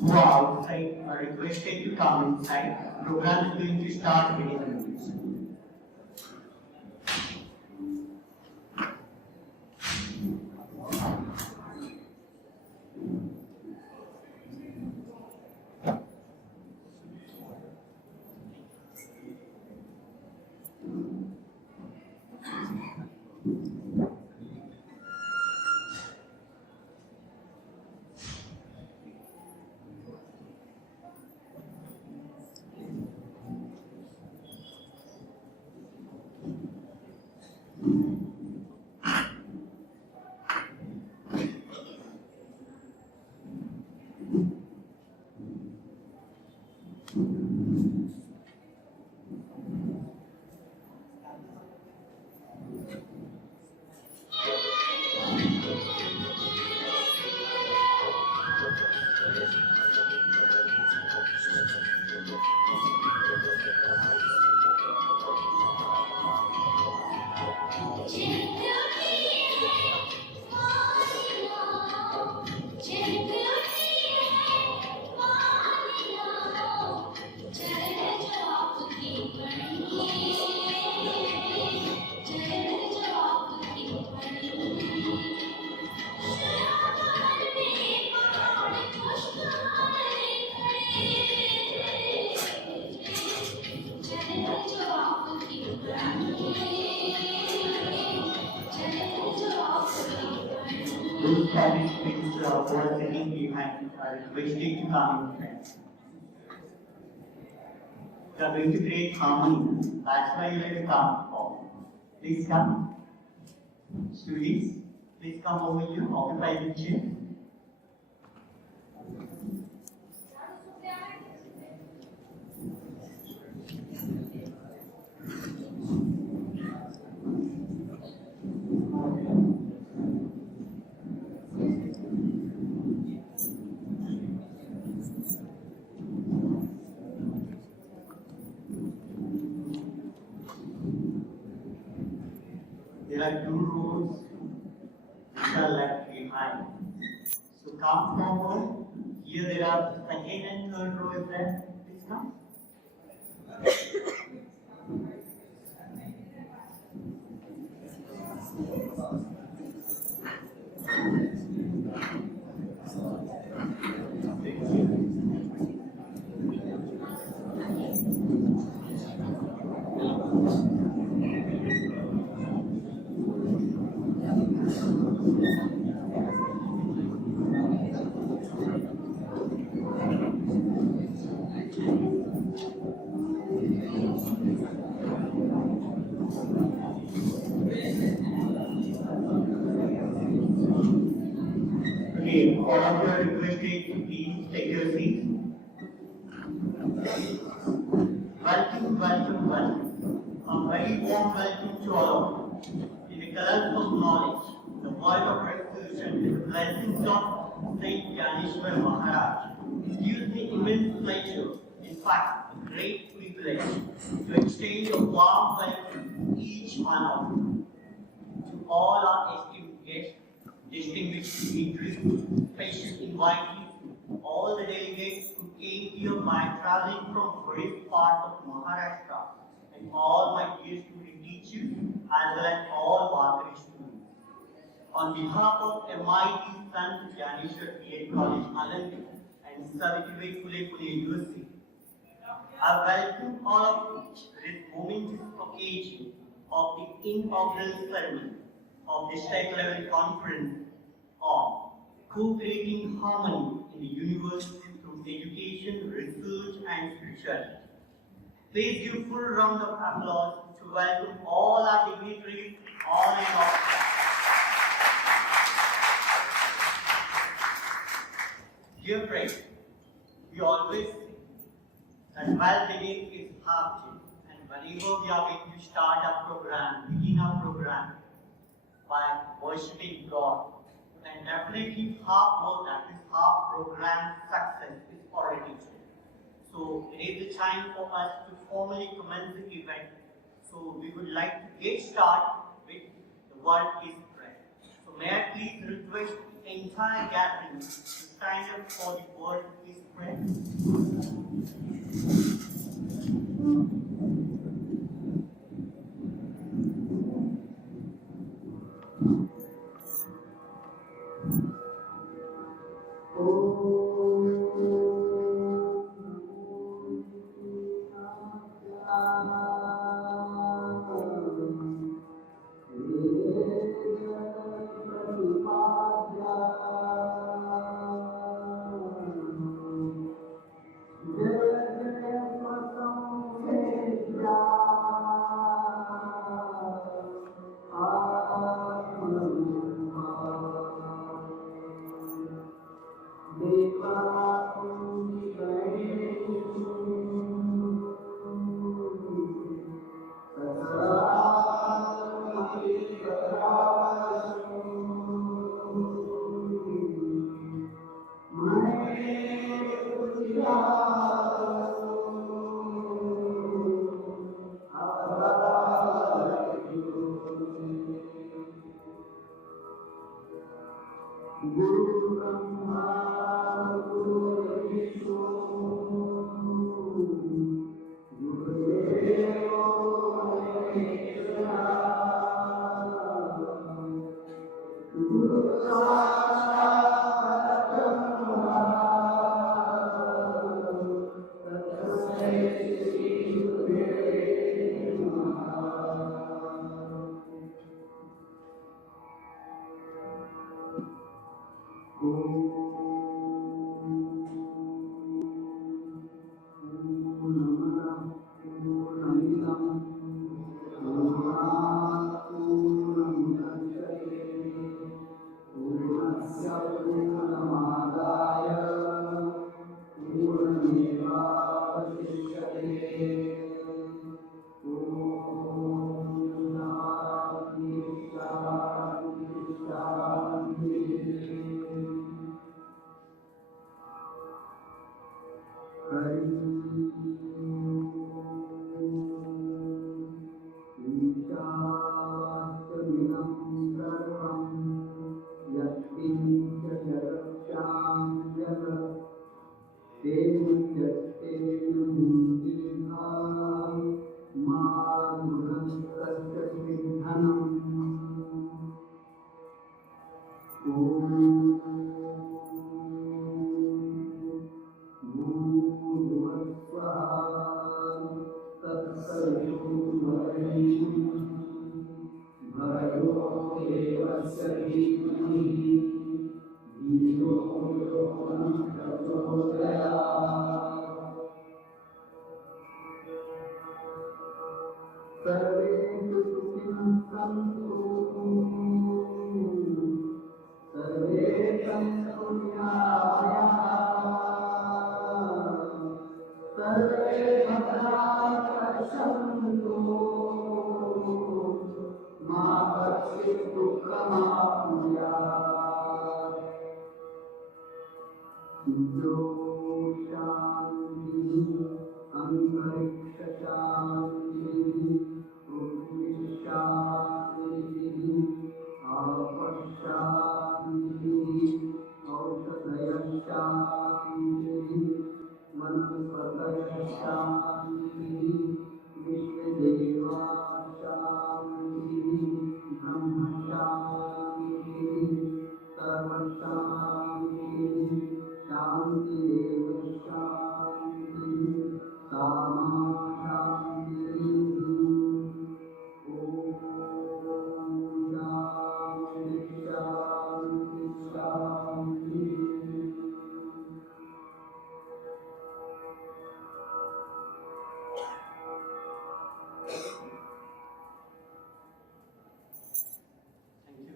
who are outside are requested to come inside. Program is going to start within a minute. Those participants who are sitting behind are requested to come in front. We are going to create harmony. That's why you will come forward. Please come. Students, please come over here. Occupy the chair. There are 2 rows which are left behind. So come forward. Here there are the 2nd and 3rd row is there. Please come. Okay, all of you are requested to please take your seats. Welcome, welcome, welcome. A very warm welcome to all of you. In the colors of knowledge, the world of restitution, the blessings of Saint Dnyaneshwar Maharaj, it gives me immense pleasure, in fact, a great privilege, to extend a warm welcome to each one of you, to all our esteemed guests, distinguished visitors, special invitees, all the delegates who came here by traveling from various parts of Maharashtra, and all my dear student teachers, as well as all Varkari students. On behalf of MIT's Dnyaneshwar B.Ed College, Alandi, and Savitribai Phule Pune University, I welcome all of you to this momentous occasion of the inaugural ceremony of the state level conference on co-creating harmony in the universe through education, research, and spirituality. Please give full round of applause to welcome all our dignitaries, all in all. Dear friends, we always say that well-being is half due, and whenever we are going to start our program, begin our program by worshipping God, then definitely half more that is half program success is already due. So it is the time for us to formally commence the event. So we would like to get started with the word is prayer. So May I please request the entire gathering to stand up for the word of peace prayer?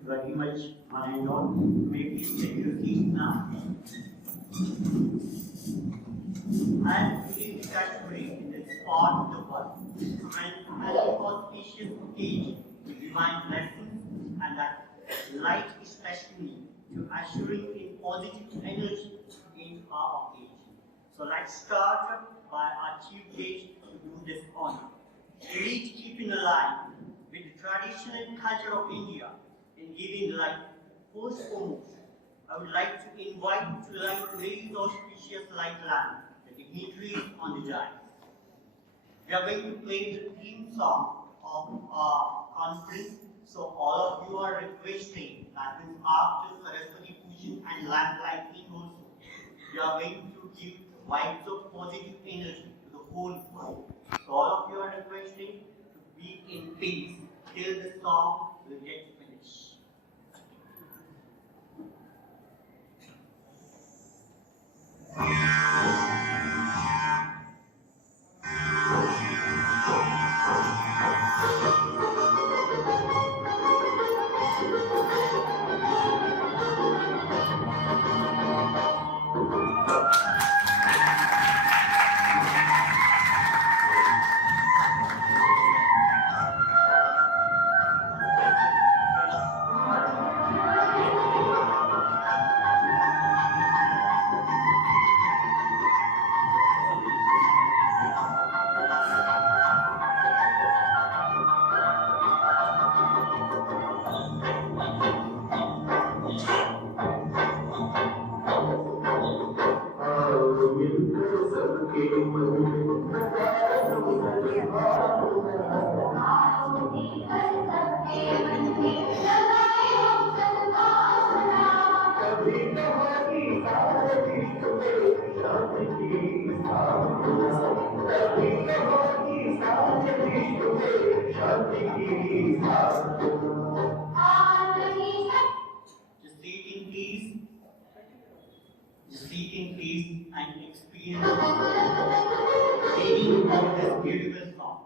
Very much, my Lord. May we take your seat now. And it is category in this part of the world. And as an auspicious occasion, to divine blessings and that light especially to ushering in positive energy in our occasion. So let's start by our chief guest to do this honor. Please keep in line with the tradition and culture of India in giving life First foremost, I would like to invite to light today's auspicious light lamp, the dignitaries on the dais. We are going to play the theme song of our conference, so all of you are requesting that is after Saraswati Pujan and lamp lighting also, we are going to give vibes of positive energy to the whole world. So all of you are requesting to be in peace till the song will get finished. Just sit in peace and experience the meaning of this beautiful song.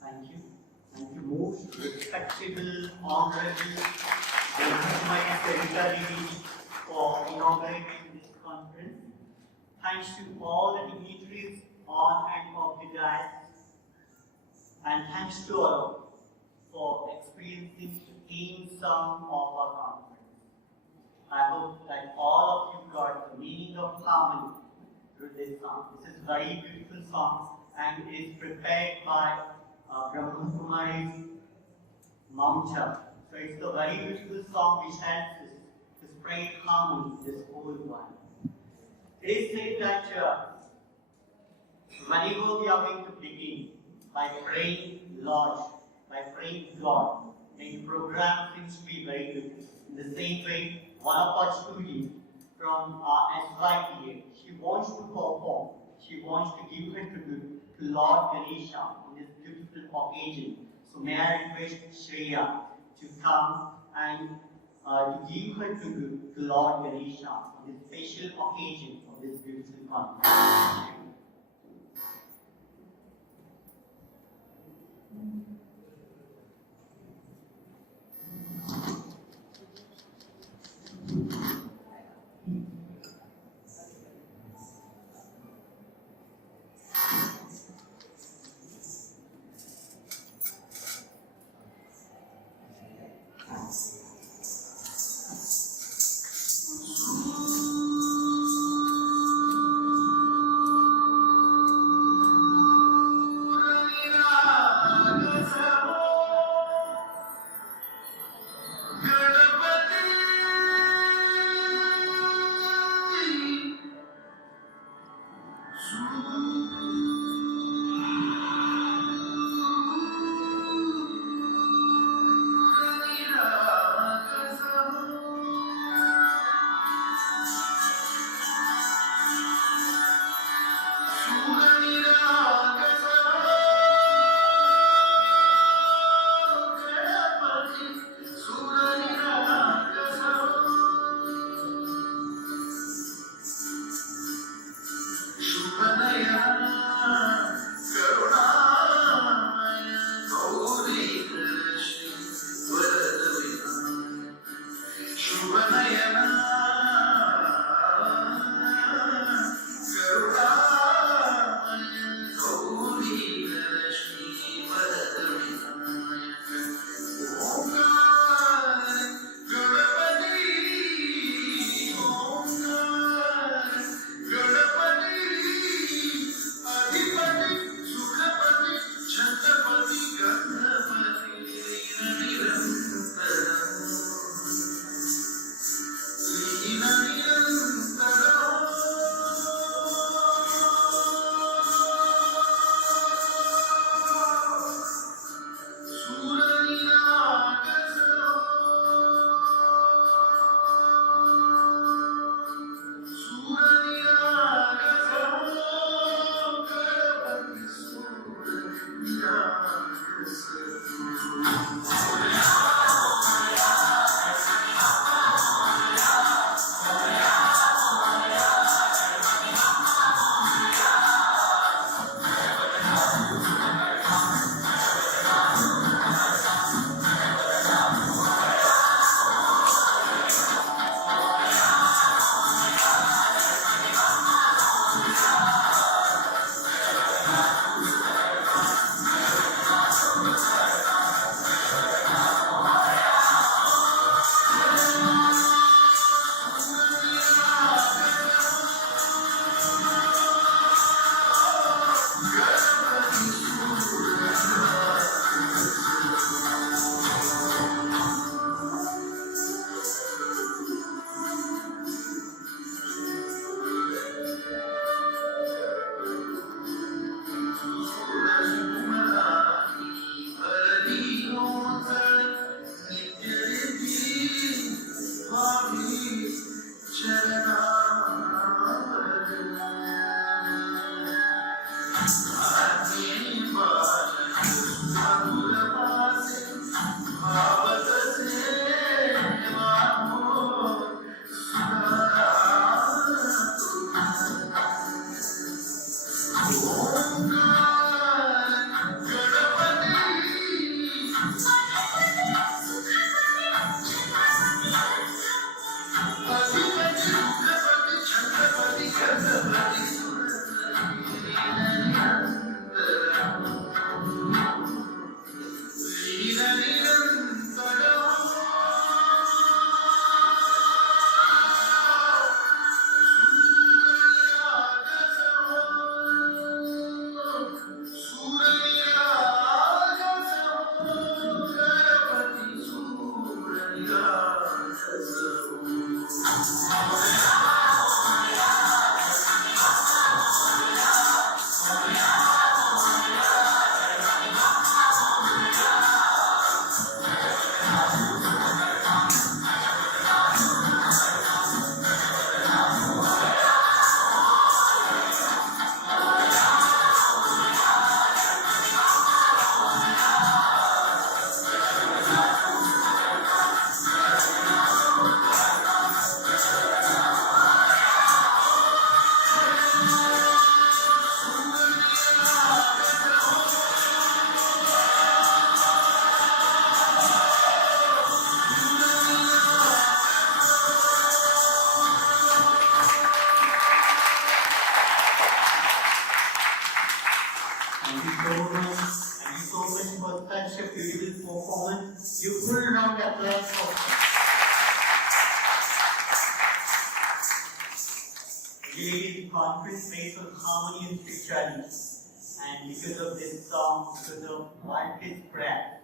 Thank you most respectable, honorable, Devachi for inaugurating this conference. Thanks to all the dignitaries on and off the dais, and thanks to all for experiencing the theme song of our conference. I hope that all of you got the meaning of harmony through this song. This is a very beautiful song and it is prepared by Brahma Kumari's Mountain. So it's a very beautiful song which helps us to spread harmony in this whole world. It is said that whenever we are going to begin by praying Lord, by praying God, the program seems to be very good. In the same way, one of our students from SYPA, she wants to perform, she wants to give her tribute to Lord Ganesha on this beautiful occasion. So may I request Shreya to come and to give her tribute to Lord Ganesha on this special occasion of this beautiful conference. Thank you so much. Thank you so much for such a beautiful performance. You full round applause for Today's conference based on harmony and spirituality. And because of this song, because of what is prayer,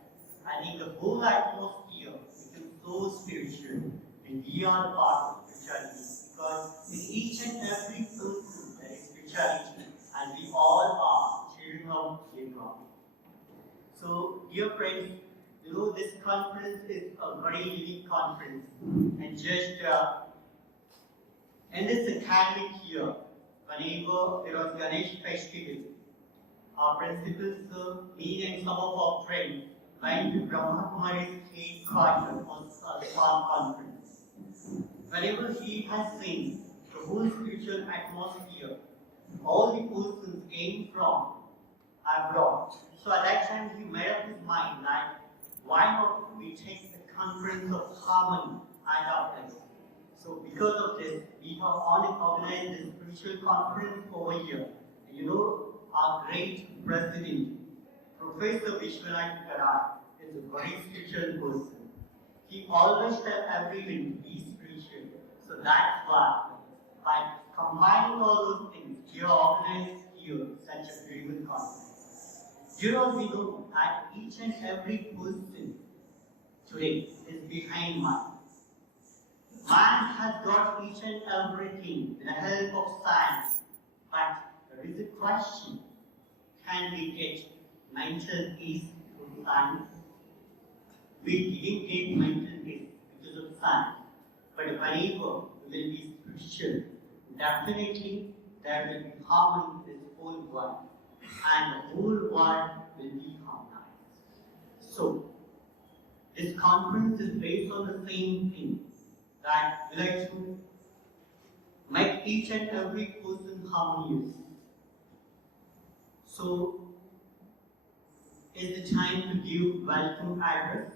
I think the whole atmosphere becomes so spiritual. And we are the part of spirituality. Because in each and every person there is spirituality. And we all are children of God. So, dear friends, you know this conference is a very unique conference. And just in this academic year, whenever there was Ganesh festival, our principals, me and some of our friends went to Brahma Kumari's headquarters for a small conference. Whenever he has seen the whole spiritual atmosphere, all the persons came from abroad. So at that time he made up his mind that why not we take the conference of harmony at our place. So because of this, we have organized this spiritual conference over here. And you know, our great president, Professor Vishwanath Karar, is a very spiritual person. He always tells everyone to be spiritual. So that's why, by combining all those things, we are organized here such a beautiful conference. You know, we know that each and every person today is behind man. Man has got each and everything with the help of science. But there is a question, can we get mental peace through science? We didn't get mental peace because of science. But whenever we will be spiritual, definitely there will be harmony in this whole world. And the whole world will be harmonized. So, this conference is based on the same thing, that we like to make each and every person harmonious. So, is the time to give welcome address.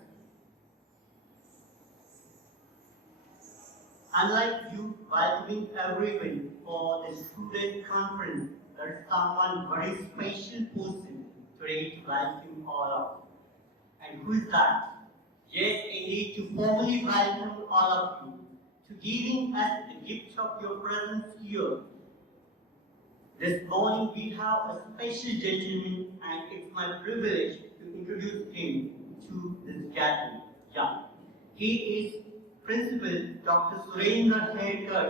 Unlike you welcoming everyone for the student conference, there is someone very special person today to welcome all of you. And who is that? Yes, indeed, to formally welcome all of you to giving us the gift of your presence here. This morning we have a special gentleman, and it's my privilege to introduce him to this gathering. Yeah. He is Principal Dr.Surendra Herkal.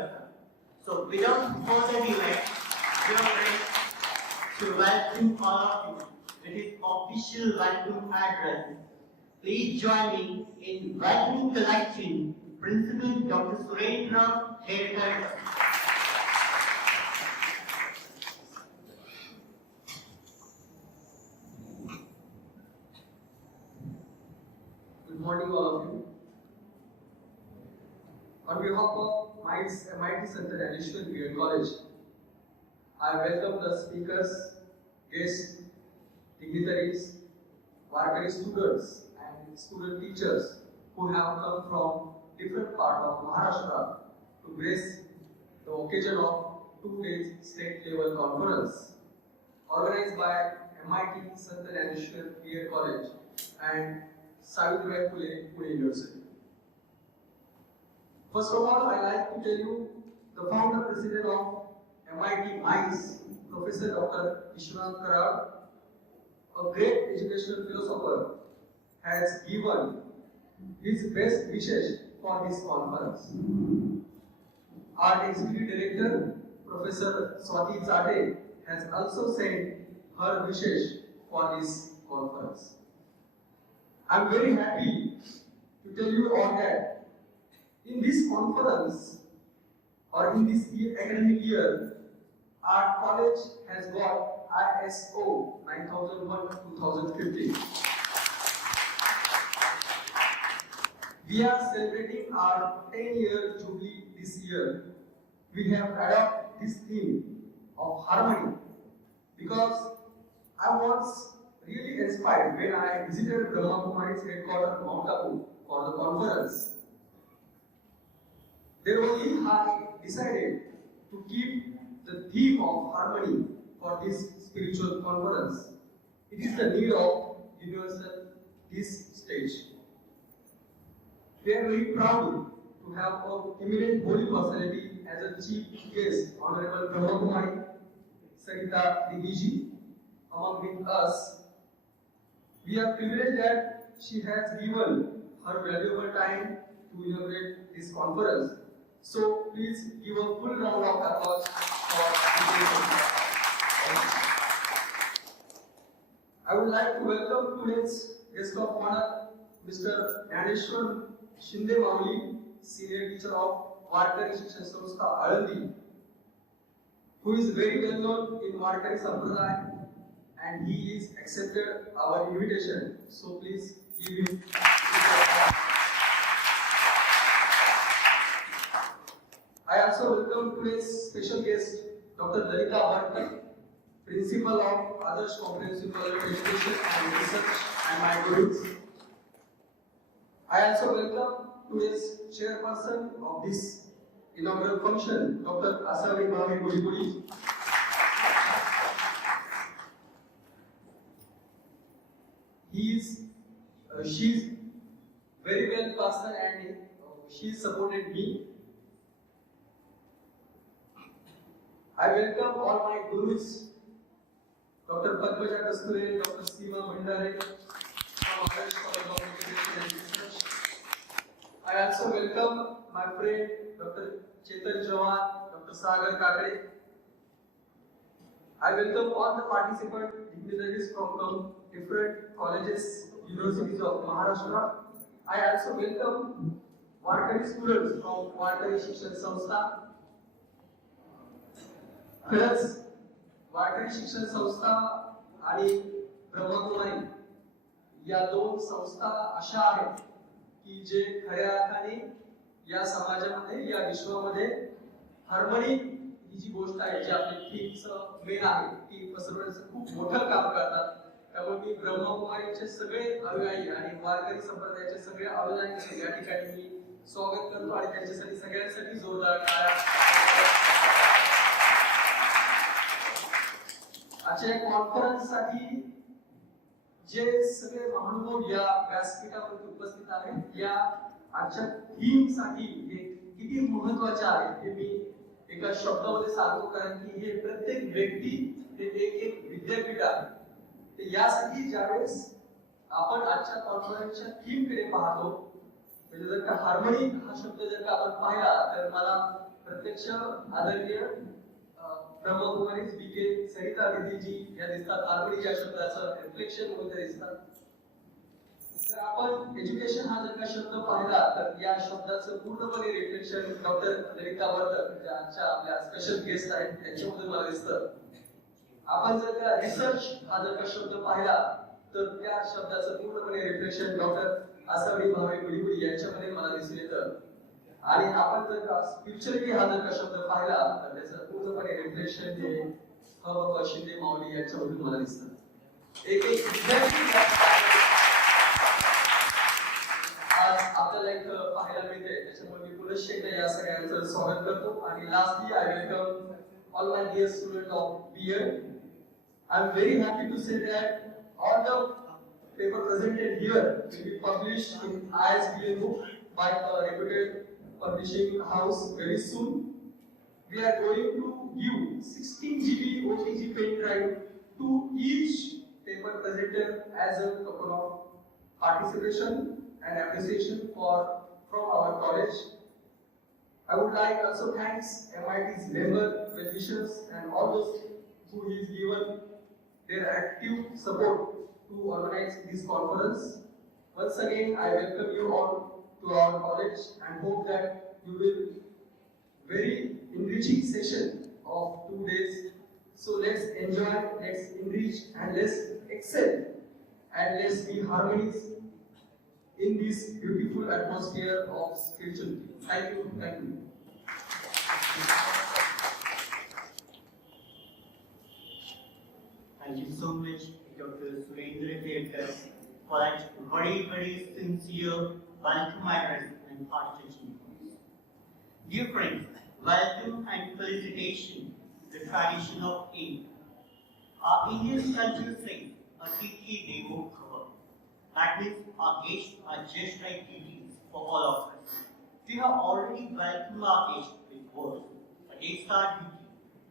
So without further delay, we are ready to welcome all of you with his official welcome address. Please join me in welcoming collection Principal Dr. Surendra Herkal. Good morning, all of you. On behalf of MIT Dnyaneshwar B.Ed College, I welcome the speakers, guests, dignitaries, Warkari students, and student teachers who have come from different parts of Maharashtra to grace the occasion of 2 days state level conference organized by MIT Dnyaneshwar B.Ed College and Savitribai Phule Pune University. First of all, I like to tell you the founder president of MIT MITES, Professor Dr.Surendra Herkal, a great educational philosopher, has given his best wishes for this conference. Our executive director, Professor Swati Chade, has also sent her wishes for this conference. I am very happy to tell you all that in this conference or in this academic year, our college has got ISO 9001-2015. We are celebrating our 10-year jubilee this year. We have adopted this theme of harmony because I was really inspired when I visited Brahma Kumari's headquarters Mount Abu for the conference. There only I decided to keep the theme of harmony for this spiritual conference. It is the need of universal this stage. We are very proud to have a eminent holy personality as a chief guest, Honorable Brahma Kumari Sarita Devachi, among with us. We are privileged that she has given her valuable time to inaugurate this conference. So please give a full round of applause for this. I would like to welcome today's guest of honor, Mr. Dnyaneshwar Shinde Mauli, Senior Teacher of Warkari Shikshan Samstha, Alandi, who is very well known in Warkari Sampradaya, and he is accepted our invitation. So please give him. I also welcome today's special guest, Dr. Herkal, Principal of Adarsh Comprehensive College of Education and Research and Microbiology. I also welcome today's chairperson of this inaugural function, Dr. Surendra. She is very well person and she supported me. I welcome all my gurus, Dr. Padmaja Kasture, Dr. Seema Bhandare, from Adarsh College of Education and Research. I also welcome my friend Dr. Chetan Jawan, Dr. Sagar Kakade. I welcome all the participant dignitaries from different colleges, universities of Maharashtra. I also welcome Warkari students from Warkari Shikshan Samstha. खरंच वारकरी शिक्षण संस्था आणि ब्रह्मकुमारी या दोन संस्था अशा आहेत की जे खऱ्या अर्थाने या समाजामध्ये या विश्वामध्ये हार्मनी ही जी गोष्ट आहे जी आपली थीमचं मेन आहे ती पसरवण्याचं खूप मोठं काम करतात. त्यामुळे मी ब्रह्मकुमारीचे सगळे अनुयायी आणि वारकरी संप्रदायाचे सगळे अनुयायींचे या ठिकाणी मी स्वागत करतो आणि त्यांच्यासाठी सगळ्यांसाठी जोरदार टाळ्या. आजच्या या कॉन्फरन्ससाठी जे सगळे महानुभाव या व्यासपीठावर उपस्थित आहेत या आजच्या थीमसाठी हे किती महत्त्वाचे आहे हे मी एका शब्दामध्ये सांगतो कारण की हे प्रत्येक व्यक्ती हे एक विद्यापीठ आहे. तर यासाठी ज्यावेळेस आपण आजच्या कॉन्फरन्सच्या थीमकडे पाहतो म्हणजे जर का हार्मनी हा शब्द जर का आपण पाहिला तर मला प्रत्यक्ष आदरणीय ब्रह्मकुमारी B.Ed सरिता दीदीजी या दिसतात. हार्मनी या शब्दाचं रिफ्लेक्शन होते दिसतात. जर आपण एज्युकेशन हा जर का शब्द पाहिला तर या शब्दाचं पूर्णपणे रिफ्लेक्शन डॉक्टर ललिता वर्धक ज्या आजच्या आपल्या स्पेशल गेस्ट आहेत त्यांच्यामध्ये मला दिसतं. आपण जर का रिसर्च हा जर का शब्द पाहिला तर त्या शब्दाचं पूर्णपणे रिफ्लेक्शन डॉक्टर आसावरी भावे गुडीगुडी यांच्यामध्ये मला दिसून येतं. आणि आपण जर का स्पिरिच्युअलिटी हा जर का शब्द पाहिला तर त्याचं पूर्णपणे रिफ्लेक्शन हे शिंदे माऊली यांच्यामधून मला दिसतं. एक आज आपल्याला इथं पाहायला मिळते त्याच्यामुळे मी पुनश्च एकदा या सगळ्यांचं स्वागत करतो. आणि lastly I welcome all my dear students of B.Ed. I am very happy to say that all the paper presented here will be published in ISBN book by a reputed publishing house very soon. We are going to give 16 GB OTG pen drive to each paper presenter as a token of participation and appreciation from our college. I would like also thanks MIT's member, well-wishers and all those who is given their active support to organize this conference. Once again, I welcome you all to our college and hope that you will very enriching session of 2 days. So let's enjoy, let's enrich and let's excel and let's be harmonious in this beautiful atmosphere of spirituality. Thank you. Thank you. Thank you so much, Dr. Surendra Herkal, for that very, very sincere welcome address and heart-touching words. Dear friends, welcome and felicitation, the tradition of Eid. Our Indian culture says, Atithi Devo Bhava. That means our guests are just like deities for all of us. We have already welcomed our guests with words, but it's our duty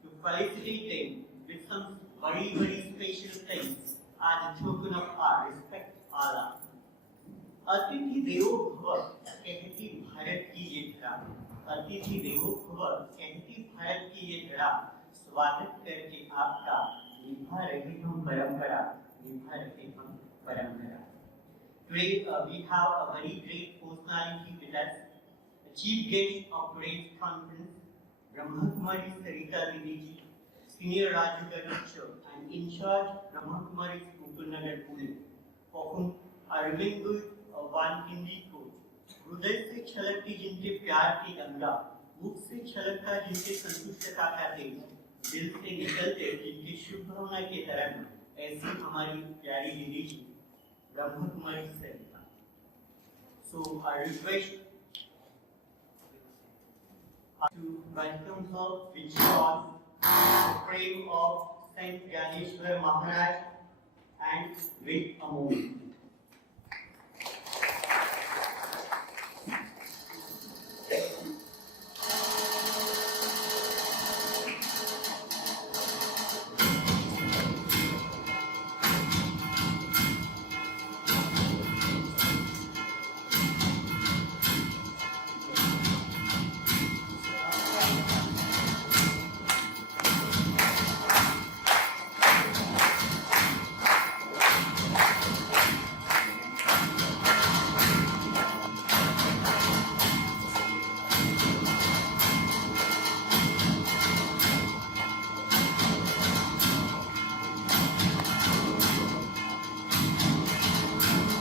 to felicitate them with some very special things as a token of our respect, our love. अतिथि देवो भव कहती भारत की ये धरा, अतिथि देवो भव कहती भारत की ये धरा, स्वागत करके आपका निभा रहे हम परंपरा, निभा रहे हम परंपरा. Today we have a very great personality with us, the chief guest of today's conference, Brahma Kumari Sarita Devachi, senior Rajuga teacher and in charge Brahma Kumari Upanagar Pune, for whom I remember one Hindi quote, हृदय से छलकती जिनके प्यार की गंगा, मुख से छलकता जिनके संतुष्टता का तेज, दिल से निकलते जिनकी शुभ भावना के तरंग, ऐसी हमारी प्यारी दीदी जी ब्रह्म कुमारी सरिता. So I request to welcome her which was the frame of Saint Dnyaneshwar Maharaj and with a moment.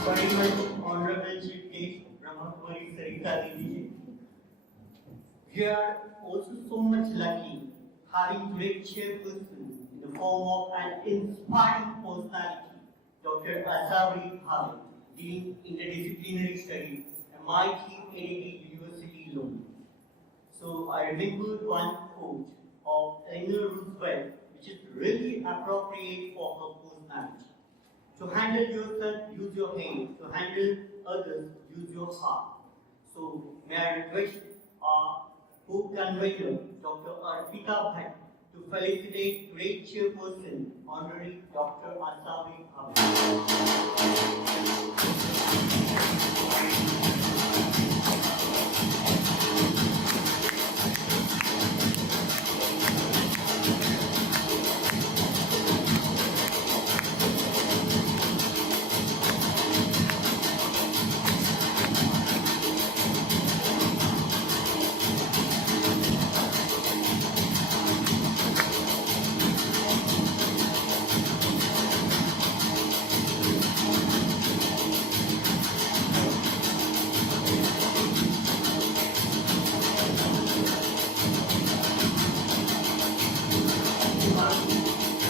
Very much honorable chief guest Brahma Kumari Sarita Devachi. We are also so much lucky having great chairperson in the form of an inspiring personality, Dr. Asawari Bhave, Dean Interdisciplinary Studies, MITSDBED University, London. So I remembered one quote of Eleanor Roosevelt, which is really appropriate for her personality. To handle yourself, use your hand. To handle others, use your heart. So, may I request our co-convener, Dr. Arpita Bhatt, to felicitate great chairperson, Honorary Dr. Asawari Bhave.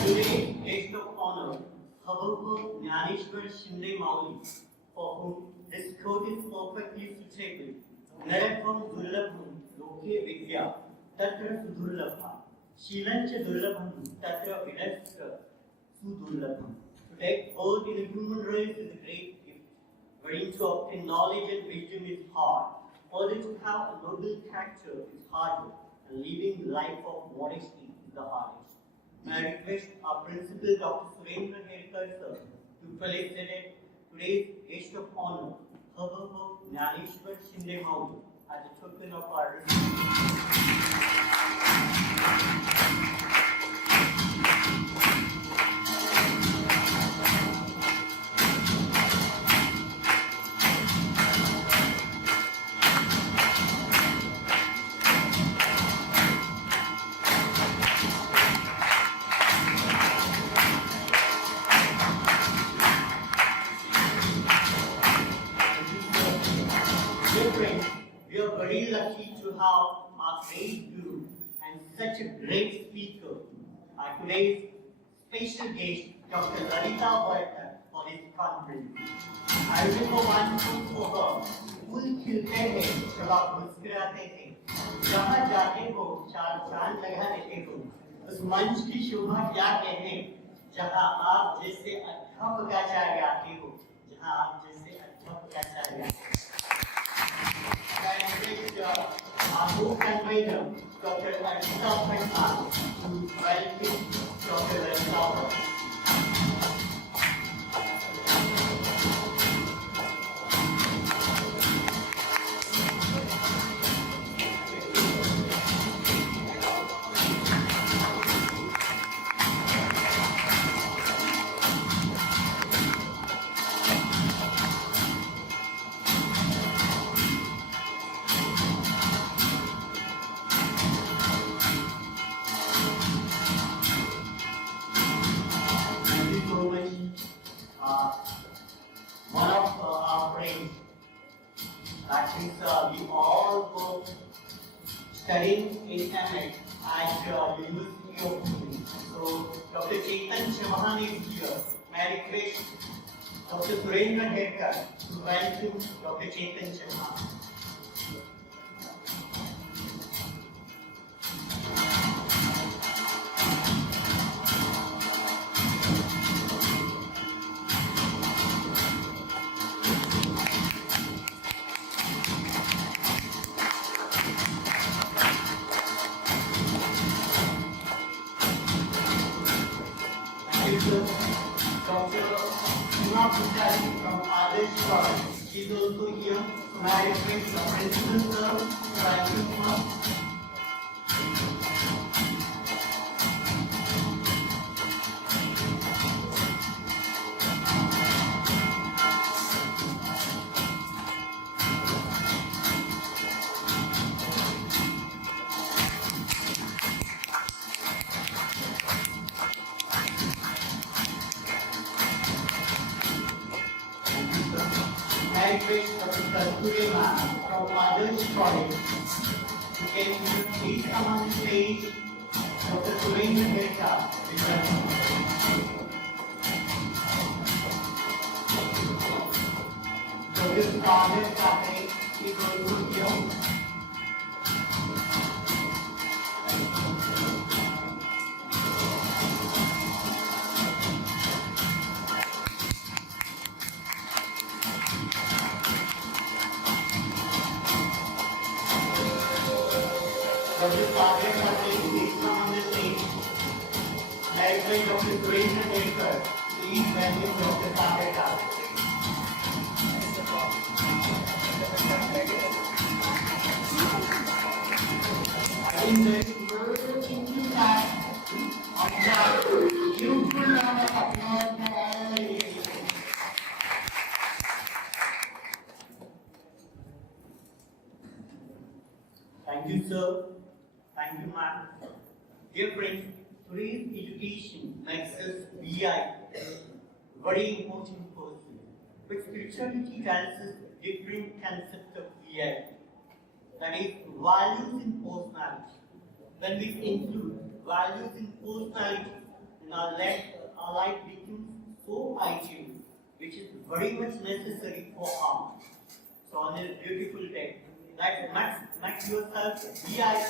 Today's guest of honor, Dnyaneshwar for whom this quote is perfectly suitable. Narapam durlabham loke vidya tatra sudurlabha shilancha durlabham tatra vidastra sudurlabham. To take birth in the human race is a great gift, wherein to obtain knowledge and wisdom is hard. Further, to have a noble character is harder, and living life of modesty is the hardest. May I request our principal, Dr. Surendra Herkal, sir, to felicitate today's guest of honor, Dnyaneshwar as a token of our respect. Dear friends, we are very lucky to have our great guru and such a great speaker, our today's special guest, Dr. Lalita Varkar, for this conference. I remember one thing for her, फूल खिलते हैं जब आप मुस्कुराते थे, जहाँ जाते हो चार चांद लगा देते हो, उस मंच की शोभा क्या कहने, जहाँ आप जैसे अध्यापकाचार्य आते हो, जहाँ आप जैसे अध्यापकाचार्य Dr. Herkal to welcome Dr. Herkal. Thank you so much. One of our friends, that is, we all go studying in MIT at University of Pune. So, Dr. Chetan Chauhan is here. May I request Dr. Surendra Herkal to welcome Dr. Chetan Chauhan. Dr. Surendra from Alandi is also here. May I request the principal sir to welcome him. I request Dr. Surendra from Alandi College. You can please come on the stage. Dr. Surendra Herkal is welcome. Dr. Surendra Herkal is also here. Dr. Surendra Herkal, please come on the stage. I request Dr. Surendra Herkal, please welcome Dr. Surendra. I think there is further thinking that on that beautiful round of applause for all of you. Thank you, sir. Thank you, ma'am. Dear friends, today's education makes us B.Ed, very important person. But spirituality tells us different concept of B.Ed. That is, values in personality. When we include values in personality, then our life becomes so ideal, which is very much necessary for harm. So on this beautiful day, make yourself B.Ed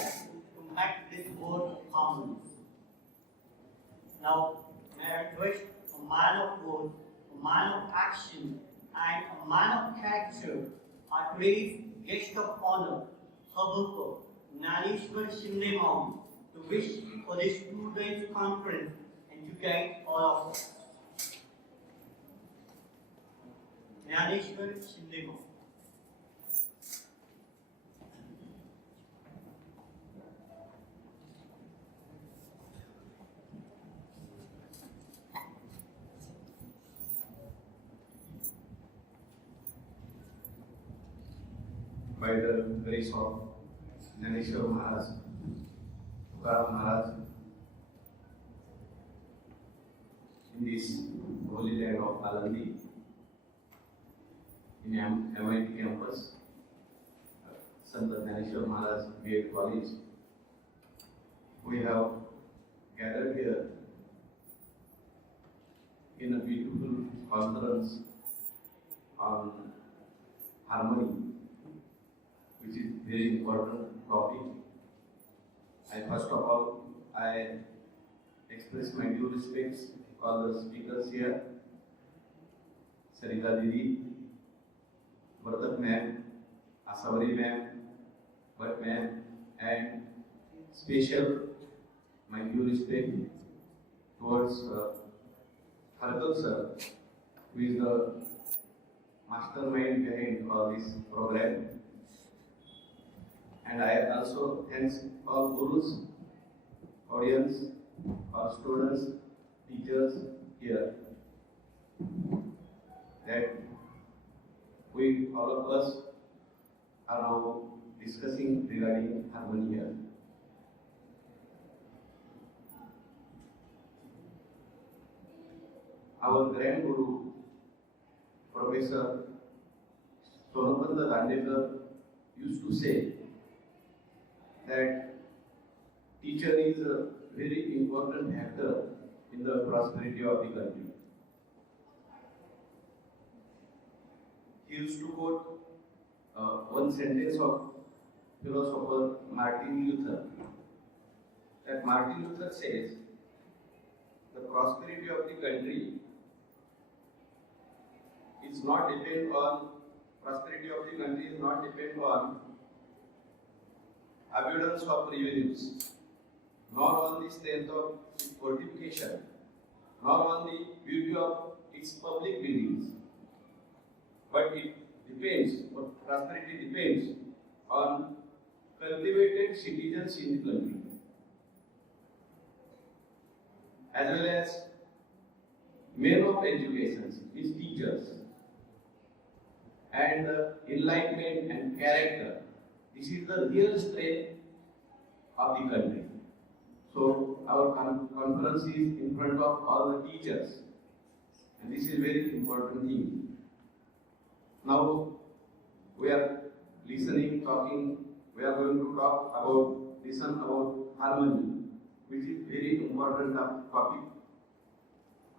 to make this world harmonious. Now, may I request a man of word, a man of action, and a man of character, our today's guest of honor, Habaka, Dnyaneshwar to wish for this 2 days conference and to guide all of us. Dnyaneshwar Shindemau. By the grace of Dnyaneshwar Maharaj, Tukaram Maharaj, in this holy land of Alandi, in MIT campus, Sant Dnyaneshwar Maharaj B.Ed College, we have gathered here in a beautiful conference on harmony, which is very important topic. First of all, I express my due respects all the speakers here, Sarita Didi, Vardak ma'am, Asawari ma'am, Bhatt ma'am, and special my due respect towards Herkal sir, who is the mastermind behind all this program. And I also thanks all gurus, audience, all students, teachers here, that we all of us are now discussing regarding harmony here. Our grand guru, Professor Surendra Herkal, used to say that teacher is a very important factor in the prosperity of the country. He used to quote one sentence of philosopher Martin Luther, that Martin Luther says, the prosperity of the country is not depend on abundance of revenues, nor on the strength of its fortification, nor on the beauty of its public buildings, but prosperity depends on cultivated citizens in the country, as well as men of education, its teachers, and enlightenment and character. This is the real strength of the country. So our conference is in front of all the teachers, and this is very important thing. Now we are listening, talking. We are going to listen about harmony, which is very important topic.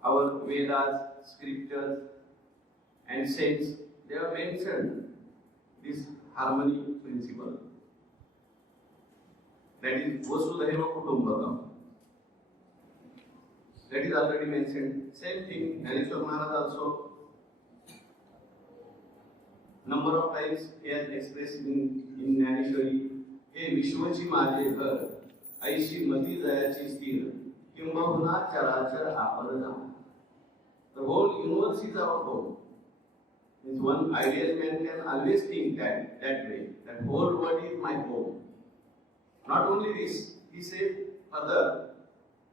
Our Vedas, scriptures, and saints, they have mentioned this harmony principle. That is Vasudhaiva Kutumbakam. That is already mentioned. Same thing, Dnyaneshwar Maharaj also number of times he has expressed in Dnyaneshwari, हे विश्वची माझे घर, ऐशी मती जयाची स्थिर, किंबहुना चराचर आपण जाण. The whole universe is our home. Means one ideal man can always think that way. That whole world is my home. Not only this, he said further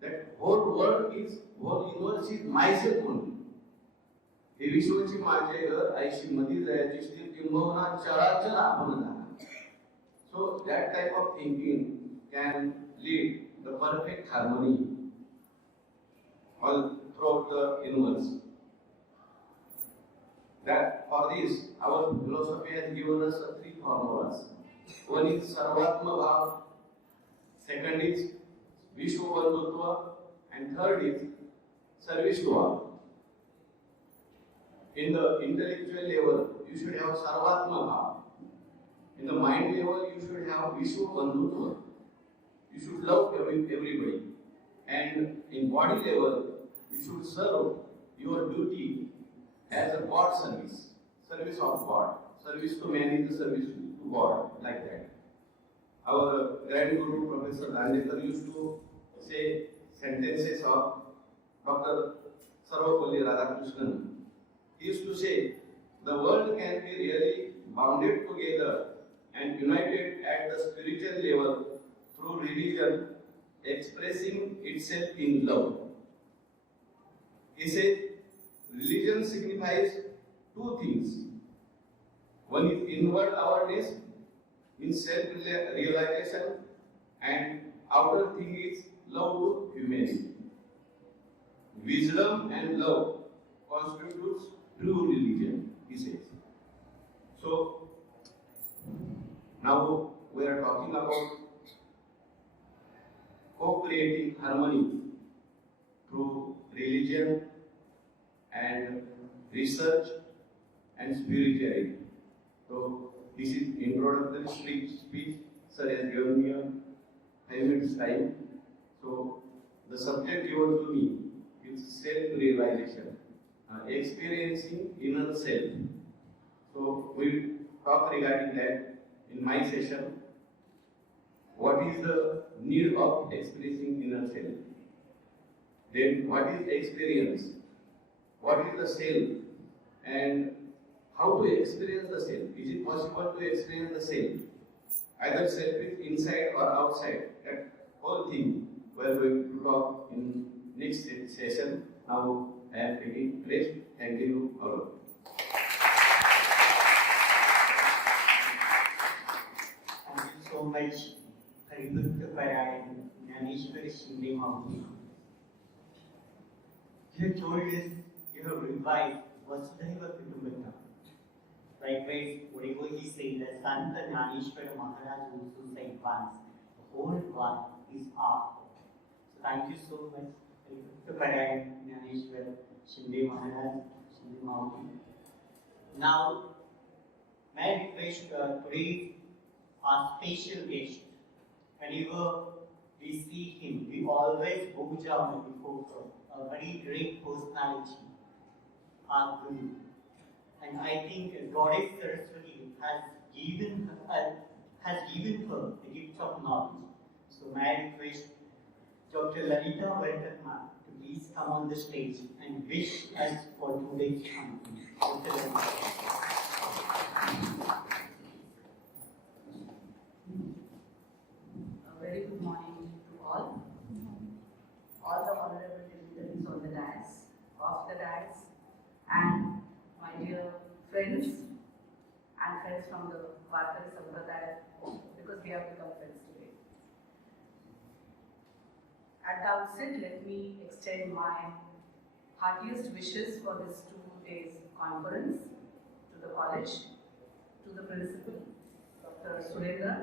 that whole universe is myself only. हे विश्वची माझे घर, ऐशी मती जयाची स्थिर, किंबहुना चराचर आपण जाण. So that type of thinking can lead the perfect harmony all throughout the universe. That for this, our philosophy has given us three formulas. One is Sarvatma Bhav, second is Vishwa Bandhutva, and third is Service to all. In the intellectual level, you should have Sarvatma Bhav. In the mind level, you should have Vishwa Bandhutva. You should love everybody. And in body level, you should serve your duty as a God service. Service of God. Service to man is the service to God, like that. Our grand guru, Professor Dnyaneshwar, used to say sentences of Dr. Surendra. He used to say, the world can be really bounded together and united at the spiritual level through religion expressing itself in love. He said, religion signifies two things. One is inward awareness in self-realization, and outer thing is love to humanity. Wisdom and love constitutes true religion, he says. So, now we are talking about co-creating harmony through religion and research and spirituality. So, this is introductory speech sir has given me a 5 minutes time. So, the subject given to me is It's self-realization, experiencing inner self. So we talk regarding that in my session. What is the need of expressing inner self? Then what is experience? What is the self? And how to experience the self? Is it possible to experience the self? Either self is inside or outside. That whole thing we are going to talk in next session. Now I am taking rest. Thank you all. Thank you so much, Dr. Dnyaneshwar. You told us you have revived Vasudhaiva Kutumbakam. Likewise, whatever he said, the Santa Dnyaneshwar Maharaj also said once, the whole world is art. So thank you so much, Dr. Dnyaneshwar, Shinde Maharaj, Shinde Mauti. Now, may I request today our special guest, whenever we see him, we always bow down before him. A very great personality, our Guru. And I think Goddess Saraswati has given her the gift of knowledge. So may I request Dr. Lalita Venkatma to please come on the stage and wish us for today's conference. Dr. Lalita. A very good morning to all the honorable dignitaries on the dais, off the dais, and my dear friends and friends from the Varkari Sampradaya, because we have become friends today. At the outset, let me extend my heartiest wishes for this 2 days conference to the college, to the principal, Dr. Surendra,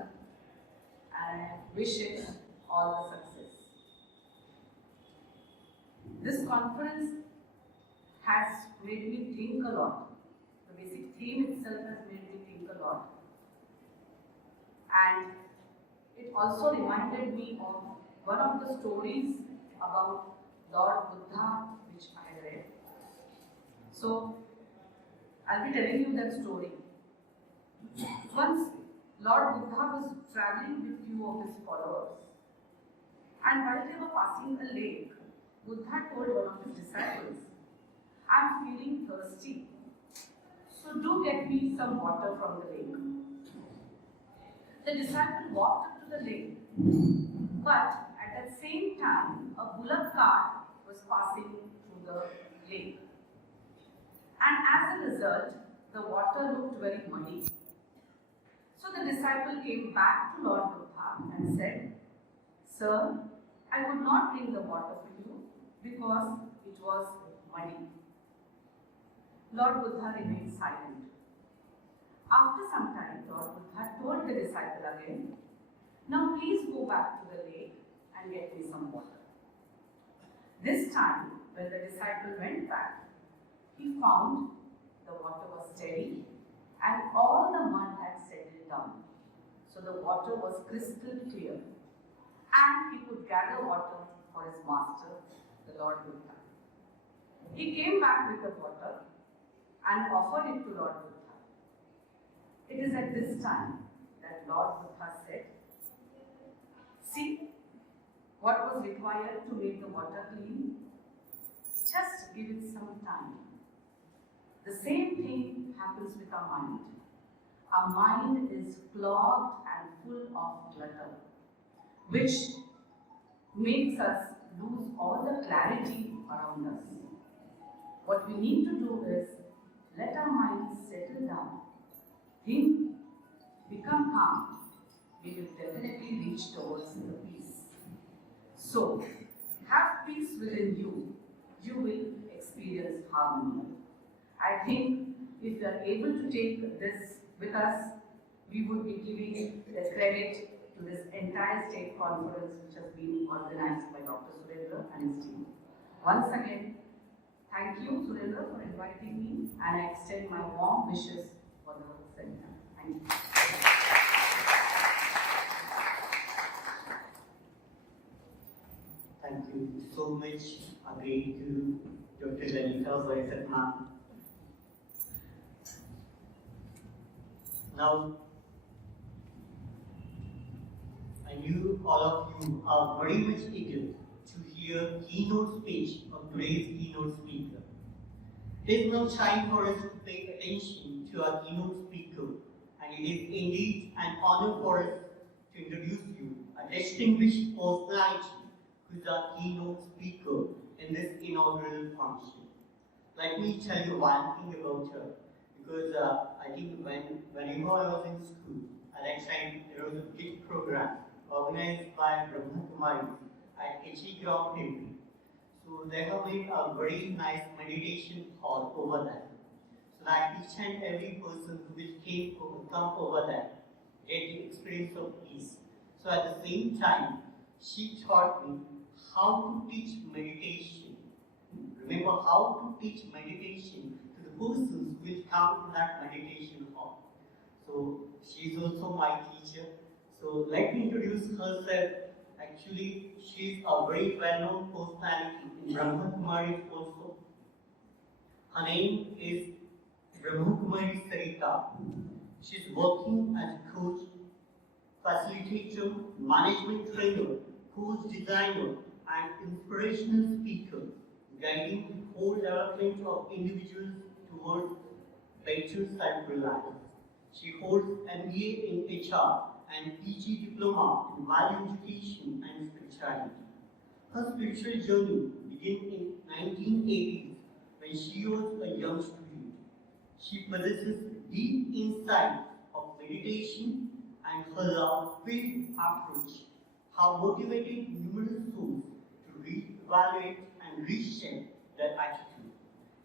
and I wish it all the success. This conference has made me think a lot. The basic theme itself has made me think a lot. And it also reminded me of one of the stories about Lord Buddha which I had read. So, I'll be telling you that story. Once Lord Buddha was traveling with few of his followers, and while they were passing a lake, Buddha told one of his disciples, "I'm feeling thirsty, so do get me some water from the lake." The disciple walked up to the lake, but at the same time, a bullock cart was passing through the lake. And as a result, the water looked very muddy. So the disciple came back to Lord Buddha and said, "Sir, I could not bring the water for you because it was muddy." Lord Buddha remained silent. After some time, Lord Buddha told the disciple again, "Now please go back to the lake and get me some water." This time, when the disciple went back, he found the water was steady and all the mud had settled down. So the water was crystal clear and he could gather water for his master, the Lord Buddha. He came back with the water and offered it to Lord Buddha. It is at this time that Lord Buddha said, "See what was required to make the water clean? Just give it some time." The same thing happens with our mind. Our mind is clogged and full of clutter, which makes us lose all the clarity around us. What we need to do is let our mind settle down, think, become calm. We will definitely reach towards the peace. So, have peace within you. You will experience harmony. I think if we are able to take this with us, we would be giving the credit to this entire state conference which has been organized by Dr. Surendra and his team. Once again, thank you, Surendra, for inviting me, and I extend my warm wishes for the seminar. Thank you. Thank you so much, our great Guru, Dr. Surendra. Now, I knew all of you are very much eager to hear keynote speech of today's keynote speaker. There is no time for us to pay attention to our keynote speaker, and it is indeed an honor for us to introduce you a distinguished personality who is our keynote speaker in this inaugural function. Let me tell you one thing about her, because I think whenever I was in school, at that time there was a big program organized by Brahma Kumaris at HE Ground Temple. So they have made a very nice meditation hall over there. So that each and every person who will come over there get the experience of peace. So at the same time, she taught me how to teach meditation. Remember how to teach meditation to the persons who will come to that meditation hall. So she is also my teacher. So let me introduce herself. Actually, she is a very well-known personality in Brahma Kumaris also. Her name is Brahma Kumari Sarita. She is working as a coach, facilitator, management trainer, course designer, and inspirational speaker, guiding the whole development of individuals towards better self-reliance. She holds MBA in HR and PG diploma in value education and spirituality. Her spiritual journey began in 1980s when she was a young student. She possesses deep insight of meditation, and her love-filled approach have motivated numerous souls to reevaluate and reshape their attitude.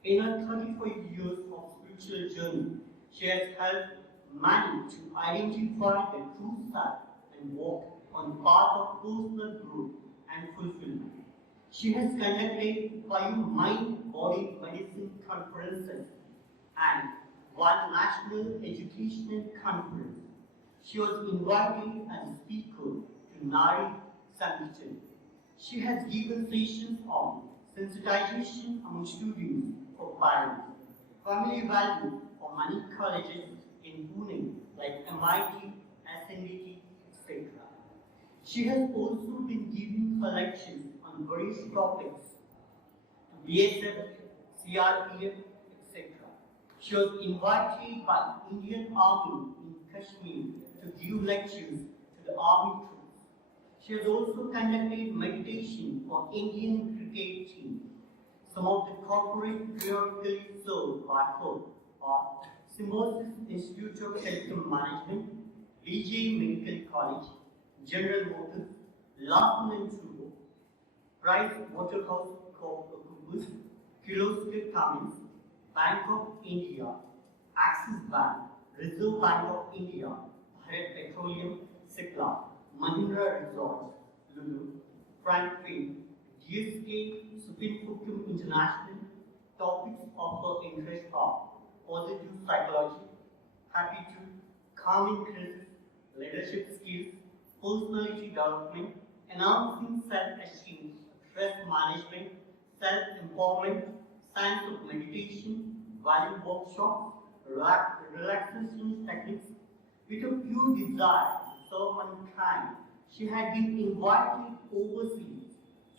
In her 35 years of spiritual journey, she has helped many to identify their true self and walk on the path of personal growth and fulfillment. She has conducted 5 mind-body medicine conferences and 1 national educational conference. She was invited as a speaker to Nari Sankirtan. She has given sessions on sensitization among students for parents, family value for many colleges in Pune like MIT, SNDT, etc. She has also been giving her lectures on various topics to BSF, CRPF, etc. She was invited by the Indian Army in Kashmir to give lectures to the army troops. She has also conducted meditation for Indian cricket team. Some of the corporate periodically served by her are Symbiosis Institute of Health Management, BJ Medical College, General Motors, Larsen & Toubro, Price Waterhouse Coopers, Kirloskar Cummins, Bank of India, Axis Bank, Reserve Bank of India, Bharat Petroleum, Cipla, Mahindra Resorts, Lulu, Franklin, GSK, Supreme Fukum International. Topics of her interest are positive psychology, attitude, calming crisis, leadership skills, personality development, enhancing self-esteem, stress management, self-empowerment, science of meditation, value workshops, relaxation techniques. With a pure desire to serve mankind, she had been invited overseas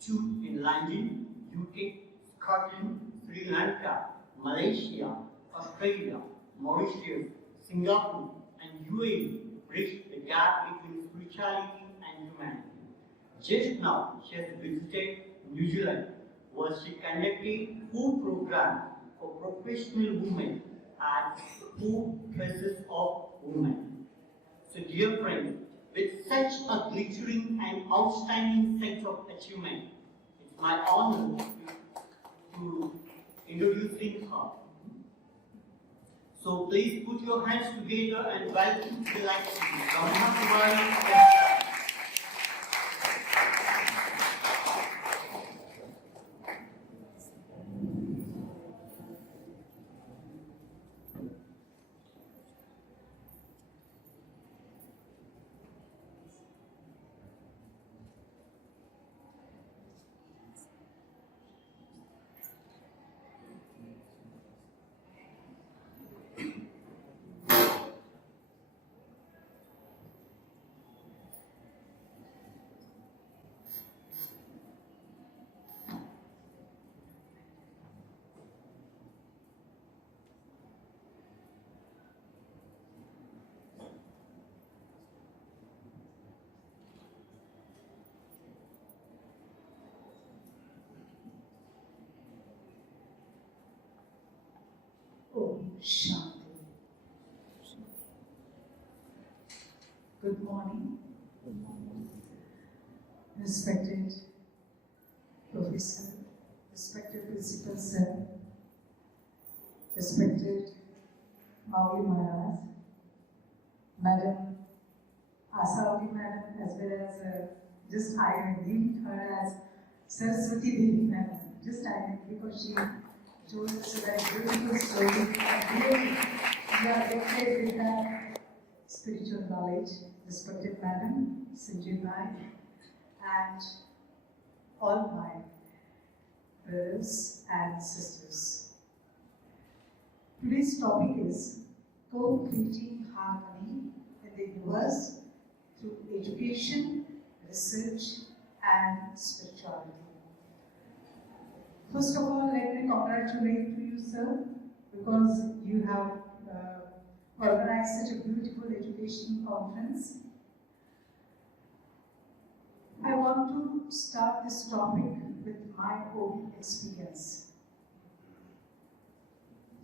in London, UK, Scotland, Sri Lanka, Malaysia, Australia, Mauritius, Singapore, and UAE bridge the gap between spirituality and humanity. Just now, she has visited New Zealand, where she conducted 4 programs for professional women and 4 Traces of Women. So, dear friends, with such a glittering and outstanding set of achievement, it's my honor to introducing her. So please put your hands together and welcome to the lecture, Brahma Kumari. Shanti. Good morning. Respected Professor, respected Principal Sir, respected Mauli Maharaj, Madam Asawati Madam, as well as just I have named her as Saraswati Devi Madam. Just I named because she told us a very beautiful story. And really, we are gifted with that spiritual knowledge. Respected Madam, Sanjay Bhai, and all my brothers and sisters. Today's topic is co-creating harmony in the universe through education, research, and spirituality. First of all, let me congratulate you, sir, because you have organized such a beautiful education conference. I want to start this topic with my own experience.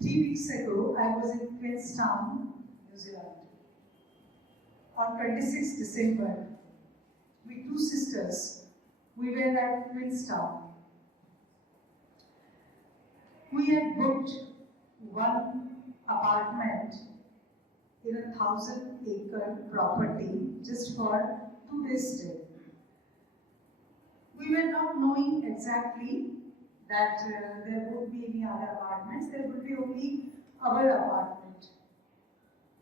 3 weeks ago, I was in Queenstown, New Zealand. On 26 December, we two sisters, we were at Queenstown. We had booked one apartment in a 1,000-acre property just for 2 days stay. We were not knowing exactly that there won't be any other apartments, there would be only our apartment.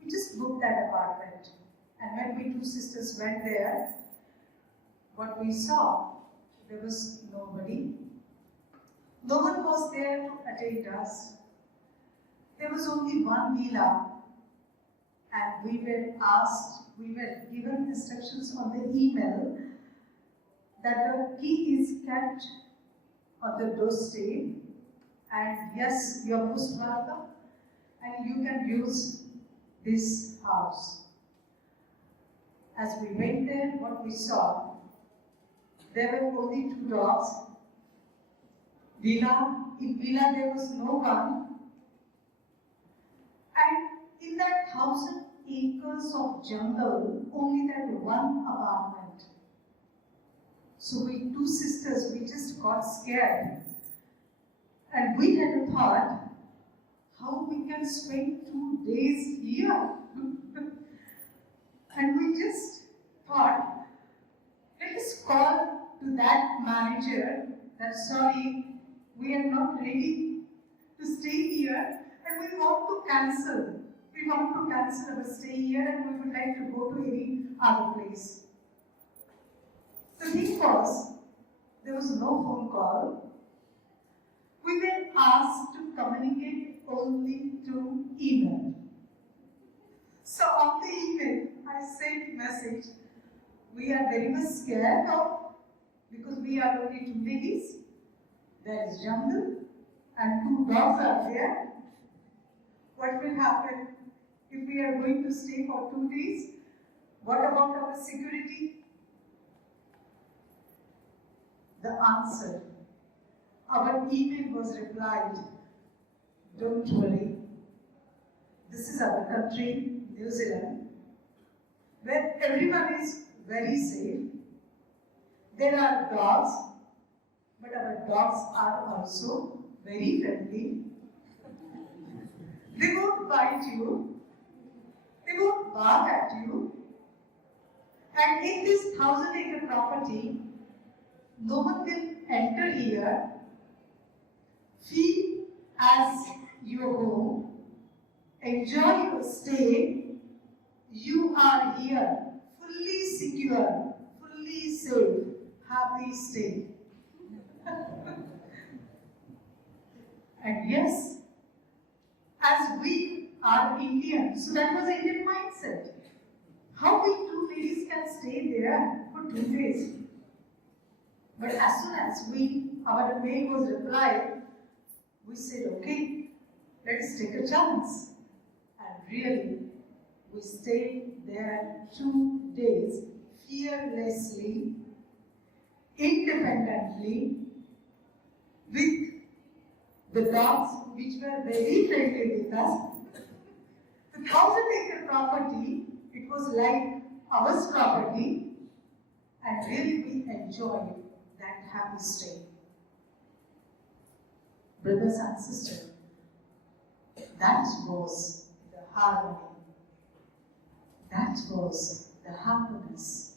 We just booked that apartment, and when we two sisters went there, what we saw, there was nobody. No one was there to attend us. There was only one villa, and we were given instructions on the email that the key is kept on the doorstep, and yes, you are most welcome, and you can use this house. As we went there, what we saw, there were only 2 dogs. In villa there was no one, and in that 1,000 acres of jungle, only that one apartment. So we two sisters, we just got scared, and we had a thought, how we can spend 2 days here? And we just thought, let us call to that manager that sorry, we are not ready to stay here and we want to cancel. We want to cancel our stay here and we would like to go to any other place. The thing was, there was no phone call. We were asked to communicate only through email. So on the email, I sent message, we are very much scared of, because we are only 2 ladies, there is jungle and 2 dogs are there. What will happen if we are going to stay for 2 days? What about our security? The answer, our email was replied, don't worry, this is our country, New Zealand, where everyone is very safe. There are dogs, but our dogs are also very friendly. They won't bite you, they won't bark at you, and in this 1,000-acre property, no one will enter here, feel as your home, enjoy your stay. You are here, fully secure, fully safe, happy stay. And yes, as we are Indian, so that was Indian mindset. How we 2 ladies can stay there for 2 days? But as soon as our mail was replied, we said, okay, let's take a chance. And really, we stayed there 2 days, fearlessly, independently, with the dogs which were very friendly with us, The 1,000-acre property, it was like our property, and really we enjoyed that happy stay. Brothers and sisters, that was the harmony. That was the happiness.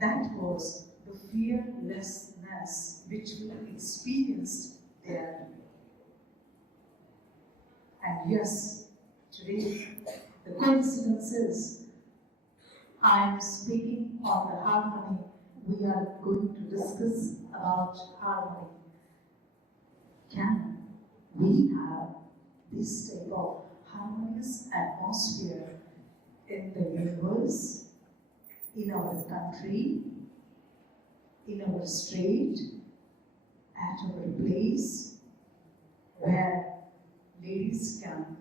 That was the fearlessness which we experienced there. And yes, today the coincidence is I am speaking on the harmony. We are going to discuss about harmony. Can we have this type of harmonious atmosphere in the universe, in our country, in our state, at our place, where ladies can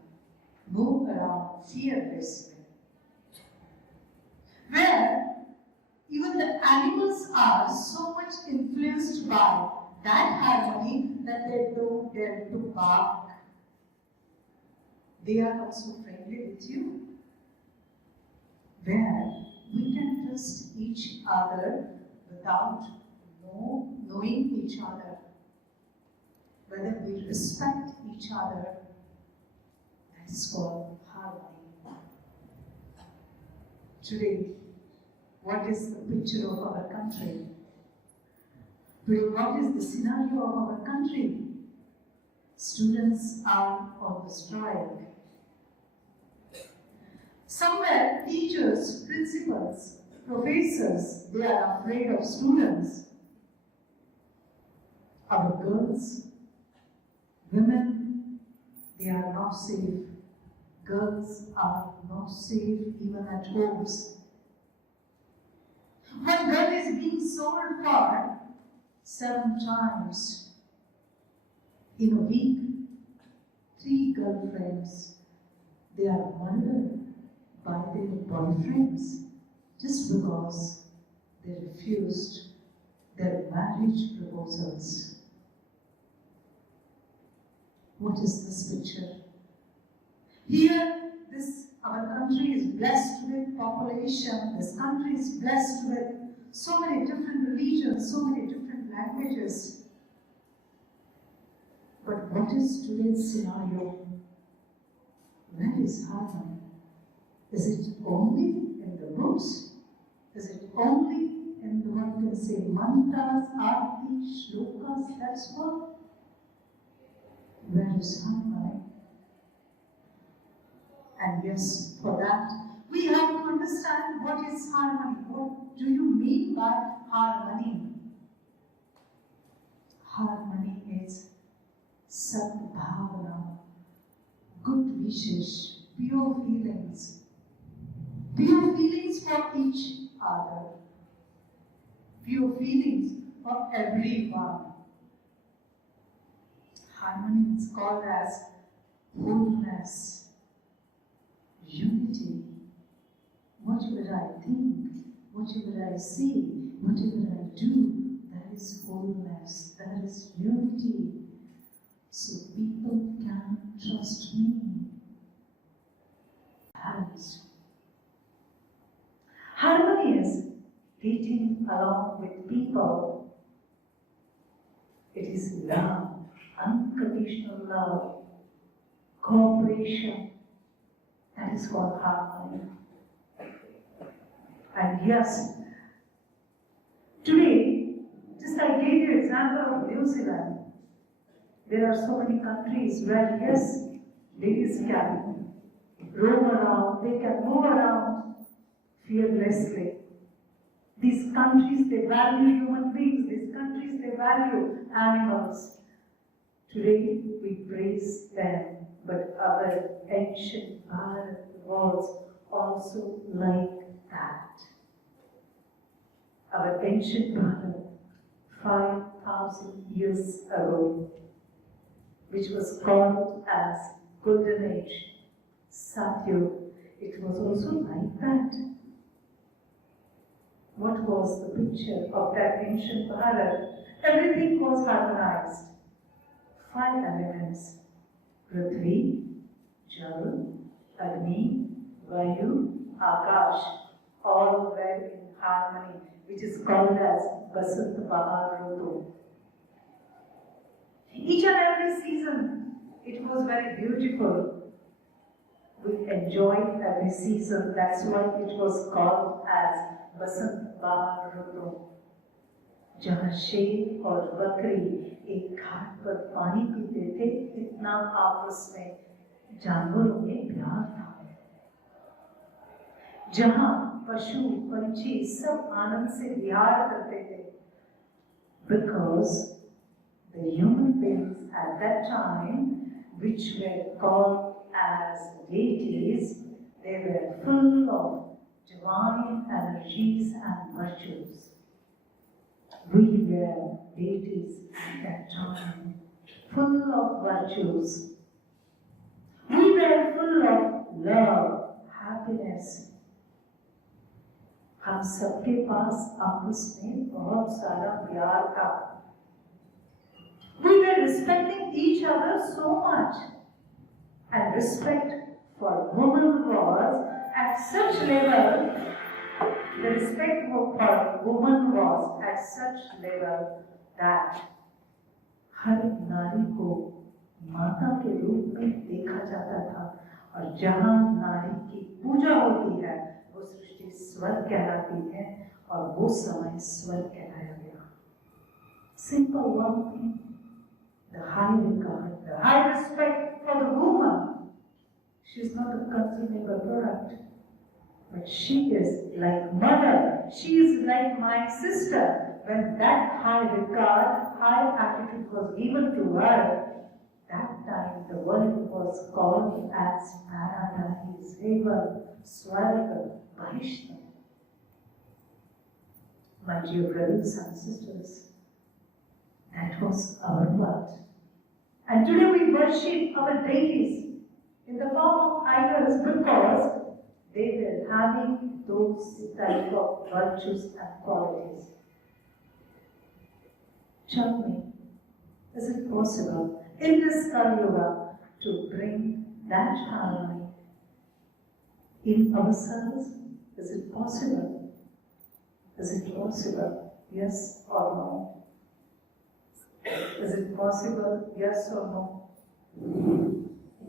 move around fearlessly, where even the animals are so much influenced by that harmony that they don't dare to bark. They are also friendly with you, where we can trust each other without knowing each other, whether we respect each other. That is called harmony. Today, what is the picture of our country? Today, what is the scenario of our country? Students are on the strike. Somewhere, teachers, principals, professors, they are afraid of students. Our girls, women, they are not safe. Girls are not safe even at homes. One girl is being sold for 7 times in a week. 3 girlfriends, they are murdered by their boyfriends just because they refused their marriage proposals. What is this picture? Here, our country is blessed with population. This country is blessed with so many different religions, so many different languages. But what is today's scenario? Where is harmony? Is it only in the books? Is it only in the, one can say, mantras, arti, shlokas, that's what? Where is harmony? And yes, for that, we have to understand what is harmony. What do you mean by harmony? Harmony is sadbhavana, good wishes, pure feelings for each other, pure feelings for everyone. Harmony is called as wholeness, unity. Whatever I think, whatever I say, whatever I do, that is wholeness, that is unity. So people can trust me. Harmony is getting along with people. It is love, unconditional love, cooperation. That is called harmony. And yes, today, just I gave you an example of New Zealand. There are so many countries where, yes, ladies can roam around, they can move around fearlessly. These countries, they value human beings. These countries, they value animals. Today, we praise them, but our ancient Bharat was also like that. Our ancient Bharat, 5,000 years ago, which was called as Golden Age, Satya, it was also like that. What was the picture of that ancient Bharat? Everything was harmonized. 5 elements: Prithvi, Jal, Agni, Vayu, Akash, all were in harmony, which is called as Basant Bahar Rutu. Each and every season, it was very beautiful. We enjoyed every season. That's why it was called as Basant Bahar Rutu. जहाँ शेर और बकरी एक घाट पर पानी पीते थे, इतना आपस में जानवरों में प्यार था। जहाँ पशु पंछी सब आनंद से विहार करते थे, because the human beings at that time, which were called as deities, they were full of divine energies and virtues. We were deities at that time, full of virtues. We were full of love, happiness. हम सबके पास आपस में बहुत सारा प्यार था. We were respecting each other so much, and respect for women was at such level. The respect for woman was at such level that हर नारी को माता के रूप में देखा जाता था, और जहाँ नारी की पूजा होती है वो सृष्टि स्वर्ग कहलाती है, और वो समय स्वर्ग कहलाया गया. Simple one thing, the high regard, the high respect for the woman. She is not a consumable product, but she is like mother, she is like my sister. When that high regard, high attitude was given to her, that time the world was called as paradise, heaven, swarga, Vaishnav. My dear brothers and sisters, that was our world. And today we worship our deities in the form of idols because they were having those type of virtues and qualities. Tell me, is it possible in this Kali Yuga to bring that harmony in ourselves? Is it possible? Is it possible? Yes or no? Is it possible? Yes or no?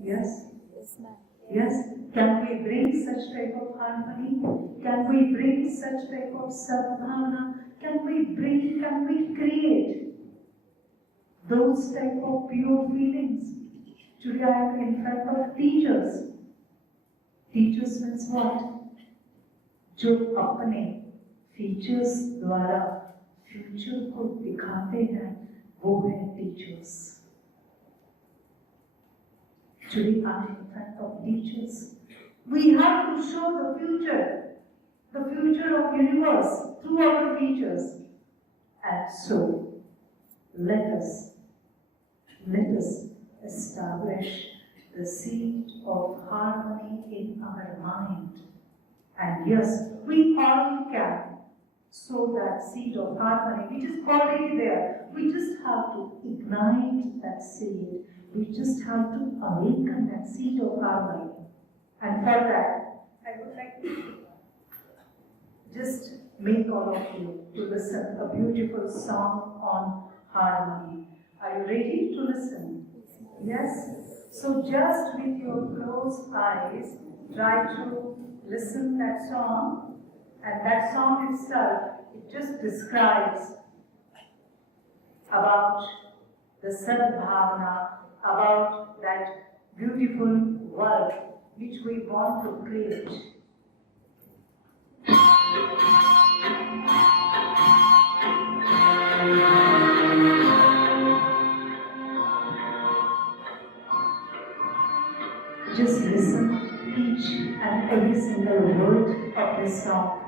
Yes? Yes, ma'am. Yes? Can we bring such type of harmony? Can we bring such type of sadbhavana? Can we create those type of pure feelings? Today I am in front of teachers. Teachers means what? जो अपने features द्वारा future को दिखाते हैं, वो है teachers. Today I am in front of teachers. We have to show the future of universe through our teachers. And so, let us establish the seed of harmony in our mind. And yes, we all can sow that seed of harmony, which is already there. We just have to ignite that seed. We just have to awaken that seed of harmony. And for that, I would like to just make all of you to listen a beautiful song on harmony. Are you ready to listen? Yes? So just with your closed eyes, try to listen that song, and that song itself, it just describes about the sadbhavana, about that beautiful world which we want to create. Just listen each and every single word of this song.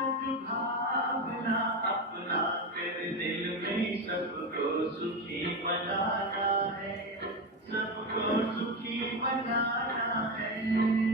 सद्भावना अपना कर दिल में सबको सुखी बनाना है, सबको सुखी बनाना है.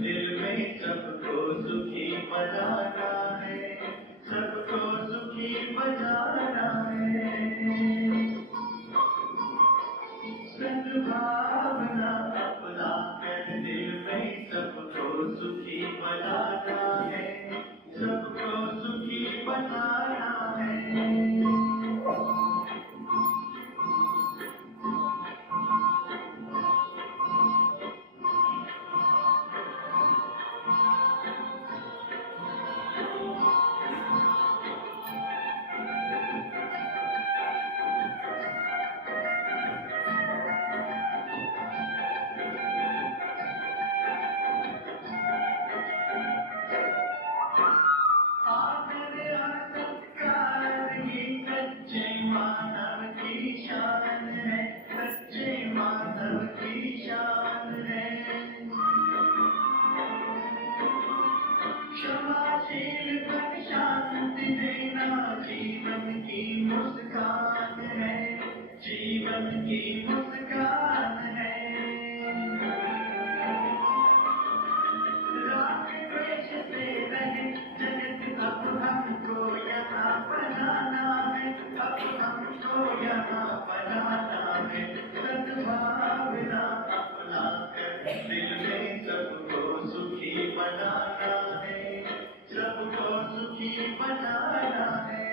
दिल में सबको सुखी बनाना है, सबको सुखी बनाना है। सद्भावना अपना कर दिल में सबको सुखी बनाना है, सबको सुखी बनाना है। क्षमाशील पर शांति देना जीवन की मुस्कान है, जीवन की मुस्कान है। राग द्वेष से रहित जगत अब हमको यहाँ बनाना है, अब हमको यहाँ बनाना है। सद्भावना अपना कर दिल में सबको सुखी बनाना है, सबको सुखी बनाना है।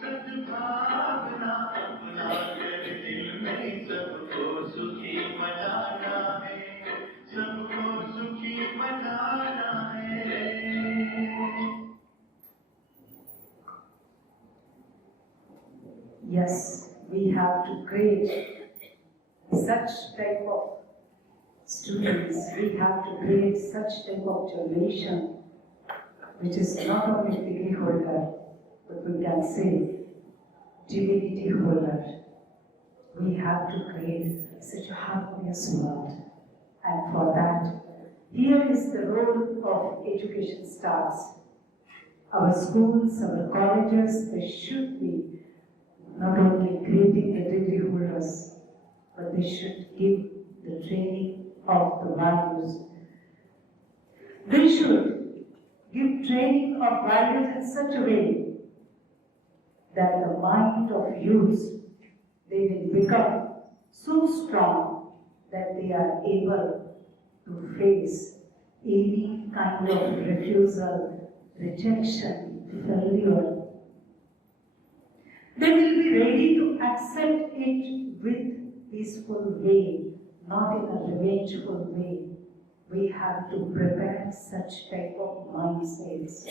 सद्भावना अपना कर दिल में सबको सुखी बनाना है, सबको सुखी बनाना है। Yes, we have to create such type of students, we have to create such type of generation which is not only degree holder, but we can say divinity holder. We have to create such a harmonious world. And for that, here is the role of education starts. Our schools, our colleges, they should be not only creating the degree holders, but they should give the training of the values. They should give training of values in such a way that the mind of youths, they will become so strong that they are able to face any kind of refusal, rejection, failure. They will be ready to accept it with peaceful way, not in a revengeful way. We have to prepare such type of mindsets.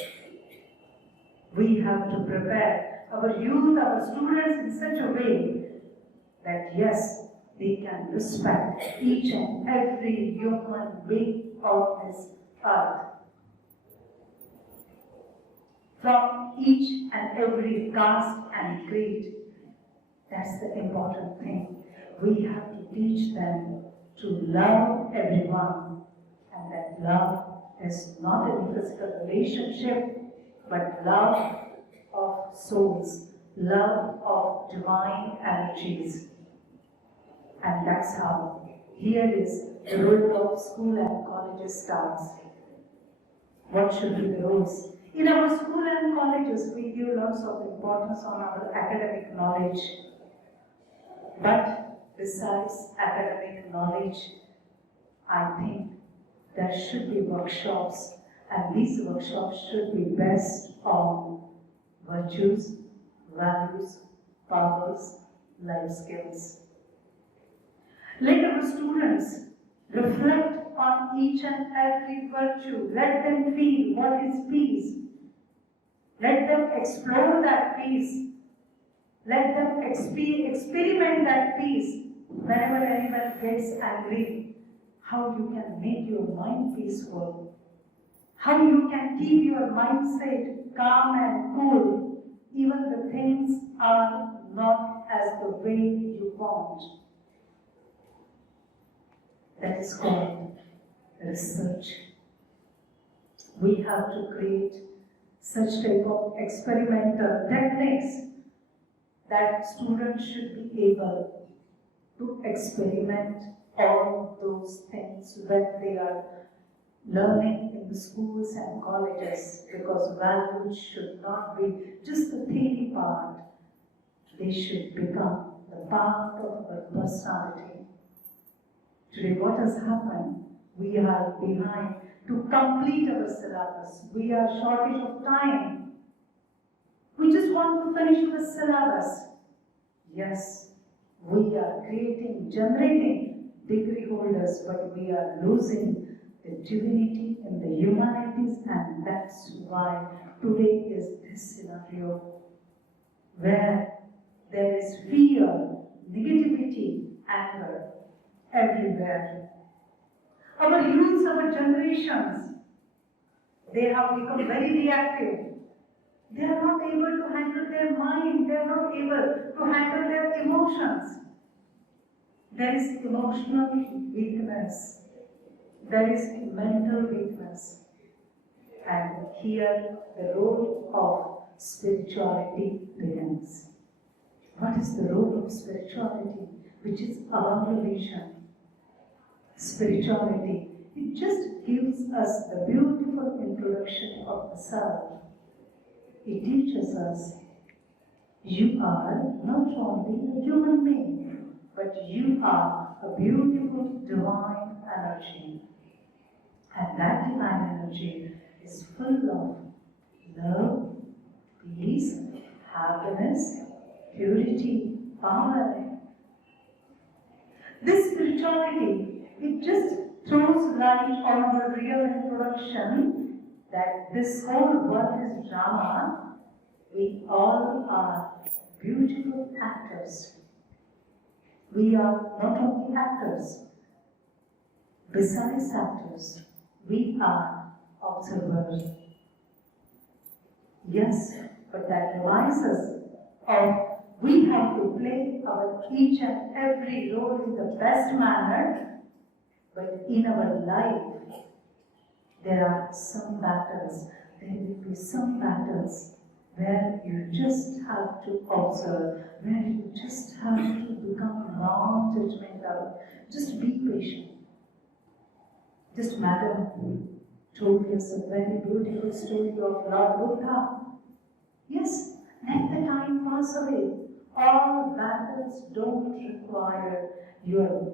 We have to prepare our youth, our students in such a way that yes, they can respect each and every human being on this earth. From each and every caste and creed. That's the important thing. We have to teach them to love everyone, and that love is not a physical relationship, but love of souls, love of divine energies. And that's how here is the role of school and colleges starts. What should be the roles? In our school and colleges, we give lots of importance on our academic knowledge. But besides academic knowledge, I think there should be workshops, and these workshops should be based on virtues, values, powers, life skills. Let our students reflect on each and every virtue. Let them feel what is peace. Let them explore that peace. Let them experiment that peace. Whenever anyone gets angry, how you can make your mind peaceful. How you can keep your mindset calm and cool, even the things are not as the way you want. That is called research. We have to create such type of experimental techniques that students should be able to experiment all those when they are learning in the schools and colleges, because values should not be just the theory part, they should become the part of our personality. Today what has happened? We are behind to complete our syllabus. We are shortage of time. We just want to finish the syllabus. Yes, we are generating degree holders, but we are losing the divinity and the humanities, and that's why today is this scenario where there is fear, negativity, anger everywhere. Our youths, our generations, they have become very reactive. They are not able to handle their mind, they are not able to handle their emotions. There is emotional weakness, there is mental weakness, and here the role of spirituality begins. What is the role of spirituality? Which is our religion. Spirituality, it just gives us the beautiful introduction of the self. It teaches us, you are not only a human being, but you are a beautiful divine energy. And that divine energy is full of love, peace, happiness, purity, power. This spirituality, it just throws light on our real introduction that this whole world is drama. We all are beautiful actors. We are not only actors, besides actors, we are observers. Yes, but that reminds us of we have to play our each and every role in the best manner, but in our life, there are some battles, there will be some battles where you just have to observe, where you just have to become non-judgmental. Just be patient. Just Madam told us a very beautiful story of Lord Buddha. Yes, let the time pass away. All battles don't require your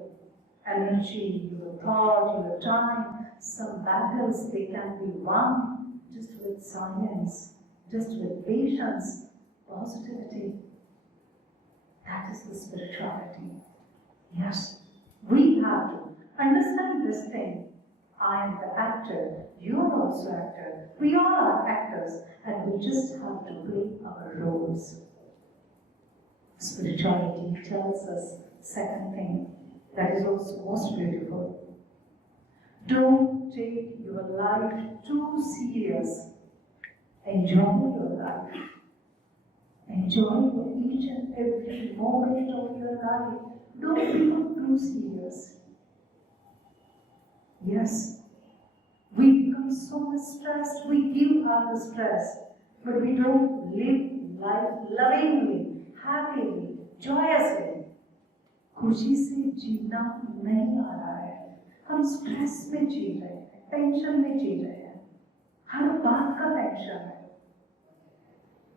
energy, your thought, your time. Some battles, they can be won just with silence, just with patience, positivity. That is the spirituality. Yes, we have to understand this thing. I am the actor, you are also actor. We all are actors, and we just have to play our roles. Spirituality tells us second thing that is also most beautiful. Don't take your life too serious. Enjoy your life. Enjoy each and every moment of your life. Don't become too serious. Yes, we become so much stressed, we give up the stress, but we don't live life lovingly, happily, joyously. खुशी से जीना नहीं आ रहा है, हम stress में जी रहे हैं, tension में जी रहे हैं, हर बात का टेंशन है।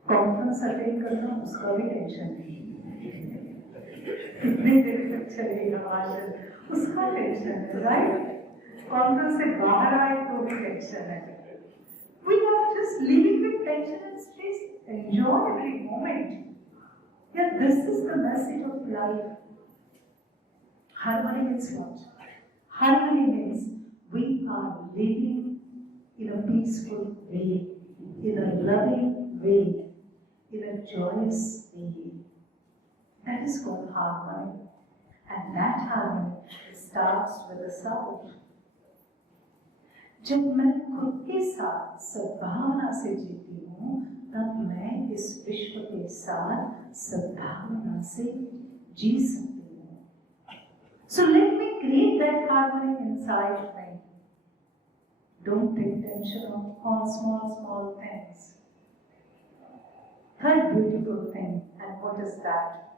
कॉन्फ्रेंस अटेंड करना उसका भी टेंशन है, कितनी देर तक चलेगा भाषण उसका टेंशन है, राइट? कॉन्फ्रेंस से बाहर आए तो भी टेंशन है। We are just living with tension and stress. Enjoy every moment. Yeah, this is the message of life. Harmony means what? Harmony means we are living in a peaceful way, in a loving way, in a joyous way. That is called harmony. And that harmony starts with the self. जब मैं खुद के साथ सद्भावना से जीती हूँ, तब मैं इस विश्व के साथ सद्भावना से जी सकती हूँ. So let me create that harmony inside me. Don't take tension on small things. Third beautiful thing, and what is that?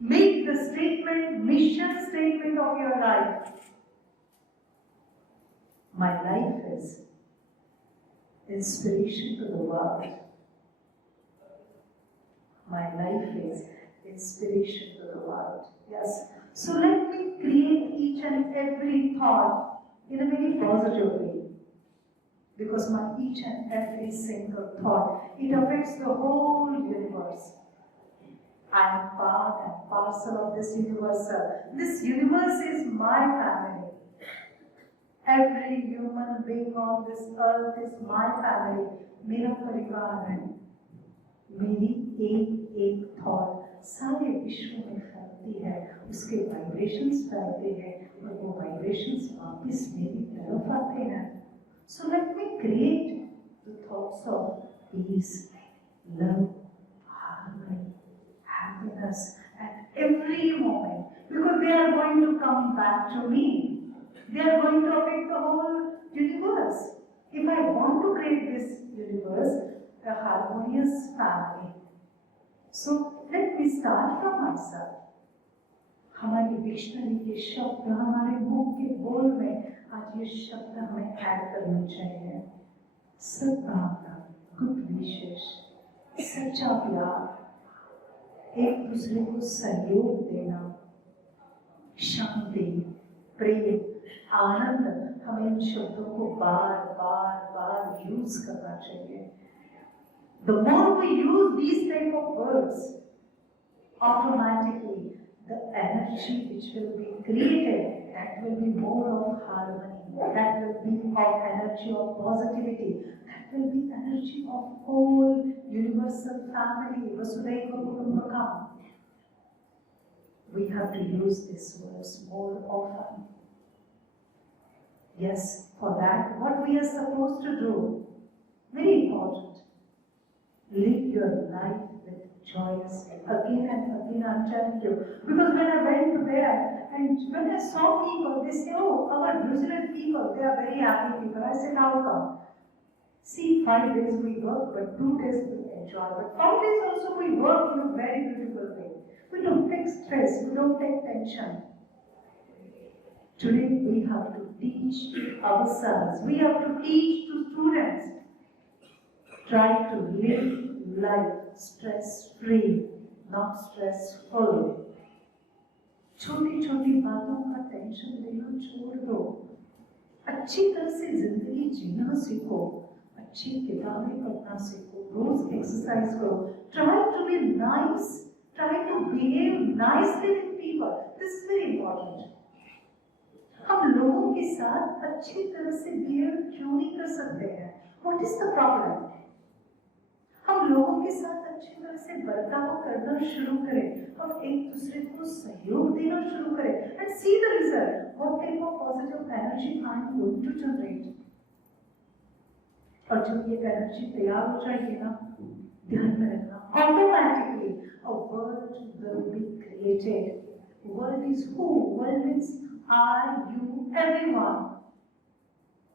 Make the statement, mission statement of your life. My life is inspiration to the world. My life is inspiration to the world. Yes. So let me create each and every thought in a very positive way. Because my each and every single thought, it affects the whole universe. I am part and parcel of this universe. This universe is my family. Every human being on this earth is my family. मेरा परिवार है. मेरी एक thought सारे विश्व में फैलती है, उसके वाइब्रेशंस फैलते हैं और वो वाइब्रेशंस वापस मेरी तरफ आते हैं. So let me create the thoughts of peace, love, harmony, happiness at every moment, because they are going to come back to me. They are going to affect the whole universe. If I want to create this universe, a harmonious family. So let me start from myself. हमारी dictionary के शब्द, हमारे मुंह के बोल में आज ये शब्द हमें ऐड करने चाहिए. सद्भावना, गुड विशेष, सच्चा प्यार, एक दूसरे को सहयोग देना, शांति, प्रेम, आनंद, हमें इन शब्दों को बार बार यूज करना चाहिए. The more we use these type of words, automatically the energy which will be created, that will be more of harmony, that will be of energy of positivity, that will be energy of whole universal family, Vasudhaiva Kutumbakam. We have to use these words more often. Yes, for that, what we are supposed to do, very important. Live your life with joyously. Again and again, I'm telling you. Because when I went to there, and when I saw people, they say, oh, our New Zealand people, they are very happy people. I said, how come? See, 5 days we work, but 2 days we enjoy. But 5 days also we work in a very beautiful way. We don't take stress, we don't take tension. Today we have to teach ourselves, we have to teach to students. Try to live life stress-free, not stressful. छोटी-छोटी बातों का tension लेना छोड़ दो. अच्छी तरह से जिंदगी जीना सीखो. अच्छी किताबें पढ़ना सीखो. रोज एक्सरसाइज करो. Try to be nice. Try to behave nicely with people. This is very important. हम लोगों के साथ अच्छी तरह से बिहेव क्यों नहीं कर सकते हैं? What is the problem? हम लोगों के साथ अच्छी तरह से बर्ताव करना शुरू करें और एक दूसरे को सहयोग देना शुरू करें. And see the result. What type of positive energy I am going to generate. और जब ये एनर्जी तैयार हो जाएगी ना, ध्यान में रखना, automatically a world will be created. World is who? World means I, you, everyone.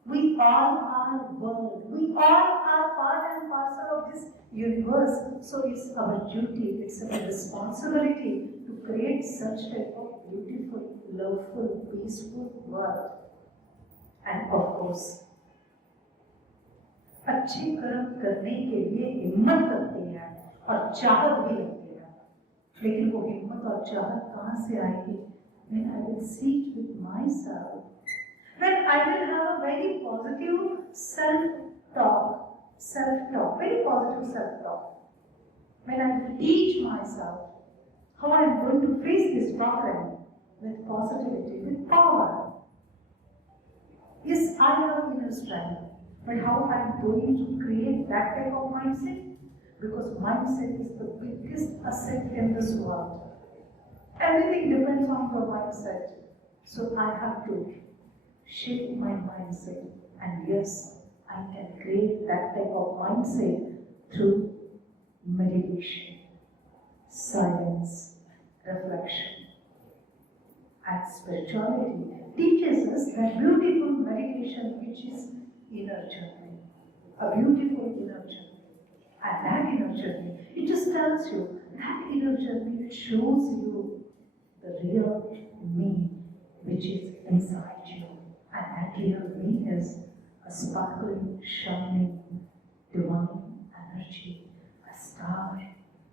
We all are world. We all are part and parcel of this universe. So it's our duty, it's our responsibility to create such type of beautiful, loveful, peaceful world. And of course, अच्छे कर्म करने के लिए हिम्मत लगती है और चाहत भी लगती है. लेकिन वो हिम्मत और चाहत कहाँ से आएगी? When I will sit with myself, when I will have a very positive self-talk, very positive self-talk. When I will teach myself how I am going to face this problem with positivity, with power. Yes, I have inner strength, but how I am going to create that type of mindset? Because mindset is the biggest asset in this world. Everything depends on your mindset. So I have to shape my mindset, and yes, I can create that type of mindset through meditation, silence, reflection. And spirituality teaches us that beautiful meditation which is inner journey, a beautiful inner journey. And that inner journey, it just tells you, that inner journey shows you the real me which is inside you. And that real me is a sparkling, shining, divine energy, a star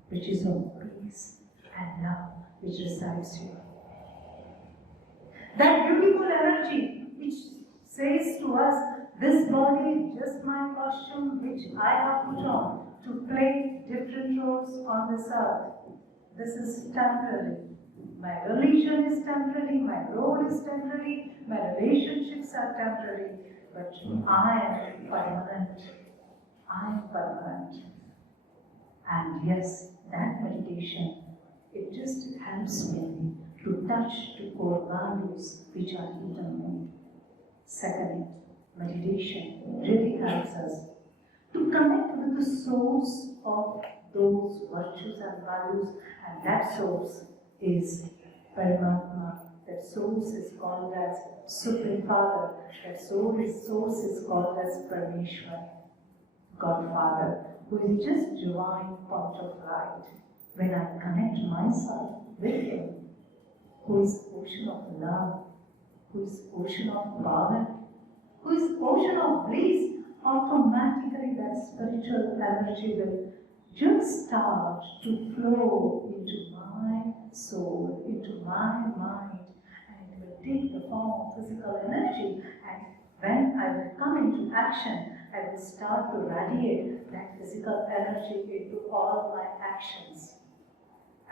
which is of peace and love which resides here. That beautiful energy which says to us, this body is just my costume which I have put on to play different roles on this earth. This is temporary. My religion is temporary, my role is temporary, my relationships are temporary, but I am permanent. I am permanent. And yes, that meditation, it just helps me to touch to core values which are hidden in me. Second, meditation really helps us to connect with the source of those virtues and values, and that source is Paramatma. That source is called as Supreme Father. That source is called as Parameshwar, Godfather, who is just divine point of light. When I connect myself with Him, who is ocean of love, who is ocean of power, who is ocean of bliss, automatically that spiritual energy will just start to flow into my soul, into my mind, and it will take the form of physical energy. And when I will come into action, I will start to radiate that physical energy into all my actions.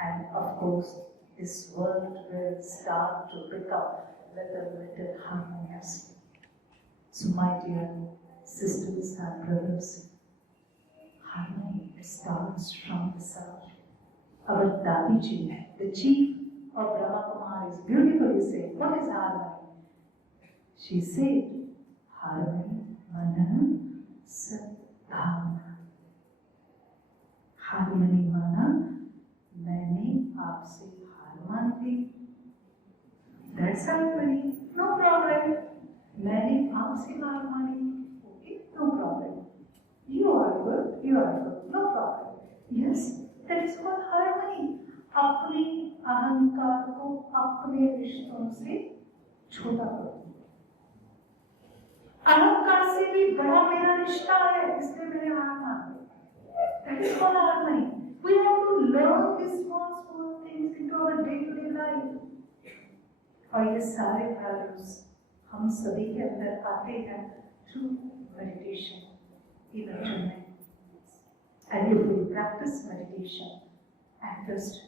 And of course, this world will start to become little harmonious. So my dear sisters and brothers, harmony starts from the self. Our Dadiji, the chief of Brahma Kumaris, beautifully said, what is harmony? She said, harmony, mana, sadbhavana. Harmony, mana, maine aapse haar manti. That's harmony, no problem. Maine aapse haar mani. Okay, no problem. You are good, no problem. Yes, that is called harmony. अपने अहंकार को अपने रिश्तों से छोटा करो. अहंकार से भी बड़ा मेरा रिश्ता है, इसलिए मेरे हाथ मांगे. That is called harmony. We have to learn these small things into our day-to-day life. और ये सारे values हम सभी के अंदर आते हैं through meditation, even tonight. And if we practice meditation at first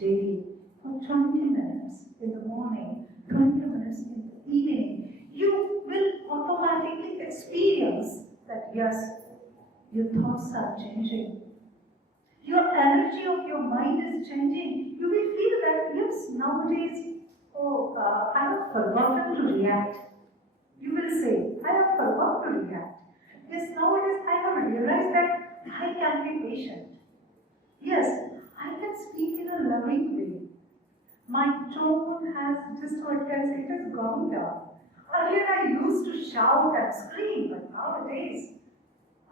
daily for 20 minutes in the morning, 20 minutes in the evening, you will automatically experience that yes, your thoughts are changing. Your energy of your mind is changing. You will feel that yes, nowadays, I have forgotten to react. You will say, I have forgotten to react. Yes, nowadays I have realized that I can be patient. Yes, I can speak in a loving way. My tone has just what can say, it has gone down. Earlier I used to shout and scream, but nowadays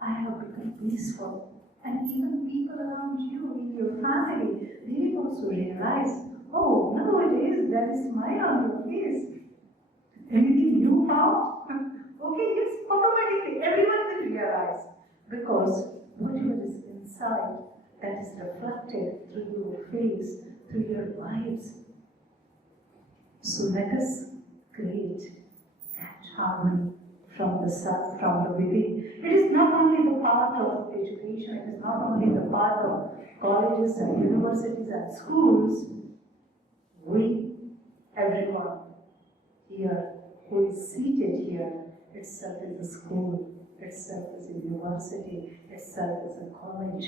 I have become peaceful. And even people around you, in your family, they will also realize, oh, nowadays there is a smile on your face. Anything you found? Okay, yes, automatically everyone will realize. Because whatever is inside, that is reflected through your face, through your vibes. So let us create that harmony from the self, from the within. It is not only the part of education, it is not only the part of colleges and universities and schools. We, everyone here who is seated here, itself is a school, itself is a university, itself is a college.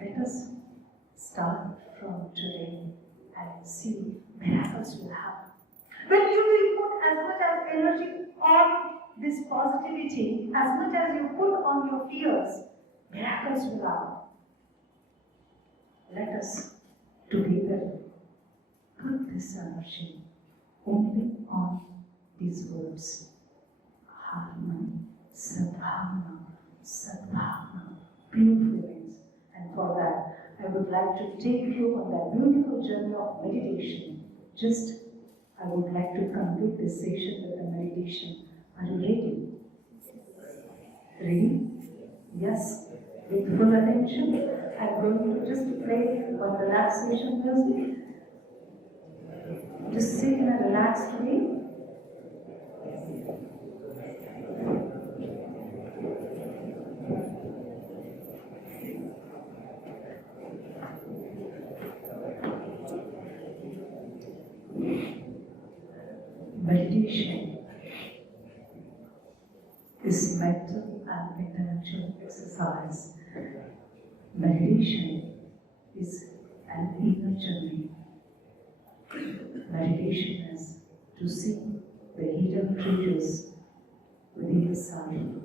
Let us start from today and see miracles will happen. When you will put as much as energy on this positivity, as much as you put on your fears, miracles will happen. Let us together put this energy only on these words. Harmony, sadbhavana, sadbhavana, beautiful things. And for that, I would like to take you on that beautiful journey of meditation. I would like to conclude this session with a meditation. Are you ready? Ready? Yes. With full attention, I'm going to just play one relaxation music. Just sit in a relaxed way. Meditation is mental and intellectual exercise. Meditation is an inner journey. Meditation is to see the hidden treasures within the self. And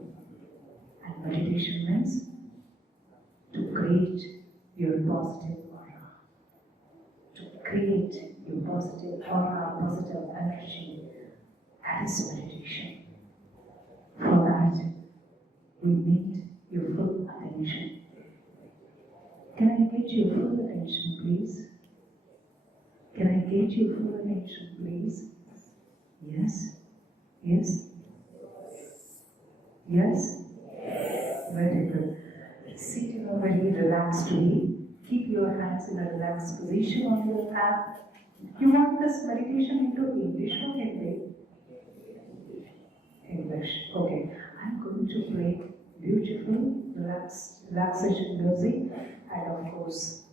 meditation means to create your positive aura. To create your positive aura, positive energy. That is meditation. For that, we need your full attention. Can I get your full attention, please? Can I get your full attention, please? Yes? Yes? Yes? Very good. Sit in a very relaxed way. Keep your hands in a relaxed position on your lap. You want this meditation into English or Hindi? English. Okay. I'm going to play beautiful relaxation music, and of course,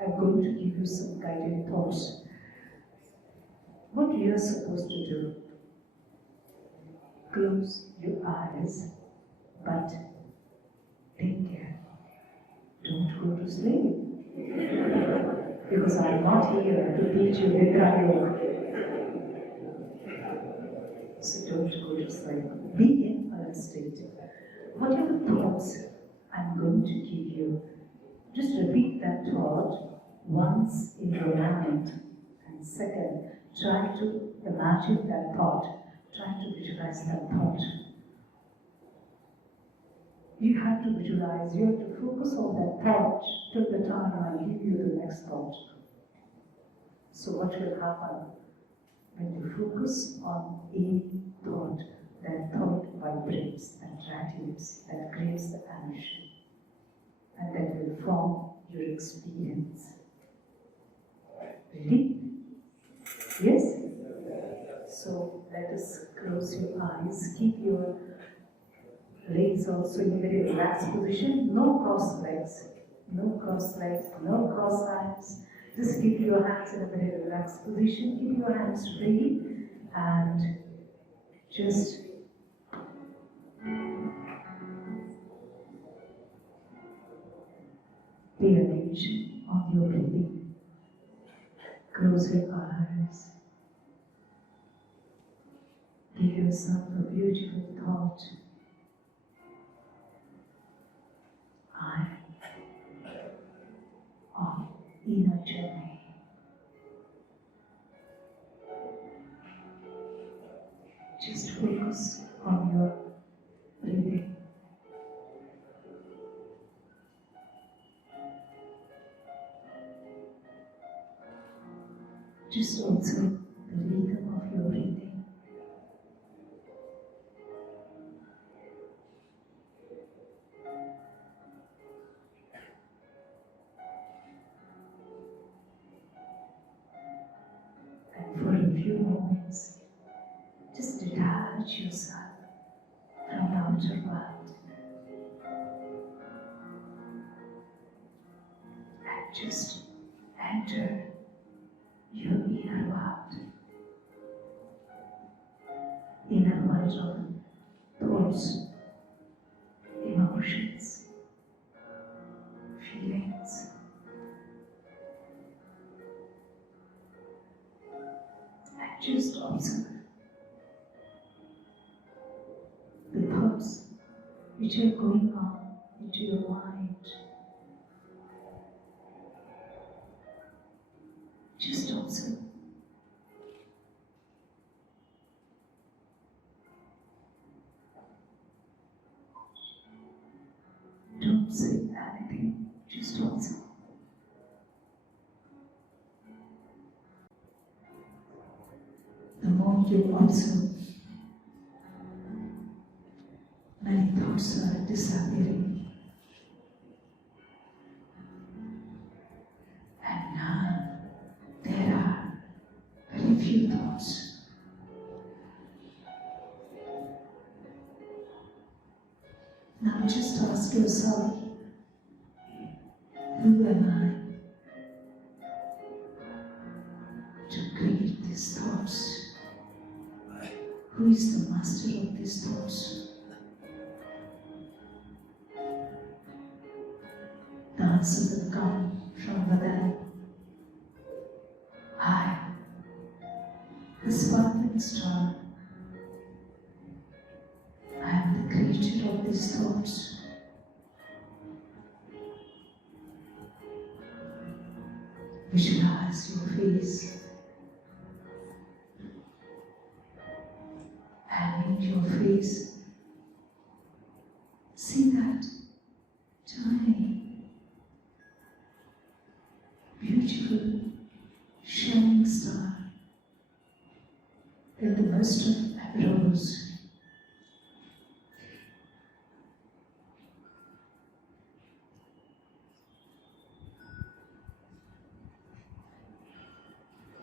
I'm going to give you some guided thoughts. What you are supposed to do? Close your eyes, but take care. Don't go to sleep. Because I'm not here to teach you Nidra Yoga. So don't go to sleep. Be in a state. Whatever thoughts I'm going to give you, just repeat that thought once in your mind. And second, try to imagine that thought. Try to visualize that thought. You have to visualize, you have to focus on that thought till the time I give you the next thought. So what will happen? When you focus on any thought, that thought vibrates, that radiates, that creates the energy, and that will form your experience. Ready? Yes? So let us close your eyes, keep your legs also in a very relaxed position, no cross legs, no cross legs, no cross hands. Just keep your hands in a very relaxed position, keep your hands free, and just pay attention on your breathing. Close your eyes. Give yourself a beautiful thought. I am inner journey. Just focus on your breathing. Just observe the rhythm of your breathing. And for a few moments, just detach yourself from the outer world and just enter your inner world. Inner world of thoughts, emotions, feelings. And just observe the thoughts which are going on into your mind. Just observe. Don't say anything, just observe. The more you observe, thoughts are disappearing. And now there are very few thoughts. Now just ask yourself, who am I to create these thoughts? Who is the master of these thoughts? The answer will come from within. I, the sparkling star, I am the creator of these thoughts. Visualize your face and in your face see that tiny, beautiful, shining star in the midst of arrows.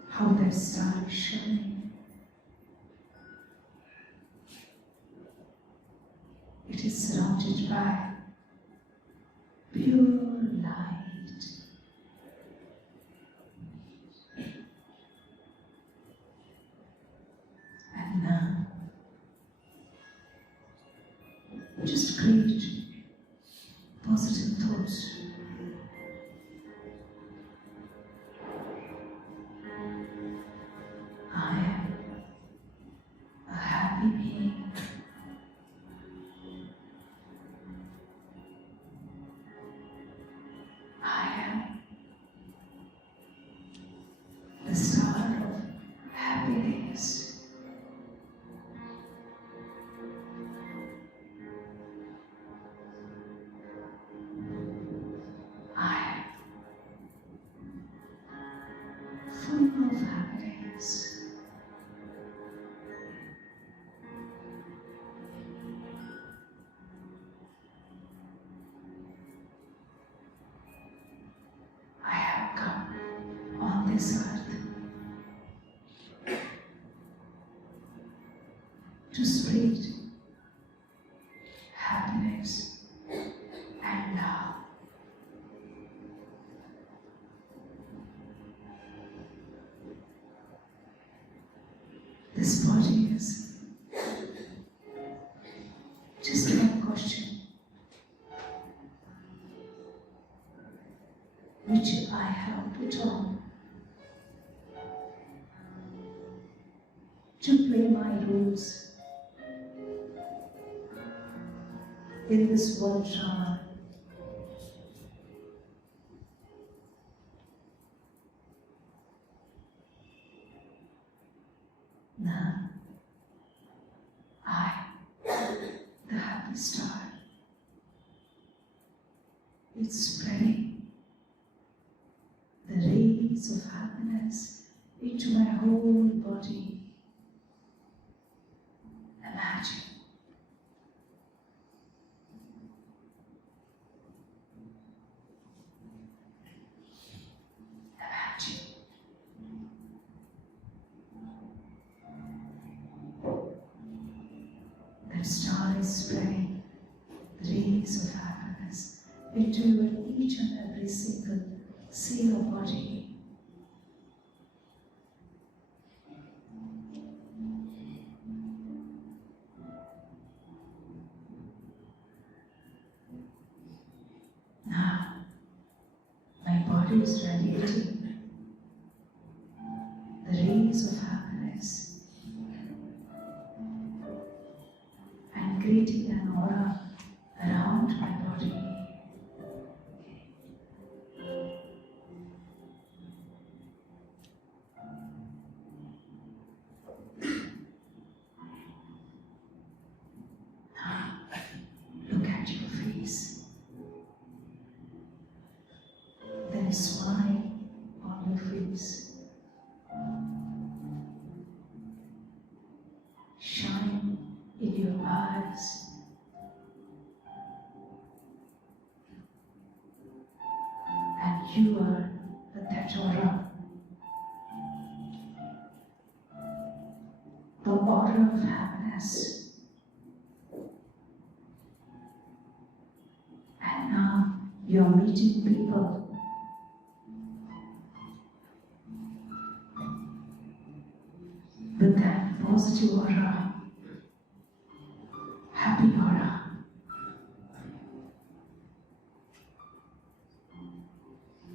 How that star is shining. It is surrounded by pure light. And now, just create positive thoughts. I am a happy being. I am the star of happiness. I am full of happiness. I have come on this earth to spread happiness and love. This body is just one question which I have put on to play my roles in this world drama. Now, I, the happy star, it's spreading the rays of happiness into my whole body. Imagine. Imagine. That star is spreading the rays of happiness into each and every single cell of body. Now, my body is radiating the rays of happiness and creating an aura around my body. Now, look at your face. There is smile on your face. Shine in your eyes. You are that aura. The aura of happiness. And now you're meeting people with that positive aura, happy aura.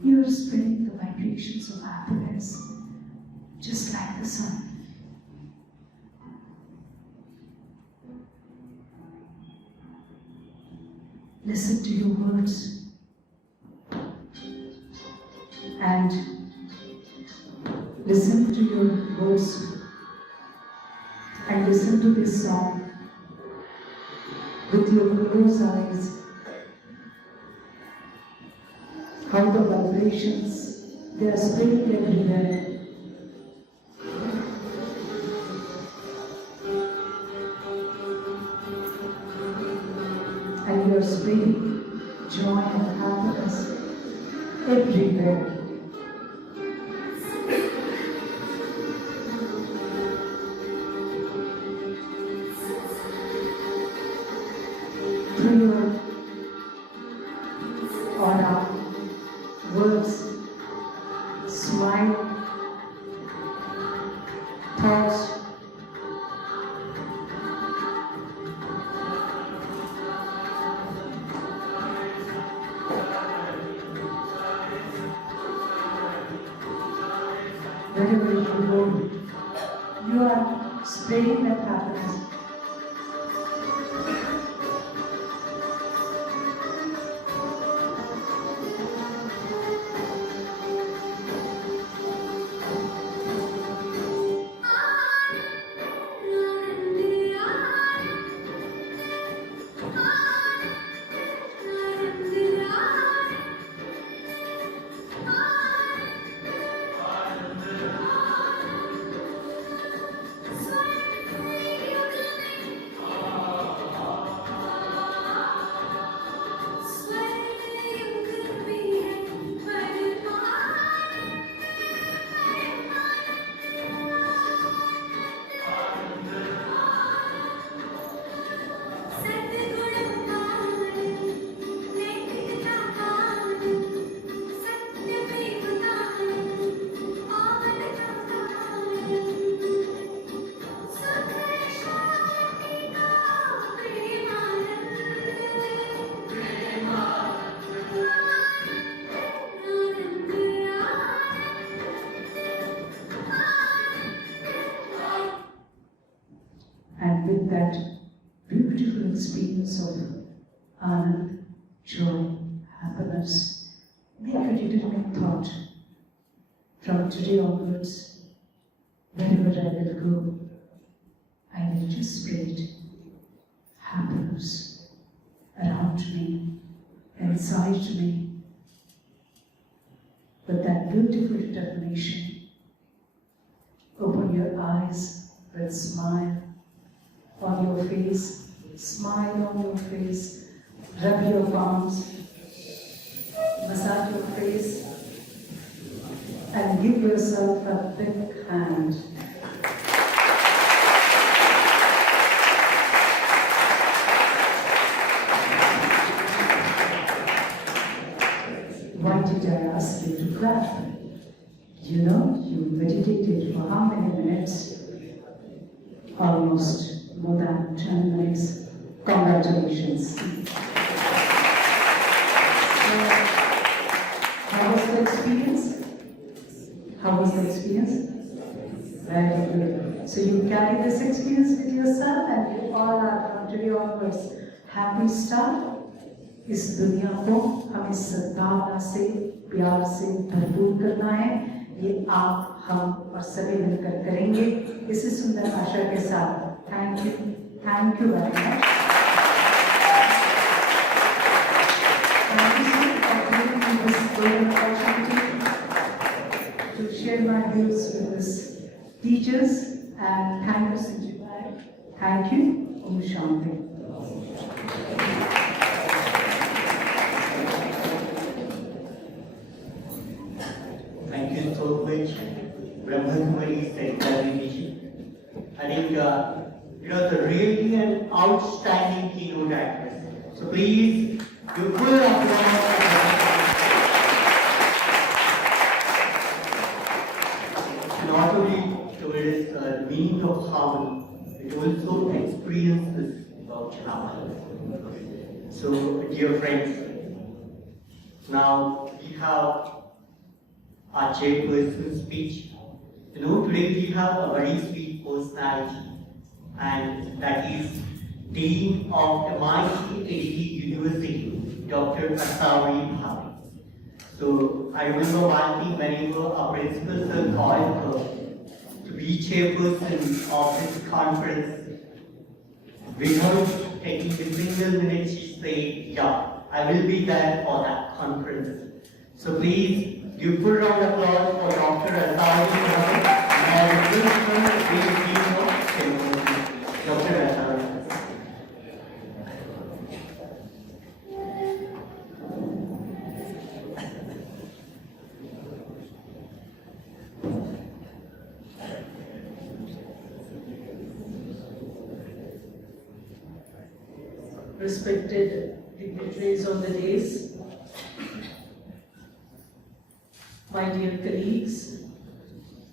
You are spreading the vibrations of happiness just like the sun. Listen to your words and listen to your voice and listen to this song with your closed eyes. How the vibrations, they are spreading everywhere. And you are spreading joy and happiness everywhere. Through your aura, words, smile, thoughts, wherever you go, you are spreading that happiness. And with that beautiful experience of Anand, joy, happiness, make a determined thought. From today onwards, wherever I will go, I will just spread happiness around me, inside me, with that beautiful determination. Open your eyes with smile on your face, smile on your face, rub your palms, massage your face, and give yourself a big hand. Why did I ask you to clap? You know, you meditated for how many minutes? Almost more than 10 minutes. Congratulations. So, how was the experience? How was the experience? Very good. So you carry this experience with yourself and you all are from today onwards happy star. इस दुनिया को हमें सद्भावना से प्यार से भरपूर करना है. ये आप हम और सभी मिलकर करेंगे. इसी सुंदर आशा के साथ thank you very much. To share my views with these teachers and thank you, Sanjay. Thank you. Om Shanti. It was a really an outstanding keynote address. So please, give full applause. Not only told us the meaning of harmony, it also experiences about harmony. So, dear friends, now we have our chairperson's speech. You know, today we have a very sweet personality, and that is Dean of MITSDBED University, Dr.Surendra. So I remember one thing whenever our principal sir called her to be chairperson of this conference, without taking a single minute, she said, yeah, I will be there for that conference. So please give full round of applause for Dr. Surendra and this one, Dr. Surendra. Respected dignitaries on the dais, my dear colleagues,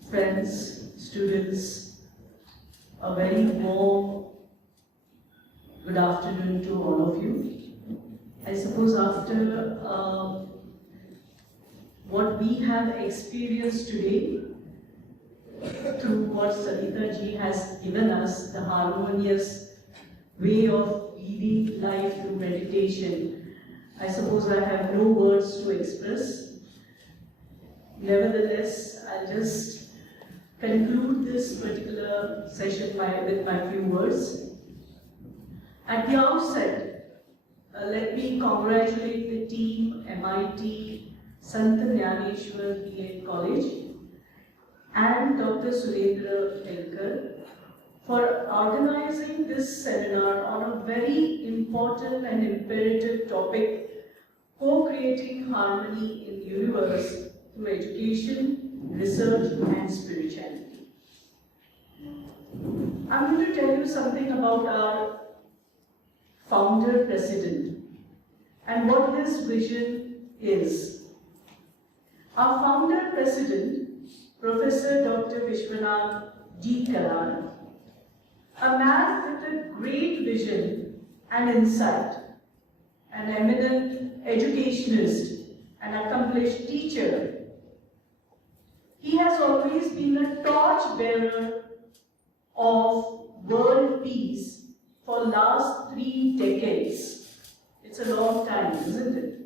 friends, students, a very warm good afternoon to all of you. I suppose after what we have experienced today, through what Sanita ji has given us, the harmonious way of leading life through meditation, I suppose I have no words to express. Nevertheless, I'll just conclude this particular session with my few words. At the outset, let me congratulate the team MIT Dnyaneshwar B.Ed College and Dr.Surendra Herkal for organizing this seminar on a very important and imperative topic, co-creating harmony in the universe through education, research and spirituality. I'm going to tell you something about our founder president and what his vision is. Our founder president, Professor Dr. Vishwanath D. Kalar, a man with a great vision and insight, an eminent educationist, an accomplished teacher. He has always been a torch-bearer of world peace for the last 3 decades. It's a long time, isn't it?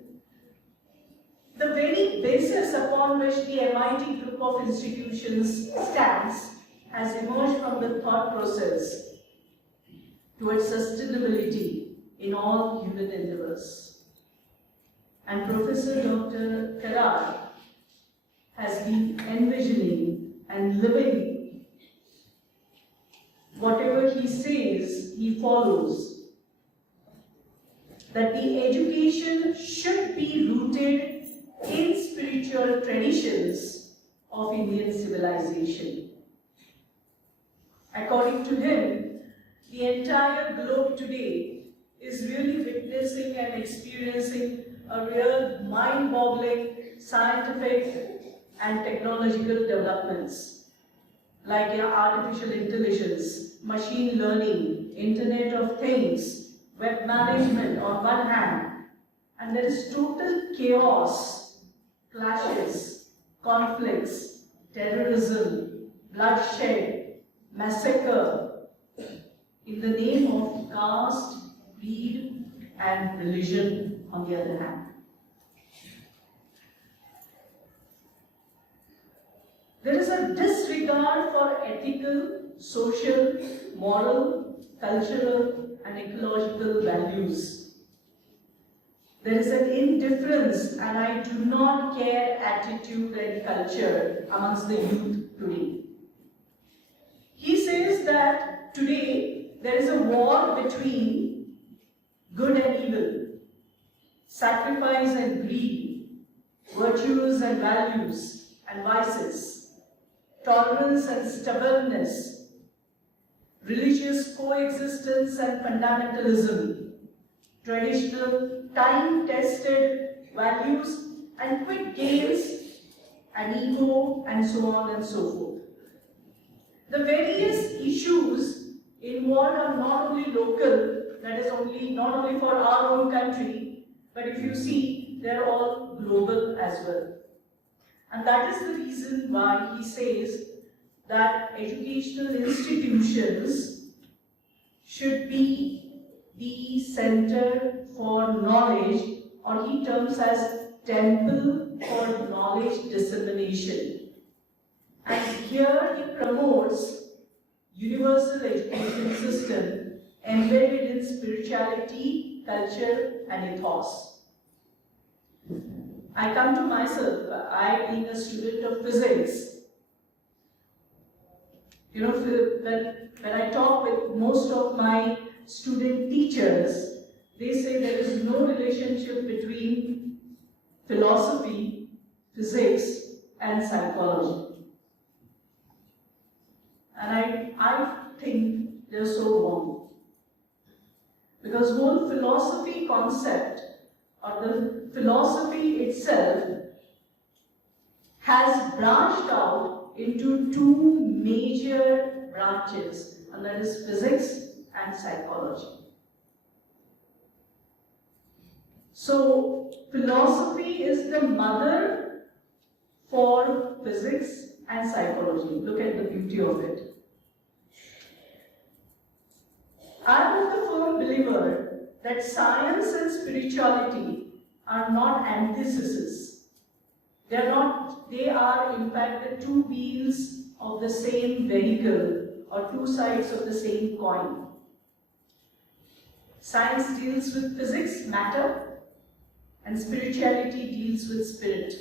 The very basis upon which the MIT group of institutions stands has emerged from the thought process towards sustainability in all human endeavors. And Professor Dr. Kalar has been envisioning and living whatever he says, he follows. That the education should be rooted in spiritual traditions of Indian civilization. According to him, the entire globe today is really witnessing and experiencing a real mind-boggling scientific and technological developments like artificial intelligence, machine learning, Internet of Things, web management on one hand, and there is total chaos, clashes, conflicts, terrorism, bloodshed, massacre in the name of caste, creed and religion on the other hand. There is a disregard for ethical, social, moral, cultural and ecological values. There is an indifference and I do not care attitude and culture amongst the youth today. He says that today there is a war between good and evil, sacrifice and greed, virtues and values and vices, tolerance and stubbornness. religious coexistence and fundamentalism, traditional time-tested values and quick gains and ego, and so on and so forth. The various issues involved are not only local, that is not only for our own country, but if you see, they're all global as well. And that is the reason why he says that educational institutions should be the center for knowledge, or he terms as temple for knowledge dissemination. And here he promotes universal education system embedded in spirituality, culture and ethos. I come to myself, I being a student of physics, when I talk with most of my student teachers, they say there is no relationship between philosophy, physics and psychology. And I think they're so wrong. Because whole philosophy concept, or the philosophy itself, has branched out into two major branches, and that is physics and psychology. So, philosophy is the mother for physics and psychology. Look at the beauty of it. I am the firm believer that science and spirituality are not antitheses. They are in fact the two wheels of the same vehicle, or two sides of the same coin. Science deals with physics, matter, and spirituality deals with spirit.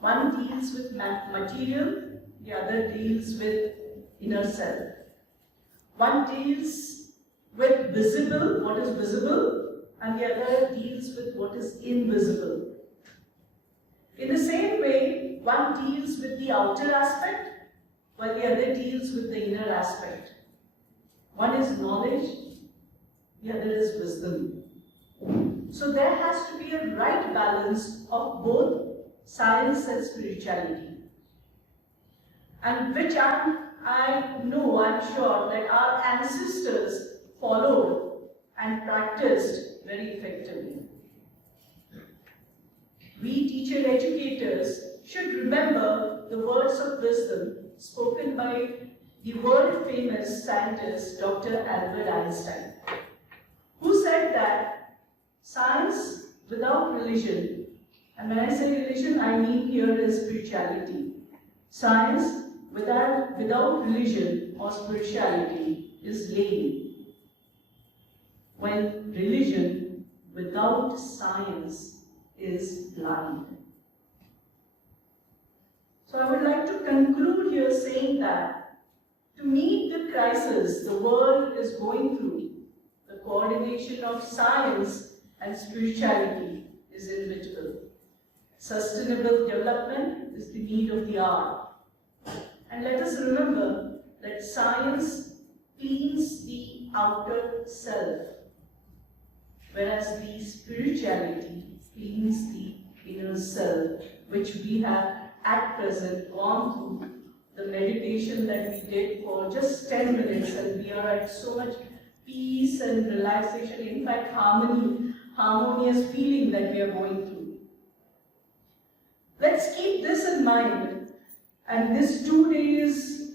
One deals with material, the other deals with inner self. One deals with visible, what is visible, and the other deals with what is invisible. In the same way, one deals with the outer aspect, while the other deals with the inner aspect. One is knowledge, the other is wisdom. So there has to be a right balance of both science and spirituality. And which I'm sure that our ancestors followed and practiced very effectively. We teacher educators should remember the words of wisdom spoken by the world famous scientist Dr. Albert Einstein, who said that science without religion, and when I say religion, I mean here is spirituality. Science without religion or spirituality is lame, while religion without science is blind. So I would like to conclude here saying that to meet the crisis the world is going through, the coordination of science and spirituality is inevitable. Sustainable development is the need of the hour. And let us remember that science cleans the outer self, whereas the spirituality cleans the inner self, which we have at present gone through the meditation that we did for just 10 minutes, and we are at so much peace and relaxation, in fact harmonious feeling that we are going through. Let's keep this in mind, and this 2 days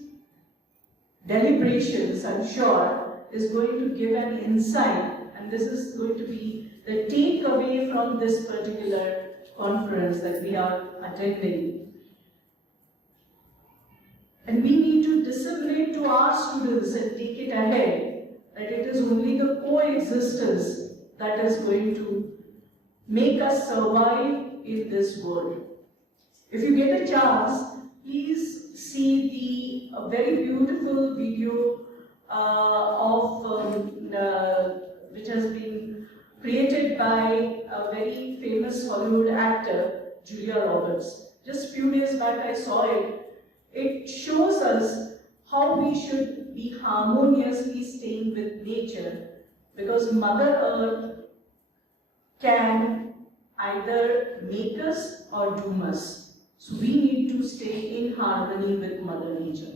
deliberations, I'm sure, is going to give an insight, and this is going to be the takeaway from this particular conference that we are attending. And we need to disseminate to our students and take it ahead that it is only the coexistence that is going to make us survive in this world. If you get a chance, please see the very beautiful video which has been created by a very famous Hollywood actor, Julia Roberts. Just a few days back I saw it. It shows us how we should be harmoniously staying with nature, because Mother Earth can either make us or doom us. So we need to stay in harmony with Mother Nature.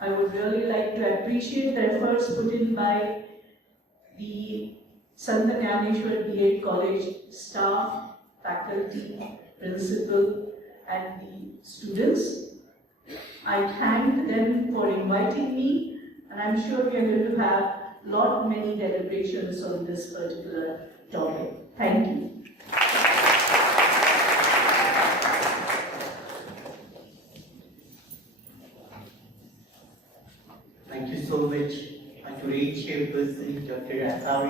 I would really like to appreciate the efforts put in by the Dnyaneshwar B.Ed College staff, faculty, principal, and the students. I thank them for inviting me, and I'm sure we are going to have many deliberations on this particular topic. Thank you. Thank you so much. Our great chairperson, Dr. Herkal.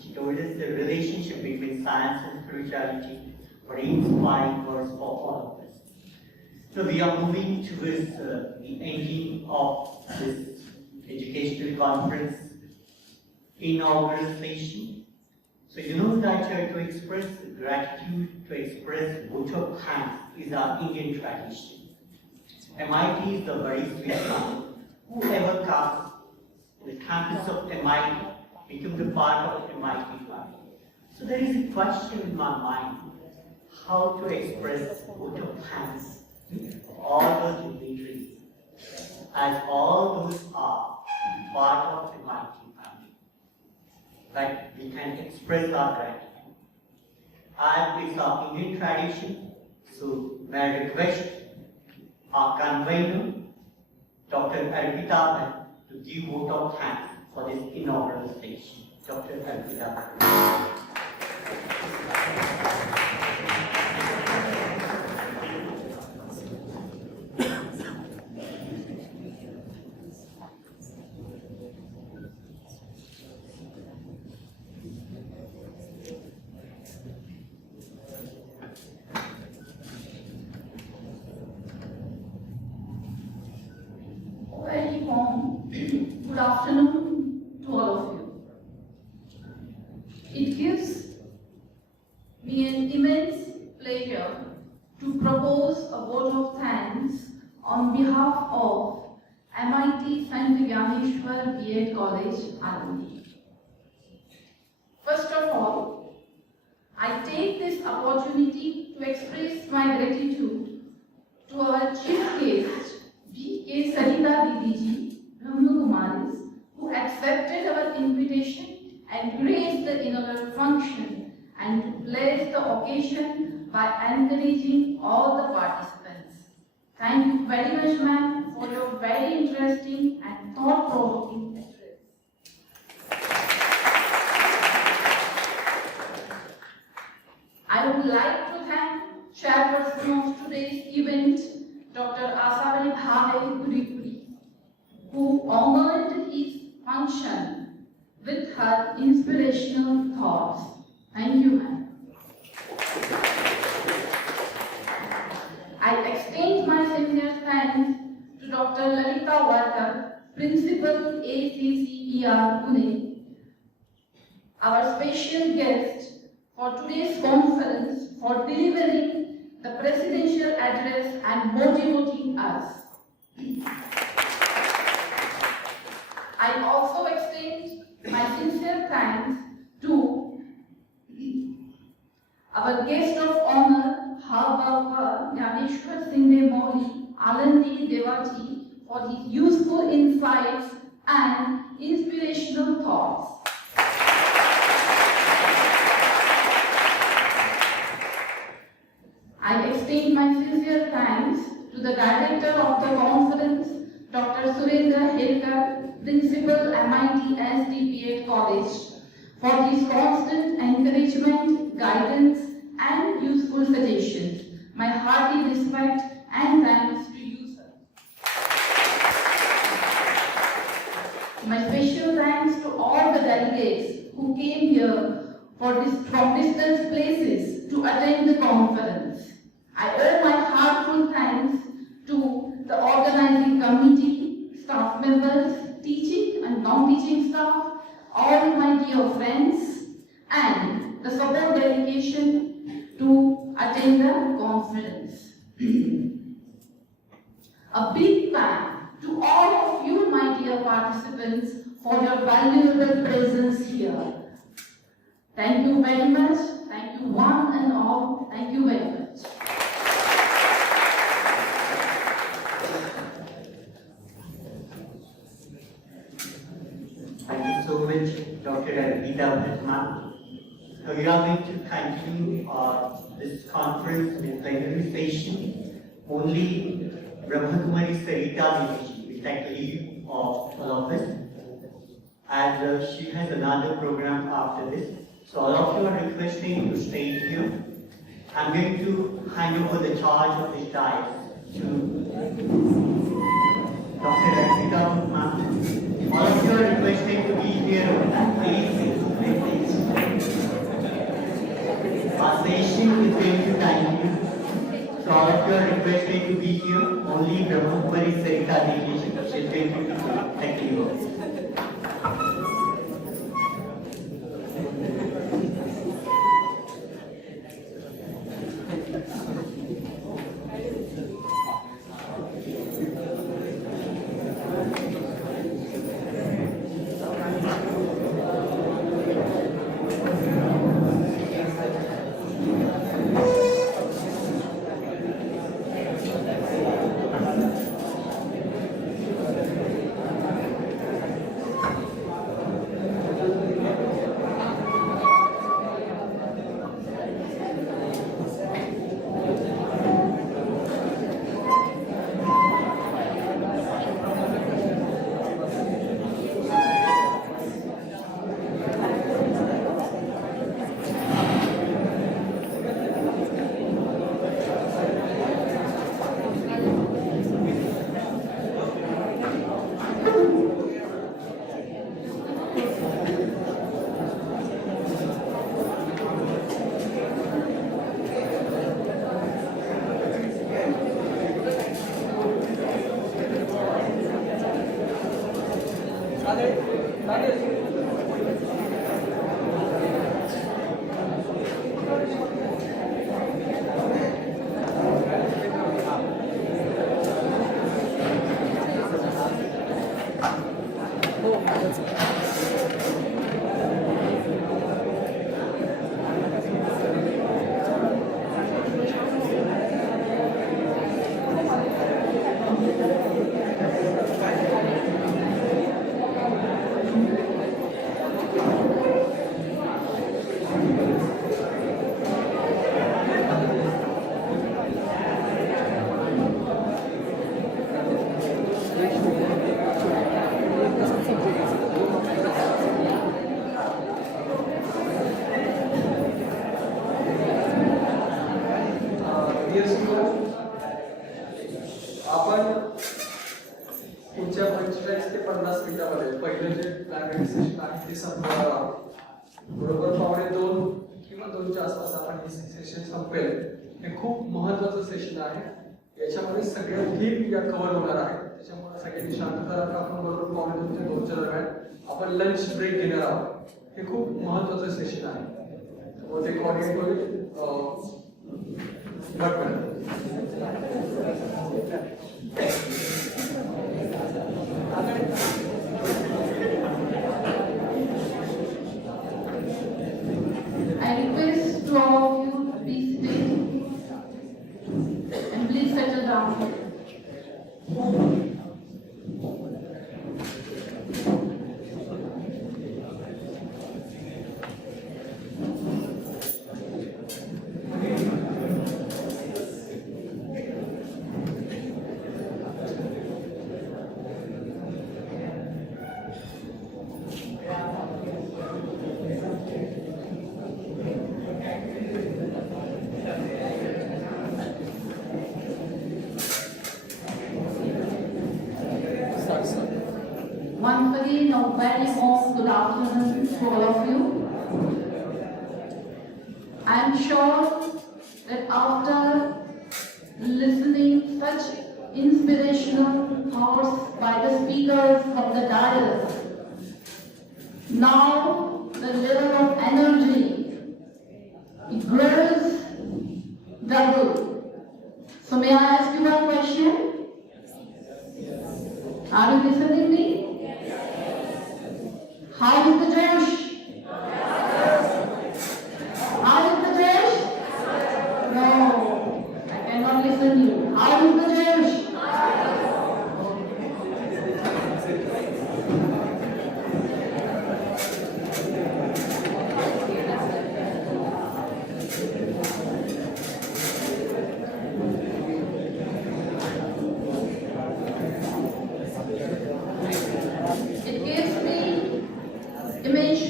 She told us the relationship between science and spirituality, very inspiring words for all of us. So we are moving towards the ending of this educational conference inaugural session. So you know that to express gratitude, to express vote of thanks is our Indian tradition. MIT is the very sweet one. Whoever comes to the campus of MIT becomes a part of MIT family. So there is a question in my mind, how to express vote of thanks for all those dignitaries, as all those are part of MIT family. But we can express our gratitude. As it's our Indian tradition, so may I request our convener, Dr. Arpita, to give vote of thanks for this inaugural session. Dr. Arpita. Very warm good afternoon to all of you. It gives me an immense pleasure to propose a vote of thanks on behalf of MIT Dnyaneshwar B.Ed College, Alandi. First of all, I take this opportunity to express my gratitude to our chief guest, B.K. Sarita Didiji, Brahma Kumaris, who accepted our invitation and graced the inaugural function and to bless the occasion by encouraging all the participants. Thank you very much, ma'am, for your very interesting and thought-provoking address. I would like to thank chairperson of today's event, Dr. Asavali Bhave Puri, who honored his function with her inspirational thoughts. Thank you, ma'am. I extend my sincere thanks to Dr. Lalita Varkar, Principal ACCER Pune, our special guest for today's conference, for delivering the presidential address and motivating us. I also extend my sincere thanks to our guest of honor, Dnyaneshwar Singh Mauli, Alandi, Devachi, for his useful insights and inspirational thoughts. I extend my sincere thanks to the director of the conference, Dr. Surendra Herkal, Principal MITSDBED College, for his constant encouragement, guidance, and useful suggestions. My hearty respect and thanks to you, sir. My special thanks to all the delegates who came here from distant places to attend the conference. I owe my heartfelt thanks to the organizing committee, staff members, teaching and non-teaching staff, all my dear friends, and the support delegation to attend the conference. A big thank to all of you, my dear participants, for your valuable presence here. Thank you very much. Thank you one and all. Thank you very much. Thank you so much, Dr. Devachi. So we are going to continue this conference with plenary session. Only Brahmakumari Sarita Devachi will take leave of all of us. And she has another program after this. So all of you are requesting to stay here. I'm going to hand over the charge of this diet to Dr. Devachi ma'am. All of you are requesting to be here. Please. Our session is going to continue. So all of you are requested to be here. Only Brahmakumari Sarita Devachi is going to take leave. पुढच्या 45 ते 50 मिनिटांमध्ये पहिलं जे primary session आहे ते संपणार आहोत. बरोबर 2:15 किंवा 2च्या आसपास आपण हे सेशन संपेल. हे खूप महत्त्वाचं सेशन आहे. याच्यामध्ये सगळ्या थीम या कव्हर होणार आहेत. त्याच्यामुळे सगळ्यांनी शांतता राखा. आपण बरोबर 2:15 ते 2च्या दरम्यान आपण लंच ब्रेक घेणार आहोत. हे खूप महत्त्वाचं सेशन आहे. त्यामुळे ते कोऑर्डिनेट होईल. I request to all of you to be seated and please settle down. Once again, a very warm good afternoon to all of you. I am sure that after listening such inspirational thoughts by the speakers of the dais, now the level of energy it grows double. So may I ask you one question? How is the Josh? How is the Josh? No, I cannot listen to you. How is the Josh? It gives me immense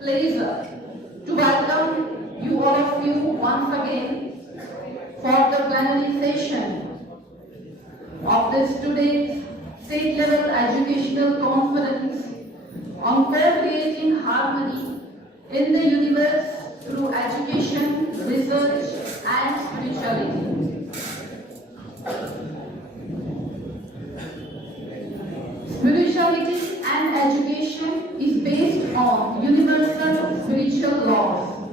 pleasure to welcome you all of you once again for the plenary session of this today's state level educational conference on co-creating harmony in the universe through education, research and spirituality. Spirituality and education is based on universal spiritual laws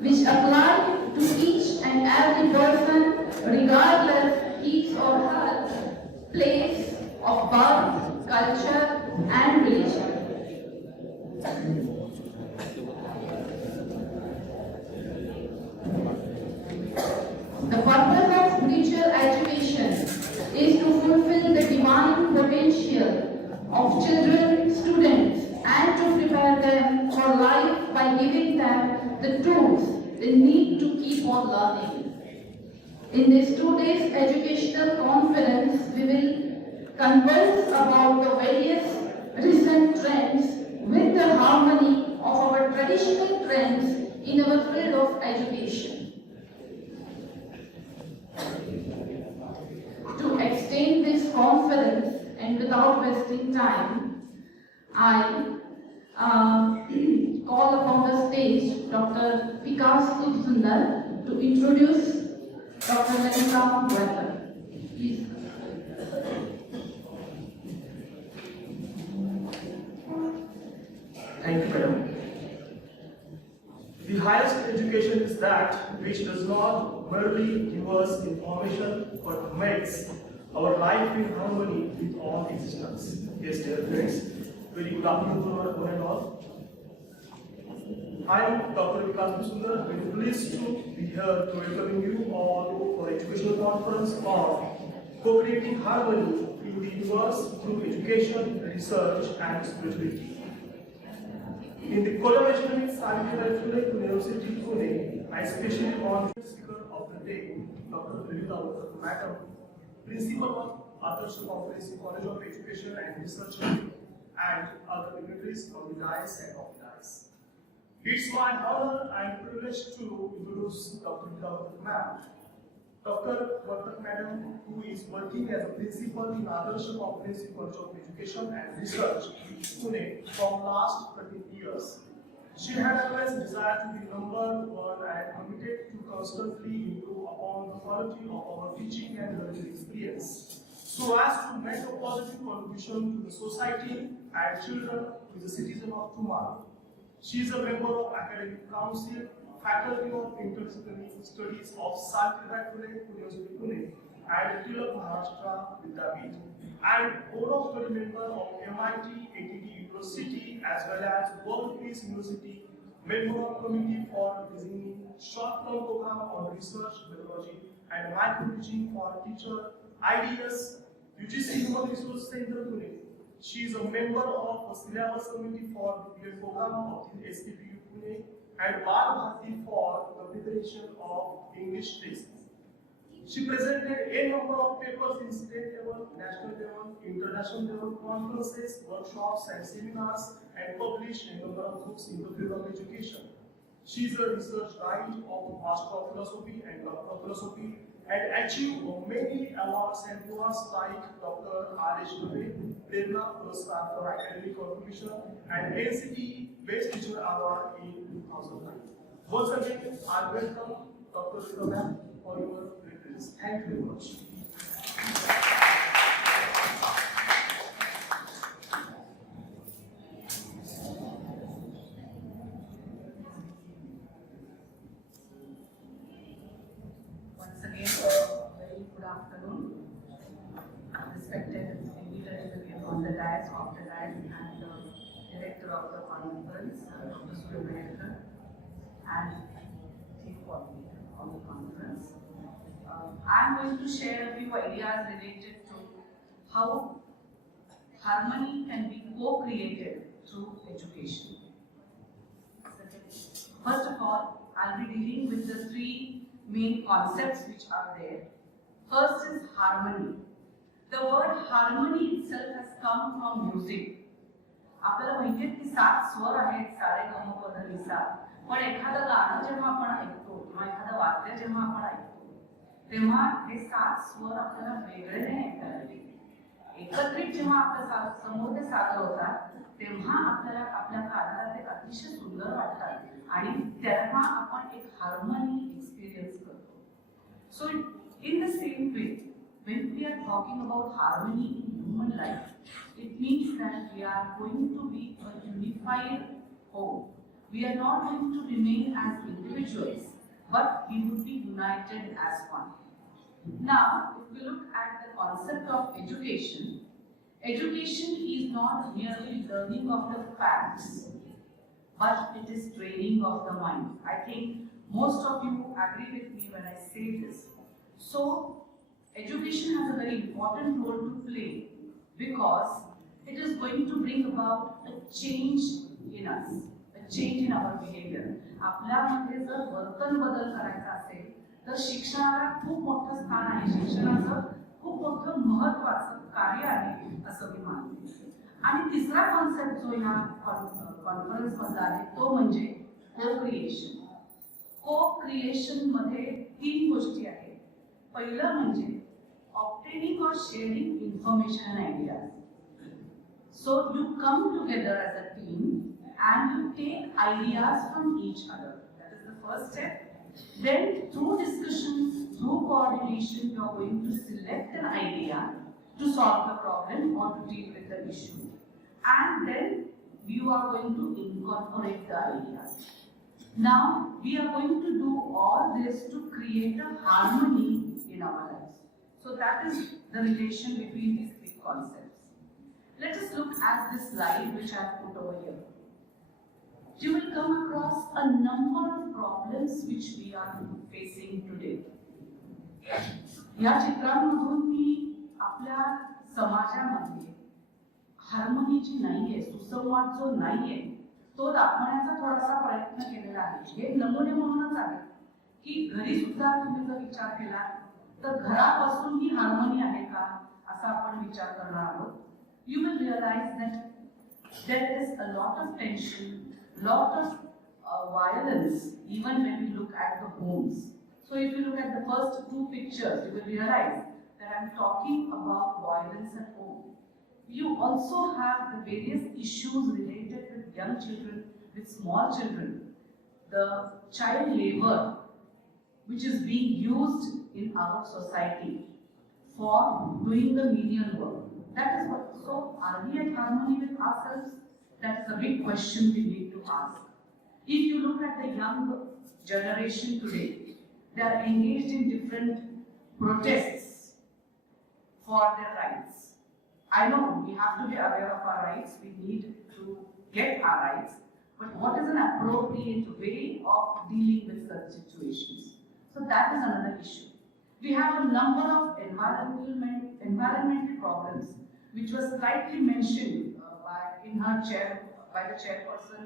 which apply to each and every person regardless his or her place of birth, culture and religion. The purpose of spiritual education is to fulfill the divine potential of children, students, and to prepare them for life by giving them the tools they need to keep on learning. In this 2 days educational conference, we will converse about the various recent trends with the harmony of our traditional trends in our field of education. To extend this conference and without wasting time, I call upon the stage Dr. Surendra to introduce Dr. Herkal. Please. Thank you, madam. The highest education is that which does not merely give us information but makes our life in harmony with all existence. Yes, dear friends, very good afternoon to one and all. I am Dr. Surendra, very pleased to be here to welcome you all for educational conference on co-creating harmony in the universe through education, research and spirituality. In the collaboration with Surendra University, Pune, I especially want the speaker of the day, Dr. Devachi, Madam, Principal of Adarsh Comprehensive College of Education and Research, and other dignitaries on the dais and off the dais. It's my honor and privilege to introduce Dr. Devachi, Madam. Dr. Devachi, Madam, who is working as a principal in Adarsh Comprehensive College of Education and Research, Pune, from last 13 years. She had always desired to be number one and committed to constantly improve upon the quality of our teaching and learning experience, so as to make a positive contribution to the society and children with the citizen of tomorrow. She is a member of Academic Council, Faculty of Interdisciplinary Studies of Surendra Herkal, University Pune, and Tilak Maharashtra B.Ed, and board of study member of MITSDBED University as well as World Peace University, member of committee for designing short-term program on research methodology and micro-teaching for teacher IDS, UGC Human Resource Center Pune. She is a member of the syllabus committee for the B.Ed program of the SPPU Pune and Bar Bharati for the preparation of English tests. She presented a number of papers in state level, national level, international level conferences, workshops and seminars, and published a number of books in the field of education. She is a research guide of Master of Philosophy and Doctor of Philosophy and achieved many awards and awards like Dr. R.H. Prerna Puruskar for academic contribution and NCT Best Teacher Award in 2009. Once again, I welcome Dr. Surendra for your reference. Thank you very much. Once again, very good afternoon. Respected dignitaries on the dais, off the dais, and the Director of the conference, Dr. Surendra Herkal, and Chief Coordinator of the conference. I am going to share a few ideas related to how harmony can be co-created through education. First of all, I'll be dealing with the three main concepts which are there. First is harmony. The word harmony itself has come from music. आपल्याला माहिती आहे की 7 स्वर आहेत, सारे गम पध निसा. पण एखादं गाणं जेव्हा आपण ऐकतो किंवा एखादं वाद्य जेव्हा आपण ऐकतो तेव्हा हे 7 स्वर आपल्याला वेगळे नाही ऐकायला. एकत्रित जेव्हा आपल्या समोर ते सादर होतात तेव्हा आपल्याला आपल्या कानाला ते अतिशय सुंदर वाटतात आणि तेव्हा आपण एक हार्मनी एक्सपिरियन्स करतो. So in the same way when we are talking about harmony in human life, it means that we are going to be a unified whole. We are not going to remain as individuals, but we would be united as one. Now, if we look at the concept of education, education is not merely learning of the facts, but it is training of the mind. I think most of you agree with me when I say this. So, education has a very important role to play because it is going to bring about a change in us, a change in our behavior. आपल्यामध्ये जर वर्तन बदल करायचा असेल तर शिक्षणाला खूप मोठं स्थान आहे, शिक्षणाचं खूप मोठं महत्त्वाचं कार्य आहे असं मी मानते. आणि तिसरा कॉन्सेप्ट जो या कॉन्फरन्स मधला आहे तो म्हणजे को क्रिएशन. को क्रिएशन मध्ये 3 गोष्टी आहेत. पहिलं म्हणजे obtaining or sharing information and ideas. So you come together as a team and you take ideas from each other. That is the first step. Then through discussions, through coordination, you are going to select an idea to solve the problem or to deal with the issue. And then you are going to incorporate the idea. Now we are going to do all this to create a harmony in our lives. So that is the relation between these 3 concepts. Let us look at this slide which I have put over here. You will come across a number of problems which we are facing today. या चित्रांमधून मी आपल्या समाजामध्ये harmony जी नाहीये, सुसंवाद जो नाहीये तो दाखवण्याचा थोडासा प्रयत्न केलेला आहे. हे नमुने म्हणूनच आहे की घरी सुद्धा तुम्ही जर विचार केला तर घरापासून ही हार्मनी आहे का असा आपण विचार करणार आहोत. You will realize that there is a lot of tension, lot of violence even when we look at the homes. So if you look at the first 2 pictures, you will realize that I'm talking about violence at home. You also have the various issues related with young children, with small children. The child labor which is being used in our society for doing the menial work. That is what. So, are we at harmony with ourselves? That is a big question we need to ask. If you look at the young generation today, they are engaged in different protests for their rights. I know we have to be aware of our rights. We need to get our rights. But what is an appropriate way of dealing with such situations? So that is another issue. We have a number of environmental problems which was slightly mentioned by the chairperson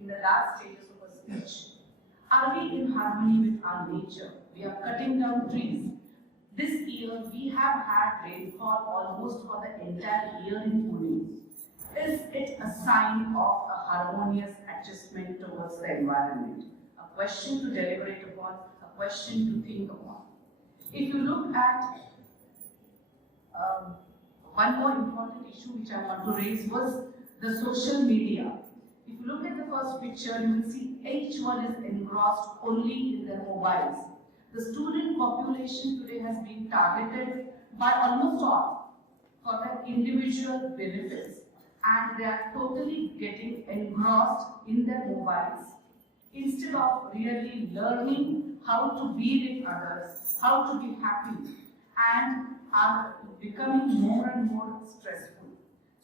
in the last stages of her speech. Are we in harmony with our nature? We are cutting down trees. This year we have had rainfall almost for the entire year in Pune. Is it a sign of a harmonious adjustment towards the environment? A question to deliberate upon, a question to think upon. If you look at one more important issue which I want to raise was the social media. If you look at the first picture, you will see each one is engrossed only in their mobiles. The student population today has been targeted by almost all for their individual benefits, and they are totally getting engrossed in their mobiles instead of really learning how to be with others, how to be happy, and are becoming more and more stressful.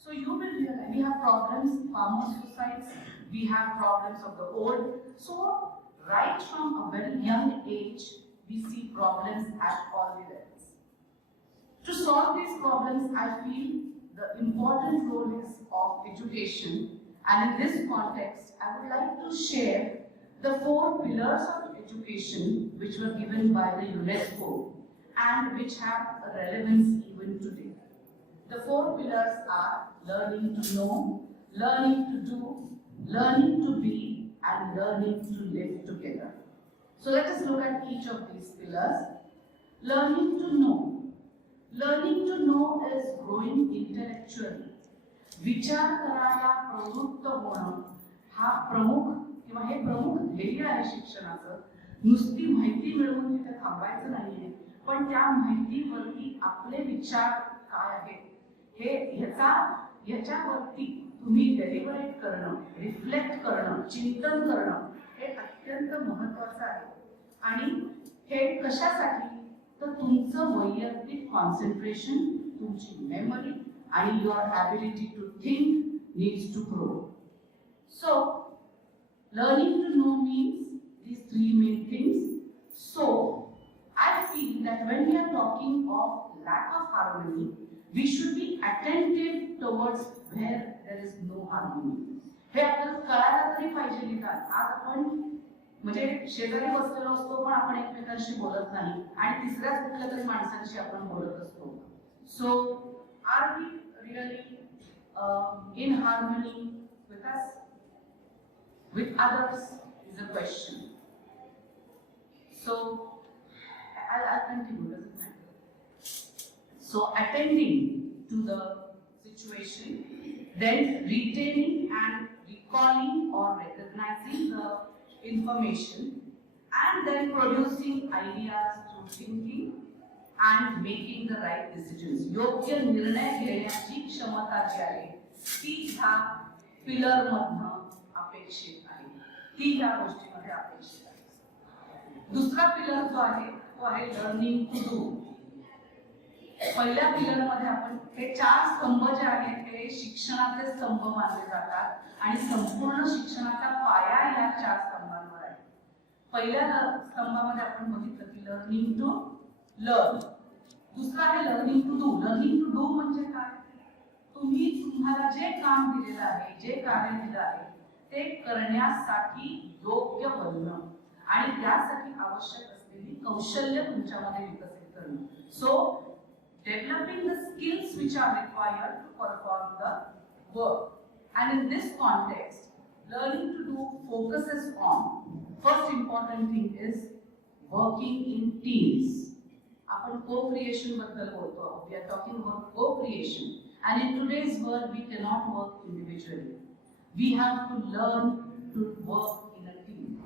So you will realize we have problems, farmer suicides, we have problems of the old. So right from a very young age, we see problems at all the levels. To solve these problems, I feel the important role is of education, and in this context, I would like to share the 4 pillars of education which were given by the UNESCO and which have a relevance even today. The 4 pillars are learning to know, learning to do, learning to be, and learning to live together. So let us look at each of these pillars. Learning to know. Learning to know is growing intellectually. विचार करायला प्रवृत्त होणं हा प्रमुख किंवा हे प्रमुख ध्येय आहे शिक्षणाचं. नुसती माहिती मिळवून तिथे थांबायचं नाहीये, पण त्या माहितीवरती आपले विचार काय आहेत हे ह्याच्यावरती तुम्ही डेलिव्हरेट करणं, रिफ्लेक्ट करणं, चिंतन करणं हे अत्यंत महत्त्वाचं आहे. आणि हे कशासाठी तर तुमचं वैयक्तिक कॉन्सन्ट्रेशन, तुमची मेमरी आणि your ability to think needs to grow. So learning to know means these 3 main things. So I feel that when we are talking of lack of harmony, we should be attentive towards where there is no harmony. हे आपल्याला कळायला तरी पाहिजे निदान. आज आपण म्हणजे शेजारी बसलेलो असतो पण आपण एकमेकांशी बोलत नाही आणि तिसऱ्याच कुठल्या तरी माणसांशी आपण बोलत असतो. So are we really in harmony with us, with others is a question. So I'll continue, doesn't matter. So attending to the situation, then retaining and recalling or recognizing the information, and then producing ideas through thinking and making the right decisions. योग्य निर्णय घेण्याची क्षमता जी आहे ती ह्या pillar मधनं अपेक्षित आहे, ती ह्या गोष्टीमध्ये अपेक्षित आहे. दुसरा पिलर जो आहे तो आहे लर्निंग टू डू. पहिल्या पिलर मध्ये आपण हे 4 स्तंभ जे आहेत हे शिक्षणाचे स्तंभ मानले जातात आणि संपूर्ण शिक्षणाचा पाया या 4 स्तंभांवर आहे. पहिल्या स्तंभामध्ये आपण बघितलं की लर्निंग टू लर्न. दुसरा आहे learning to do. Learning to do म्हणजे काय? तुम्हाला जे काम दिलेलं आहे, जे कार्य दिलं आहे ते करण्यासाठी योग्य बनणं आणि त्यासाठी आवश्यक असलेली कौशल्य तुमच्यामध्ये विकसित करणं. So developing the skills which are required to perform the work. And in this context, learning to do focuses on first important thing is working in teams. आपण co-creation बद्दल बोलतो. We are talking about co-creation. And in today's world, we cannot work individually. We have to learn to work in a team.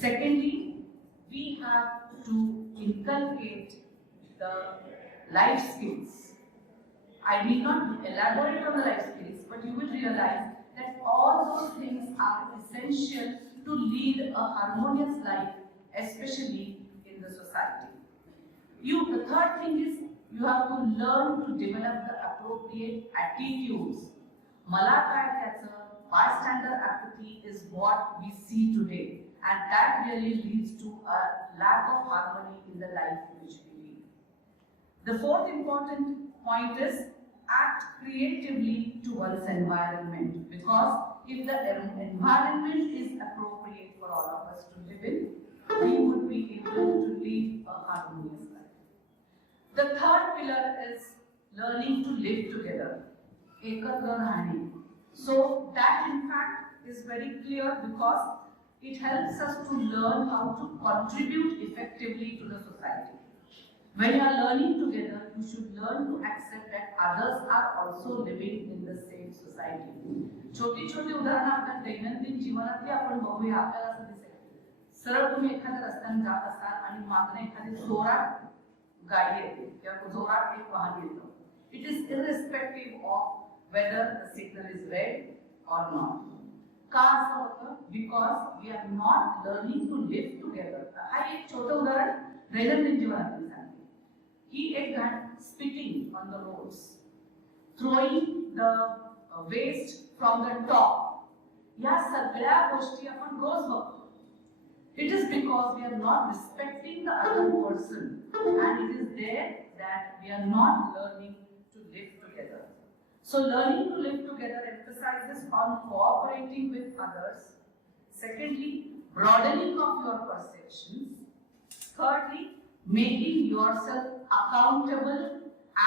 Secondly, we have to inculcate the life skills. I need not elaborate on the life skills, but you will realize that all those things are essential to lead a harmonious life, especially in the society. The third thing is you have to learn to develop the appropriate attitudes. मला काय त्याचं bystander apathy is what we see today, and that really leads to a lack of harmony in the life which we lead. The fourth important point is act creatively to one's environment, because if the environment is appropriate for all of us to live in, we would be able to lead a harmonious life. The third pillar is learning to live together. एकत्र राहणे. So that in fact is very clear because it helps us to learn how to contribute effectively to the society. When you are learning together, you should learn to accept that others are also living in the same society. छोटी छोटी उदाहरणं आपल्या दैनंदिन जीवनातली आपण बघूया. आपल्याला असं दिसेल, सरळ तुम्ही एखाद्या रस्त्याने जात असाल आणि मागणे एखादी जोरात गाडी येते किंवा जोरात एक वाहन येतं. It is irrespective of whether the signal is red or not. का असं होतं? Because we are not learning to live together. हा एक छोटं उदाहरण दैनंदिन जीवनातलं सांगते. ही एक घाण spitting on the roads, throwing the waste from the top. या सगळ्या गोष्टी आपण रोज बघतो. It is because we are not respecting the other person, and it is there that we are not learning to live together. So learning to live together emphasizes on cooperating with others. Secondly, broadening of your perceptions. Thirdly, making yourself accountable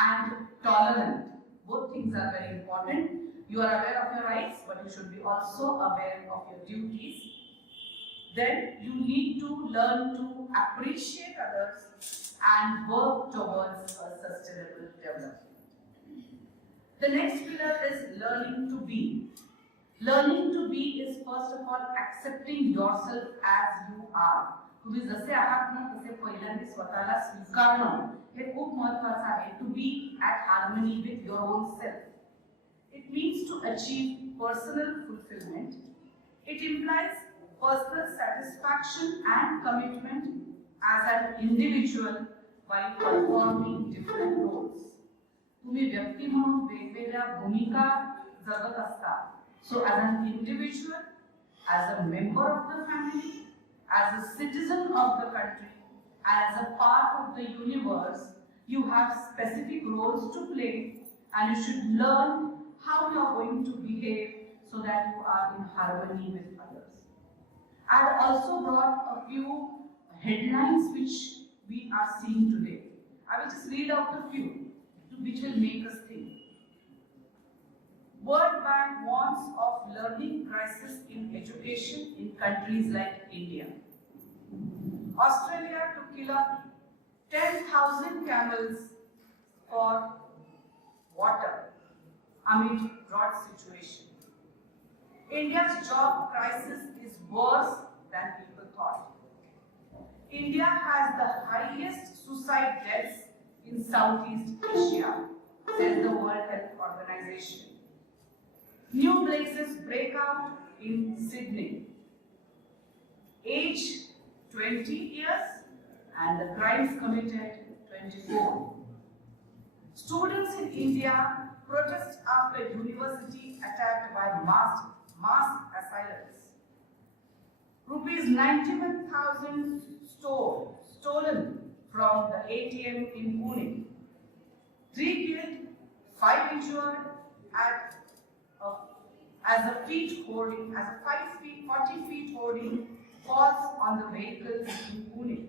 and tolerant. Both things are very important. You are aware of your rights, but you should be also aware of your duties. Then you need to learn to appreciate others and work towards a sustainable development. The next pillar is learning to be. Learning to be is first of all accepting yourself as you are. तुम्ही जसे आहात ना तसे पहिल्यांदा स्वतःला स्वीकारणं हे खूप महत्त्वाचं आहे. To be at harmony with your own self. It means to achieve personal fulfillment. It implies personal satisfaction and commitment as an individual while performing different roles. तुम्ही व्यक्ती म्हणून वेगवेगळ्या भूमिका जगत असता. So as an individual, as a member of the family, as a citizen of the country, as a part of the universe, you have specific roles to play, and you should learn how you are going to behave so that you are in harmony with others. I have also brought a few headlines which we are seeing today. I will just read out a few which will make us think. World Bank warns of learning crisis in education in countries like India. Australia to kill up 10,000 camels for water amid drought situation. India's job crisis is worse than people thought. India has the highest suicide deaths in Southeast Asia, says the World Health Organization. New places break out in Sydney. Age 20 years and the crimes committed 24. Students in India protest after university attacked by mass assailants. Rupees 91,000 stolen from the ATM in Pune. 3 killed, 5 injured as a 40 feet hoarding falls on the vehicles in Pune.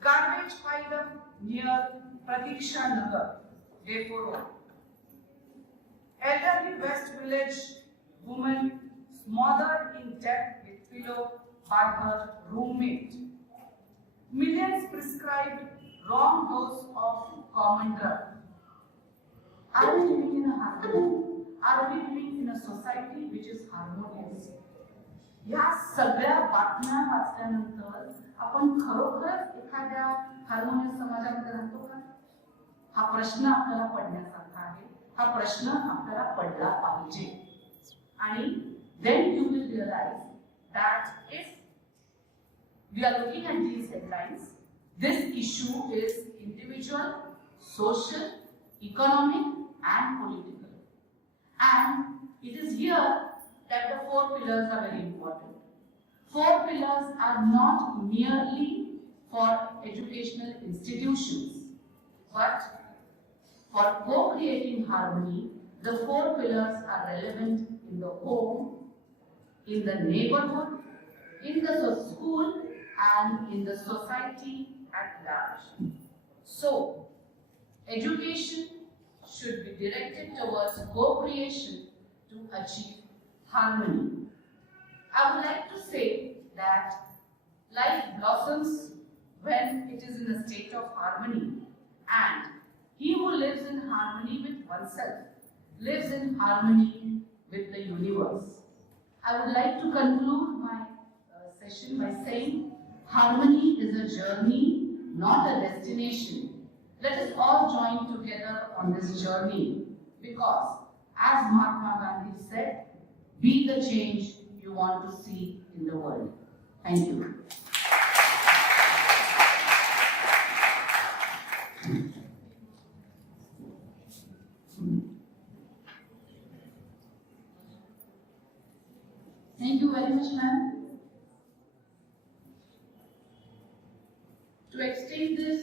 Garbage piled up near Pratiksha Nagar, Depot Road. Elderly West Village woman smothered in death with pillow by her roommate. Millions prescribed wrong dose of common drug. Are we living in a harmony? Are we living in a society which is harmonious? या सगळ्या बातम्या वाचल्यानंतर आपण खरोखरच एखाद्या harmonious समाजामध्ये राहतो का? हा प्रश्न आपल्याला पडण्यासारखा आहे. हा प्रश्न आपल्याला पडला पाहिजे. आणि then you will realize that if we are looking at these headlines, this issue is individual, social, economic and political. And it is here that the 4 pillars are very important. 4 pillars are not merely for educational institutions, but for co-creating harmony. The 4 pillars are relevant in the home, in the neighborhood, in the school, and in the society at large. So, education should be directed towards co-creation to achieve harmony. I would like to say that life blossoms when it is in a state of harmony, and he who lives in harmony with oneself lives in harmony with the universe. I would like to conclude my session by saying harmony is a journey, not a destination. Let us all join together on this journey, because as Mahatma Gandhi said, be the change you want to see in the world. Thank you. Thank you very much, ma'am. To extend this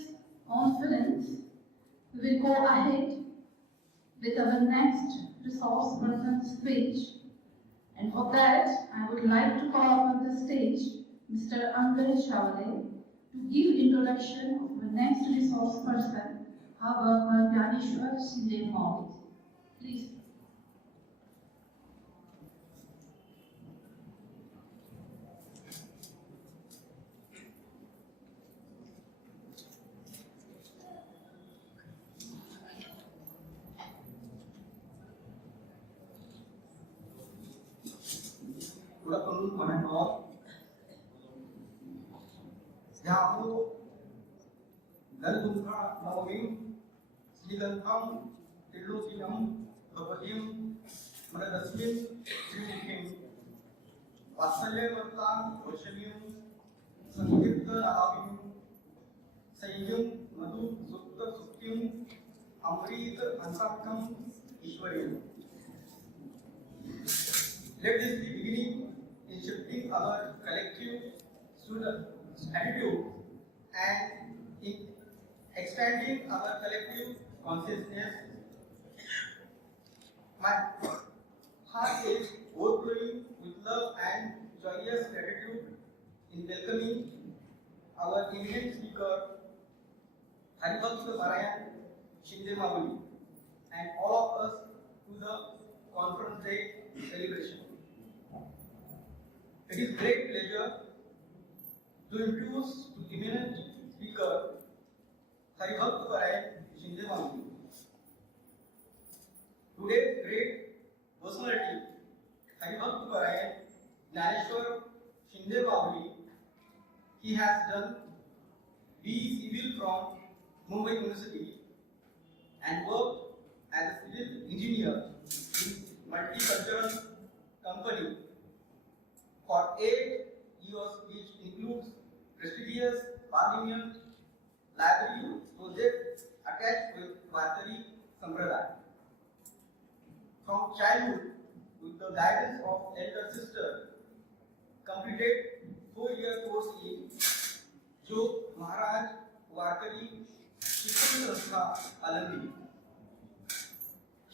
conference, we will go ahead with our next resource person speech. And for that, I would like to call on the stage Mr. Dnyaneshwar to give introduction of the next resource person, our Dnyaneshwar Devachi. Please. Good afternoon, one and all. Yahu Dalunka Nawim Sligantam Tilusiam Babahim Madasmin Srikim Vasale Matan Oshamium Sankirta Avim Sayum Madu Sutta Sukim Amrit Ansakam Ishwarium. Let this be beginning in shifting our collective attitude and in expanding our collective consciousness. My heart is overflowing with love and joyous gratitude in welcoming our eminent speaker, Dr.Surendra Herkal, and all of us to the conference day celebration. It is great pleasure to introduce to eminent speaker Dr.Surendra Herkal. Today's great personality, Dr.Surendra Dnyaneshwar, he has done B.Ed Civil from Mumbai University and worked as a civil engineer in multicultural company for 8 years, which includes prestigious parliament, library projects attached with Vartari Sampradaya. From childhood, with the guidance of elder sister, completed 4-year course in Jog Maharaj Varkari Shikshana Sanstha, Alandi.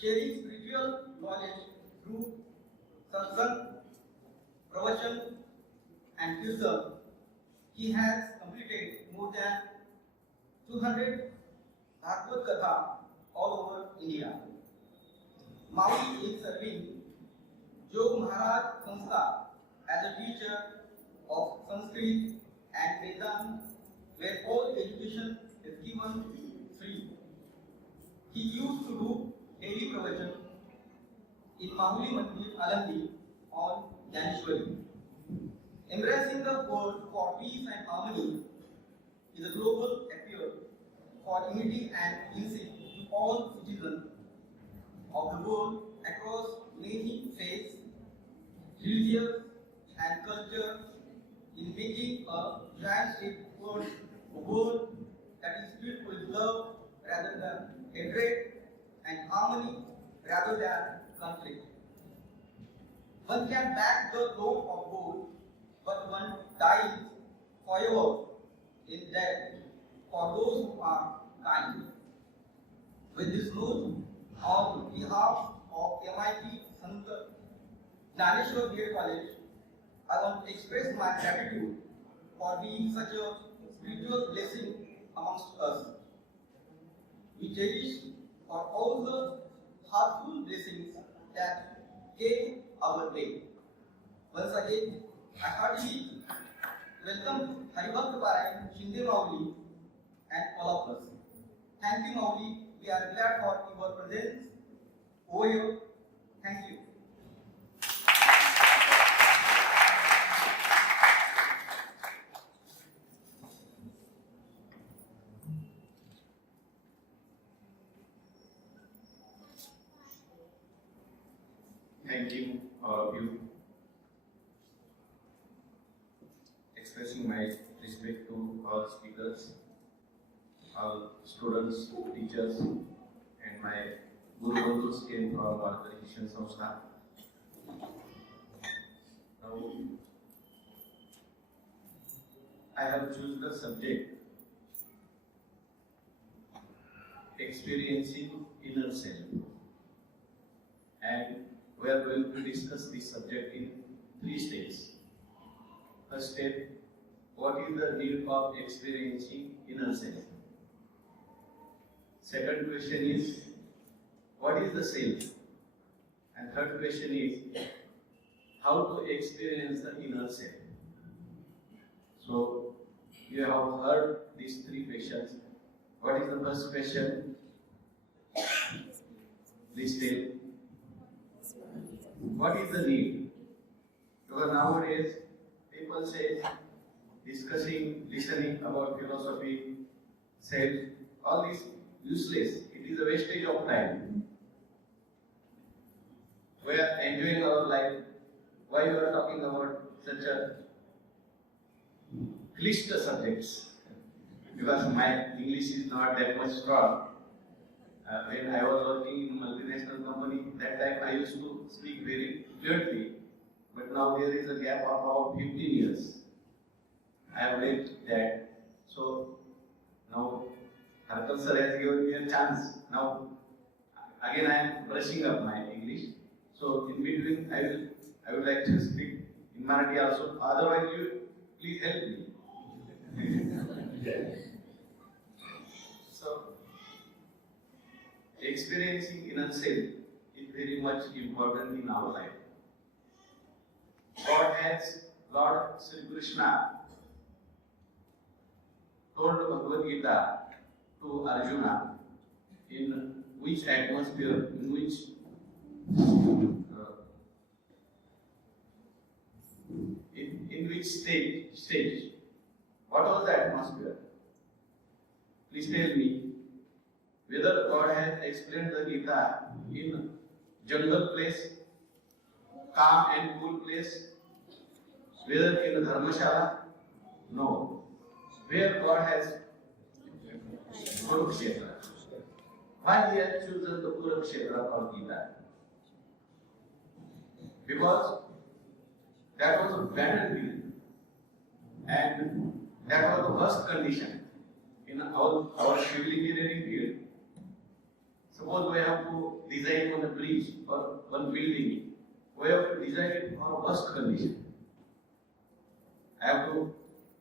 Sharing spiritual knowledge through satsang, pravachan, and kirtan, he has completed more than 200 Bhagavad Katha all over India. Mauli is serving Jog Maharaj Sanstha as a teacher of Sanskrit and Vedanta, where all education is given free. He used to do daily pravachan in Mahuli Mandir, Alandi on Dnyaneshwar. Embracing the world for peace and harmony is a global appeal for unity and unity to all citizens of the world across many faiths, religions, and culture in making a giant world, a world that is filled with love rather than hatred and harmony rather than conflict. One can back the throne of gold, but one dies forever in death for those who are kind. With this note, on behalf of MIT Dnyaneshwar B.Ed College, I want to express my gratitude for being such a spiritual blessing amongst us. We cherish for all the heartful blessings that came our way. Once again, I heartily welcome Dr.Surendra Herkal and all of us. Thank you, Mauli. We are glad for your presence over here. Thank you. Thank you, all of you. Expressing my respect to all speakers, all students, teachers, and my Guru Bandhus came from Varkari Shikshana Sanstha. Now, I have chosen the subject experiencing inner self, and we are going to discuss this subject in 3 stages. First step, what is the need of experiencing inner self? Second question is, what is the self? And third question is, how to experience the inner self? So, you have heard these 3 questions. What is the first question? Please tell. What is the need? Because nowadays, people say, discussing, listening about philosophy, self, all this useless. It is a wastage of time. We are enjoying our life. Why you are talking about such a cliche subjects? Because my English is not that much strong. When I was working in multinational company, that time I used to speak very fluently. But now there is a gap of about 15 years. I have left that. So now Herkal sir has given me a chance. Now again I am brushing up my English. So in between I would like to speak in Marathi also. Otherwise you please help me. So experiencing inner self is very much important in our life. God has, Lord Sri Krishna told Bhagavad Gita to Arjuna in which atmosphere, in which stage. What was the atmosphere? Please tell me whether God has explained the Gita in jungle place, calm and cool place, whether in Dharmashala? No. Where God has Kurukshetra. Why He has chosen the Kurukshetra for Gita? Because that was a battlefield and that was the worst condition in our civil engineering field. Suppose we have to design on a bridge or one building, we have to design it for worst condition. I have to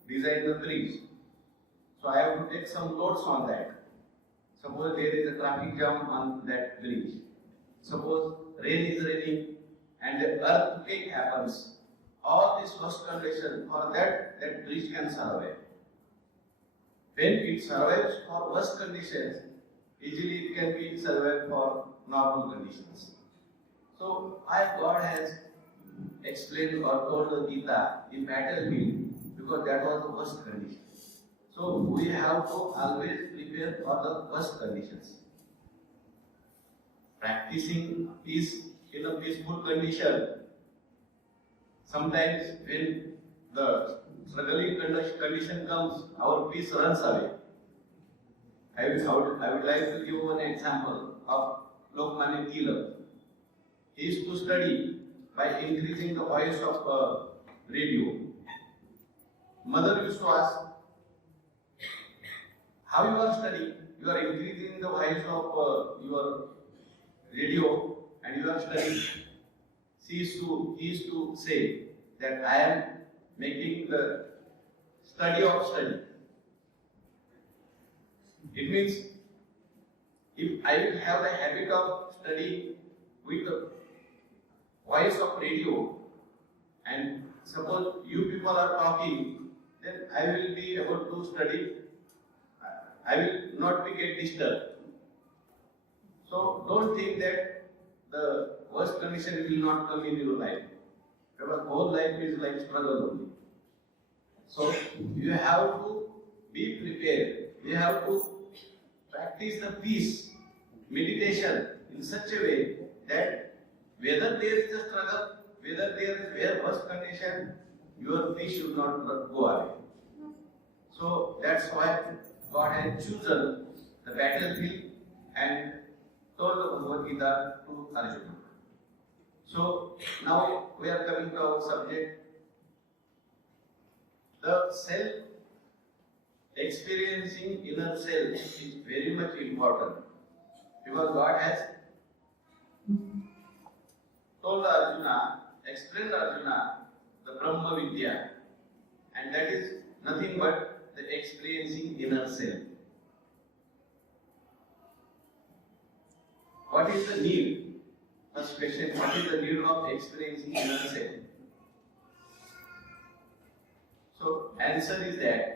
design the bridge, so I have to take some loads on that. Suppose there is a traffic jam on that bridge. Suppose rain is raining and the earthquake happens. All this worst condition for that bridge can survive. When it survives for worst conditions, easily it can be survived for normal conditions. So, why God has explained or told the Gita in battlefield, because that was the worst condition. So, we have to always prepare for the worst conditions. Practicing peace in a peaceful condition. Sometimes when the struggling condition comes, our peace runs away. I would like to give one example of Lokmanya Tilak. He used to study by increasing the voice of radio. Mother used to ask, how you are studying? You are increasing the voice of your radio and you are studying. He used to say that I am making the study of study. It means if I will have the habit of studying with the voice of radio, and suppose you people are talking, then I will be able to study. I will not be get disturbed. So don't think that the worst condition will not come in your life. Because whole life is like struggle only. So you have to be prepared. You have to practice the peace, meditation in such a way that whether there is a struggle, whether there is a worst condition, your peace should not go away. So that's why God has chosen the battlefield and told the Bhagavad Gita to Arjuna. So now we are coming to our subject. The self experiencing inner self is very much important, because God has told Arjuna, explained Arjuna the Brahma Vidya, and that is nothing but the experiencing inner self. What is the need? First question, what is the need of experiencing inner self? So, answer is that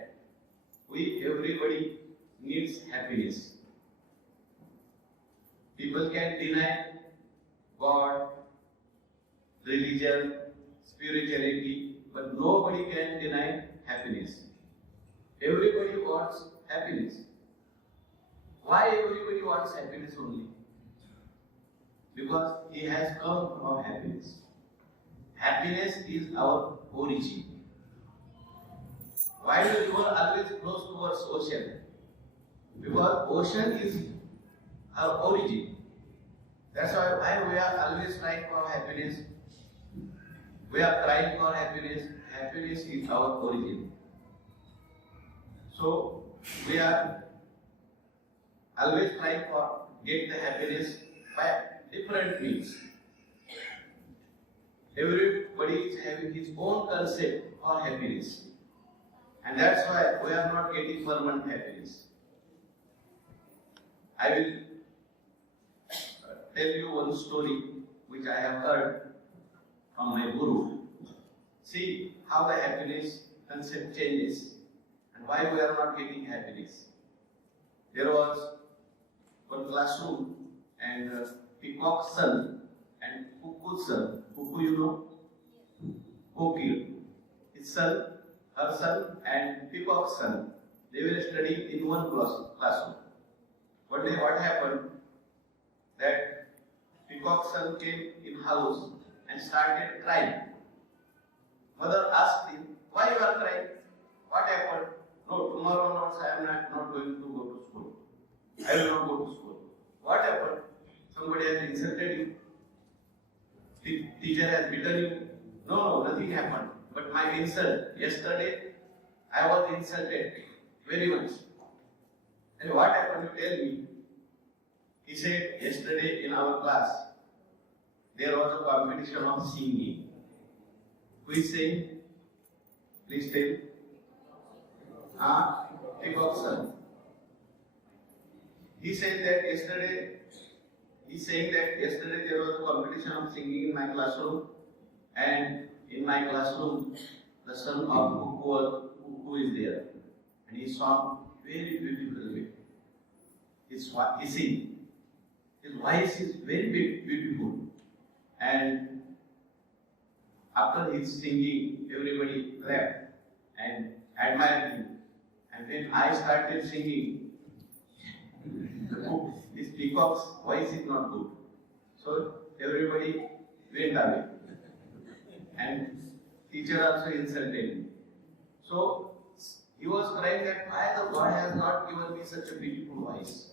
everybody needs happiness. People can deny God, religion, spirituality, but nobody can deny happiness. Everybody wants happiness. Why everybody wants happiness only? Because he has come from happiness. Happiness is our origin. Why the river always flows towards ocean? Because ocean is our origin. That's why we are always trying for happiness. We are trying for happiness. Happiness is our origin. So we are always trying for get the happiness by different means. Everybody is having his own concept for happiness. And that's why we are not getting permanent happiness. I will tell you one story which I have heard from my guru. See how the happiness concept changes and why we are not getting happiness. There was one classroom and peacock's son and cuckoo's son. Cuckoo, you know? Kokil. His son, her son and peacock's son. They were studying in one classroom. One day what happened? That peacock's son came in house and started crying. Mother asked him, why you are crying? What happened? No, tomorrow onwards I am not going to go to school. I will not go to school. What happened? Somebody has insulted you. The teacher has beaten you. No, nothing happened. But my insult, yesterday I was insulted very much. And what happened, you tell me? He said, yesterday in our class, there was a competition of singing. Who is saying? Please tell. Peacock's son. He said that yesterday, he's saying that yesterday there was a competition of singing in my classroom, and in my classroom, the son of Cuckoo is there, and he sang very beautifully. He sings. His voice is very beautiful, and after his singing, everybody clapped and admired him. And when I started singing, this peacock's voice is not good. So everybody went away. And teacher also insulted me. So he was crying that why the God has not given me such a beautiful voice.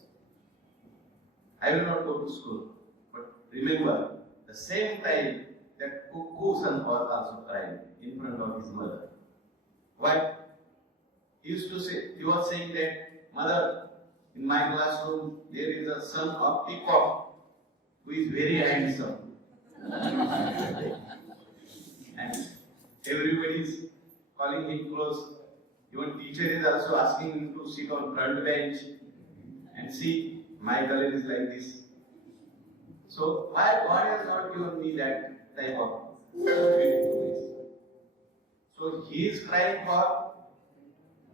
I will not go to school. But remember, the same time that Cuckoo's son was also crying in front of his mother. Why? He used to say, he was saying that, mother, in my classroom there is a son of peacock who is very handsome. And everybody is calling him close. Even teacher is also asking him to sit on front bench and see my color is like this. So why God has not given me that type of beautifulness? So he is crying for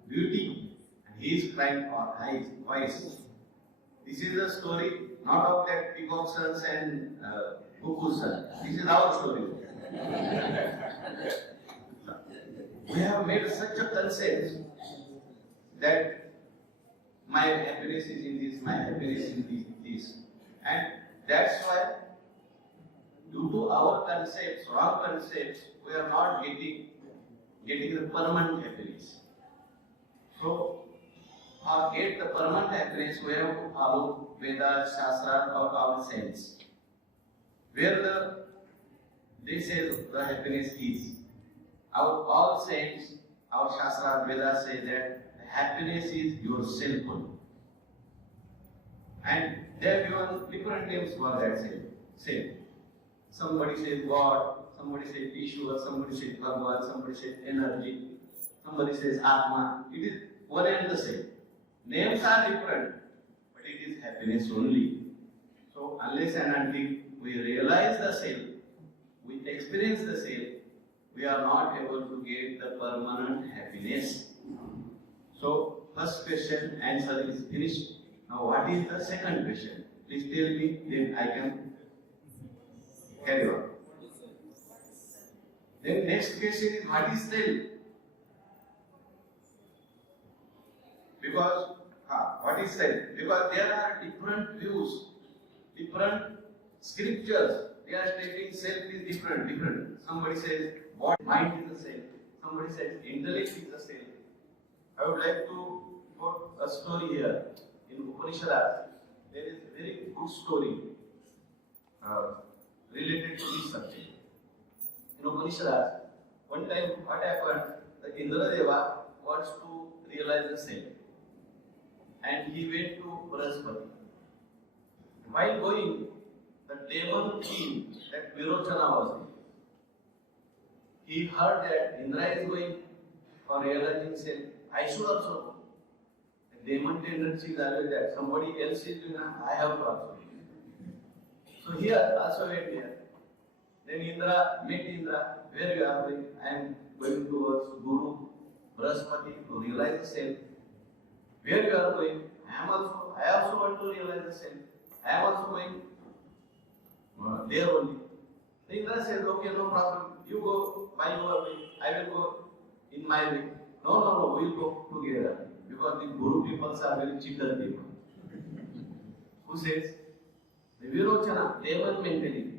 beauty and he is crying for high voice. This is the story not of that peacock sons and cuckoo son. This is our story. We have made such a concept that my happiness is in this, my happiness is in this. And that's why, due to our concepts, wrong concepts, we are not getting the permanent happiness. So, to get the permanent happiness, we have to follow Vedas, Shastra, or our sense. Where they say the happiness is. Our all saints, our Shastra, Vedas say that the happiness is your self only. And they have given different names for that self. Somebody says God, somebody says Ishwar, somebody says Bhagwan, somebody says energy, somebody says Atma. It is one and the same. Names are different, but it is happiness only. So unless and until we realize the self, we experience the self, we are not able to get the permanent happiness. So first question answer is finished. Now what is the second question? Please tell me, then I can carry on. Then next question is what is self? Because what is self? Because there are different views, different scriptures. They are stating self is different. Somebody says body, mind is the self. Somebody says intellect is the self. I would like to quote a story here. In Upanishads, there is a very good story related to this subject. In Upanishads, one time what happened, the Indradeva wants to realize the self. And he went to Brahaspati. While going, the demon king, that Virochana was there. He heard that Indra is going for realizing self. I should also go. The demon tendency is always that somebody else is doing that, I have to also. So here, also went here. Then Indra, met Indra, where you are going? I am going towards Guru, Brahaspati, to realize the self. Where you are going? I also want to realize the self. I am also going there only. The Indra says, okay, no problem. You go by your way. I will go in my way. No, we will go together. Because the Guru people are very cheater people. Who says? The Virochana, demon mentality.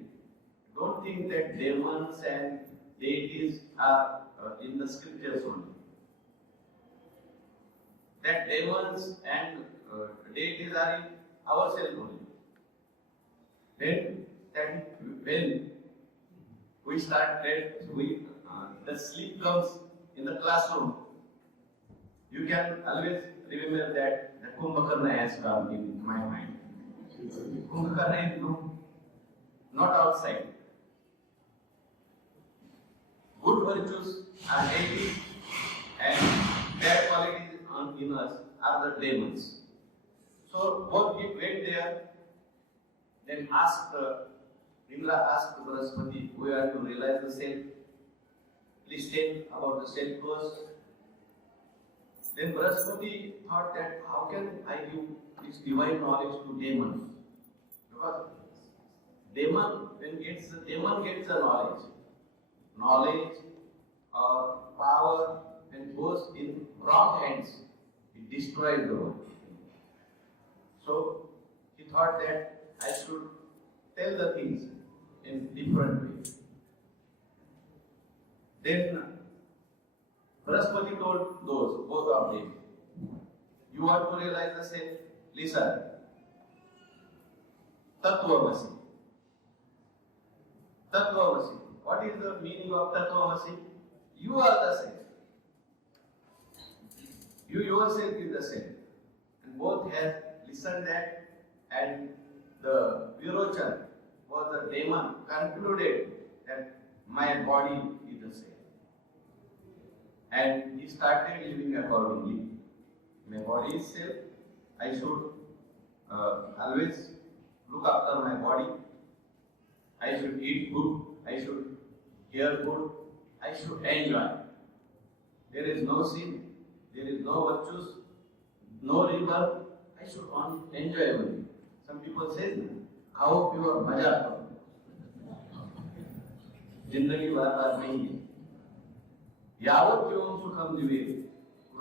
Don't think that demons and deities are in the scriptures only. That demons and deities are in ourselves only. When we start the sleep comes in the classroom, you can always remember that the Kumbhakarna has come in my mind. Kumbhakarna is not outside. Good virtues are negative and bad qualities in us are the demons. So both went there, then Indra asked Brahaspati, we are to realize the self. Please tell about the self first. Then Brahaspati thought that how can I give this divine knowledge to demons? Because demon gets the knowledge. Knowledge or power and goes in wrong hands, it destroys the world. So he thought that I should tell the things in different ways. Then Brahaspati told both of them, you want to realize the self? Listen. Tattvamasi. Tattvamasi. What is the meaning of Tattvamasi? You are the self. You yourself is the self. And both have listened that, and the Virochan was the demon concluded that my body is the self. And he started living accordingly. My body is self. I should always look after my body. I should eat good. I should hear good. I should enjoy. There is no sin. There is no virtues. No rebirth. I should only enjoy only. Some people say, "Khao pure maja karo." Jindagi बार नहीं है. यावत् जीवं सुखम दिवे,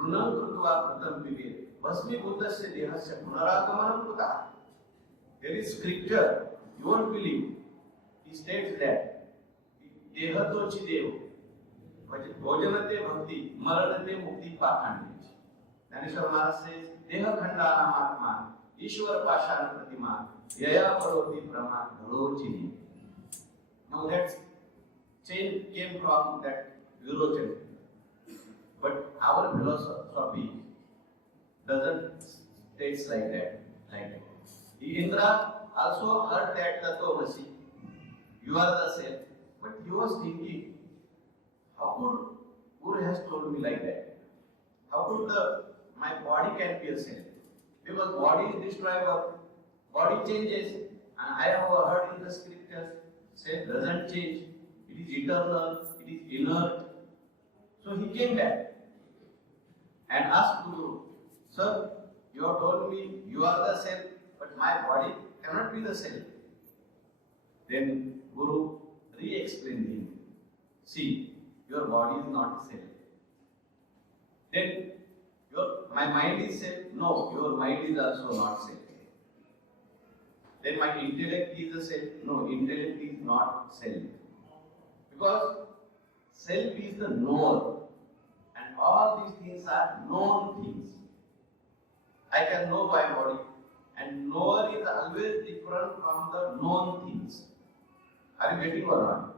ऋणं कृत्वा कृतं पिबे, भस्मीभूतस्य देहस्य पुनरागमनं कुतः. There is scripture. You won't believe. He states that देहतोचि देव, भोजनते भक्ति, मरणते मुक्ति पाखंड. Dnyaneshwar Maharaj says, देह खंडानाम आत्मा, ईश्वर पाषाण प्रतिमा, यया परोति Brahma धरोचिनी. Now that chain came from that Virochana. But our philosophy face like that. Indra also heard that Tatvamasi, you are the self. But he was thinking, how could Guru has told me like that? How could my body can be a self? Because body is destroyable, body changes, and I have heard in the scriptures, self doesn't change, it is eternal, it is inert. So he came back and asked Guru, Sir, you have told me you are the self, but my body cannot be the self. Then Guru re-explained him. See, your body is not self. Then my mind is self. No, your mind is also not self. Then my intellect is a self. No, intellect is not self. Because self is the knower. And all these things are known things. I can know my body. And knower is always different from the known things. Are you getting or not?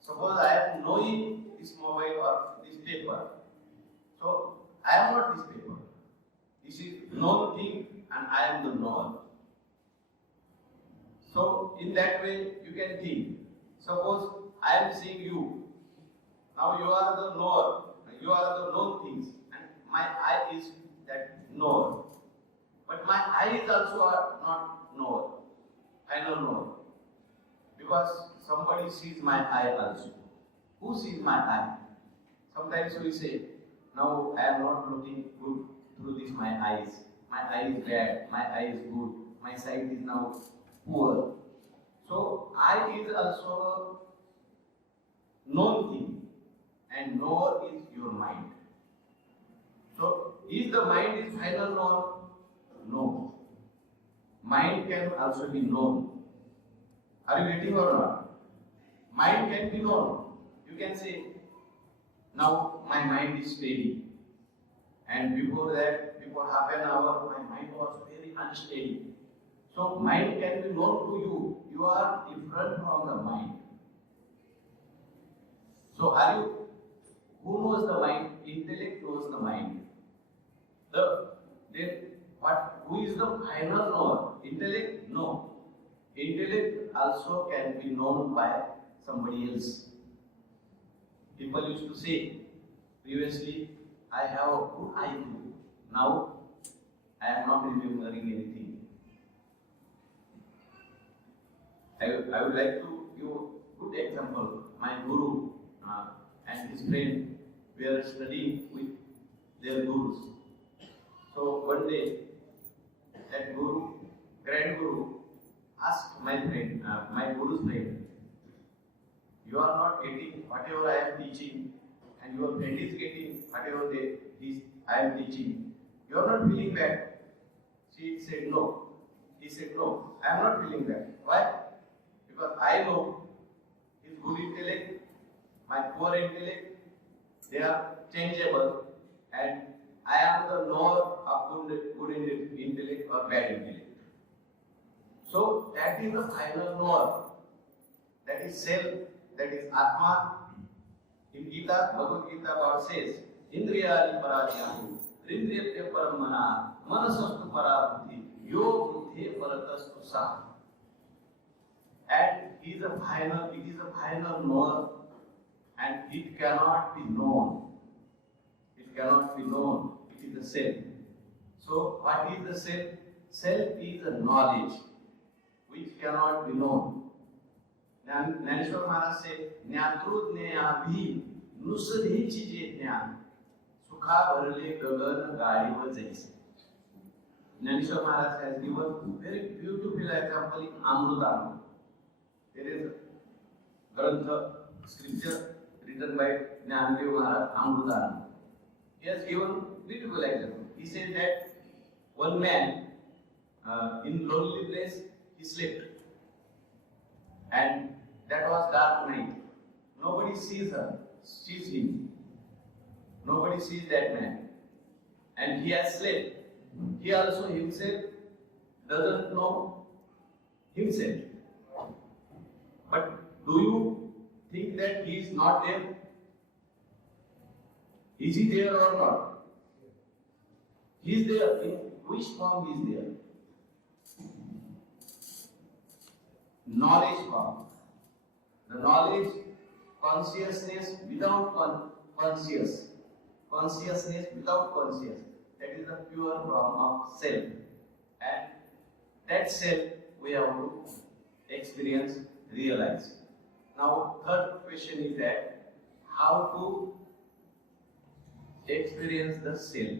Suppose I am knowing this mobile or this paper. So I am not this paper. This is known thing and I am the knower. So in that way you can think. Suppose I am seeing you. Now you are the knower. You are the known things. And my eye is that knower. But my eye is also not knower. I don't know. Because somebody sees my eye also. Who sees my eye? Sometimes we say, now I am not looking good through this my eyes. My eye is bad, my eye is good, my sight is now poor. So eye is also a known thing, and knower is your mind. So is the mind is final knower? No. Mind can also be known. Are you getting or not? Mind can be known. You can say, now my mind is steady. And before that, before half an hour, my mind was very unsteady. So mind can be known to you. You are different from the mind. So are you, who knows the mind? Intellect knows the mind. Who is the final knower? Intellect? No. Intellect also can be known by somebody else. People used to say, previously, I have a good IQ. Now, I am not remembering anything. I would like to give a good example. My guru and his friend were studying with their gurus. So one day, that guru, grand guru, asked my friend, my guru's friend, you are not getting whatever I am teaching, and your friend is getting whatever I am teaching. You are not feeling bad. She said no. He said no, I am not feeling bad. Why? Because I know his good intellect, my poor intellect, they are changeable, and I am the knower of good intellect or bad intellect. So that is the final knower. That is self, that is Atma. In Gita, Bhagavad Gita, God says, Indriyani parajyahu, Rindriyatya paramana, manasastu parabuddhi, yo buddhi paratastu sa. And it is a final knower, and it cannot be known. It cannot be known. It is the self. So what is the self? Self is a knowledge which cannot be known. Dnyaneshwar Maharaj said, Jnatru Jnayabhi Nusadhichi Je Jnyan Sukha Varale Gagan Gadi Vajaisi. Dnyaneshwar Maharaj has given very beautiful example in Amrutam. There is a Grantha, scripture written by Dnyaneshwar Maharaj, Amrutam. He has given beautiful example. He said that one man in lonely place, he slept. And that was dark night. Nobody sees him. Nobody sees that man. And he has slept. He also himself doesn't know himself. But do you think that he is not there? Is he there or not? He is there. which form is there? Knowledge form. The knowledge, consciousness without consciousness without conscious. That is the pure form of self. And that self we have to experience, realize. Now, third question is that how to experience the self.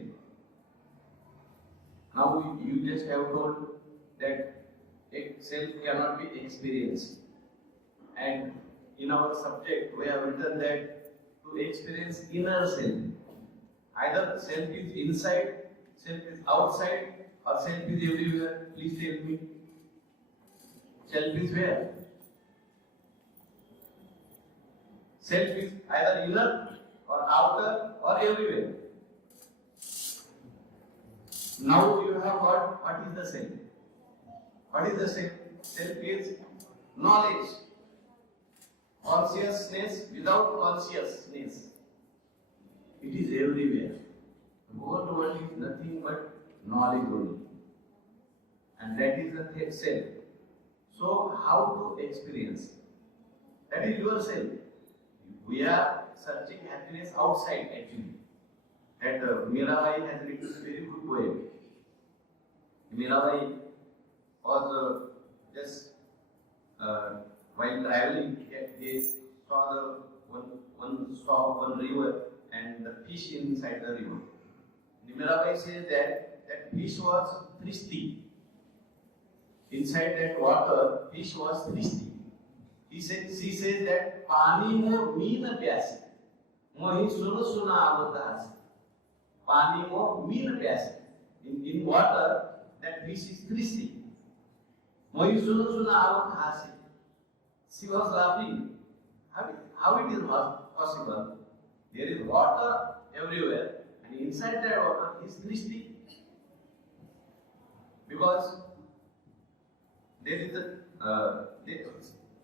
Now, you just have told that self cannot be experienced. And in our subject, we have written that to experience inner self. Either self is inside, self is outside, or self is everywhere. Please tell me. Self is where? Self is either inner or outer or everywhere. Now you have got what is the self? What is the self? Self is knowledge. Consciousness without consciousness. It is everywhere. The whole world is nothing but knowledge only. And that is the self. So, how to experience? That is yourself. We are searching happiness outside actually. That Mirabai has written a very good poem. Mirabai was just while traveling, he saw the one river and the fish inside the river. Mirabai says that fish was thirsty. Inside that water, fish was thirsty. She says that pani mo mean pyasi. Mohi suna suna avata. Pani mo mean pyasi. In water, that fish is thirsty. Mohi suna suna avata. She was laughing. How it is possible? There is water everywhere, and inside that water is thirsty. Because there is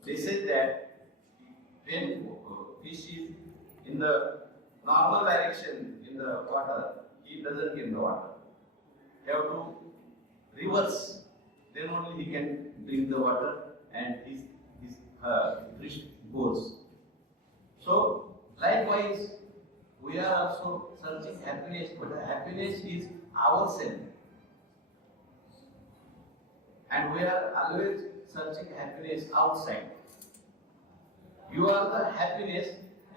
they said that when fish is in the normal direction in the water, he doesn't get the water. He have to reverse. Then only he can drink the water and his fish goes. So likewise, we are also searching happiness, but the happiness is ourself. And we are always searching happiness outside. You are the happiness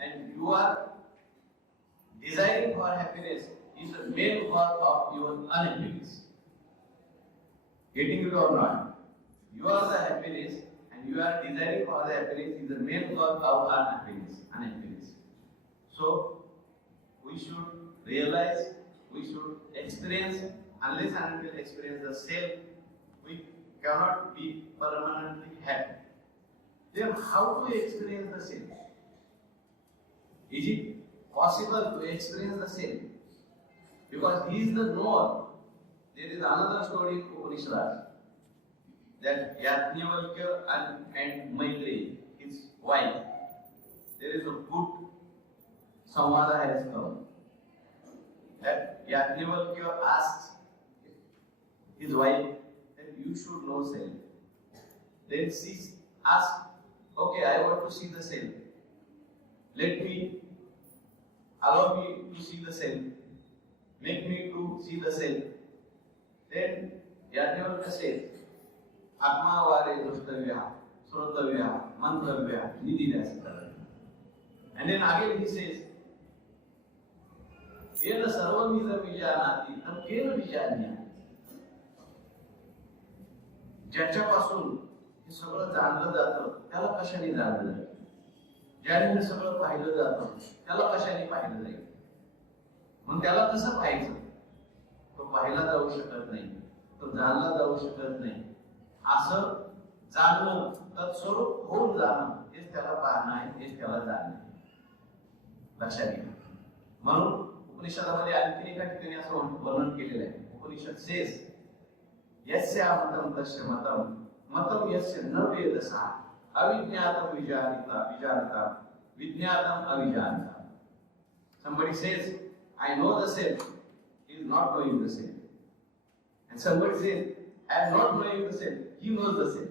and you are desiring for happiness is the main cause of your unhappiness. Getting it or not? You are the happiness and you are desiring for the happiness is the main cause of unhappiness. So, we should realize, we should experience, unless and until experience the self, we cannot be permanently happy. Then how to experience the self? Is it possible to experience the self? Because he is the knower. There is another story in Upanishads that Yajnavalkya and Maitreyi, his wife, there is a good samvada has come. That Yajnavalkya asks his wife that you should know self. Then she asks, okay, I want to see the self. Allow me to see the self. Make me to see the self. Then Yajnavalkya says, Atma vare dushtavya, srotavya, mantravya, nididasya. And then again he says, Yena sarvam idam vijanati, tam kena vijanya. ज्याच्यापासून हे सगळं जाणलं जातं त्याला कशाने जाणलं जाईल? ज्याने हे सगळं पाहिलं जातं त्याला कशाने पाहिलं जाईल? मग त्याला कसं पाहायचं? तो पाहिला जाऊ शकत नाही, तो जाणला जाऊ शकत नाही. असं जाणणं, तत्स्वरूप होऊन जाणं हेच त्याला पाहणं आहे, हेच त्याला जाणणं आहे. लक्षात घ्या. म्हणून उपनिषदामध्ये आणखी एका ठिकाणी असं वर्णन केलेलं आहे. उपनिषद सेस यस्य मतम तस्य मतम मतम यस्य न वेदसा अविज्ञातम विजानता विज्ञातम अविजानता. Somebody says, I know the self, he is not knowing the self. and somebody says, I am not knowing the self, he knows the self,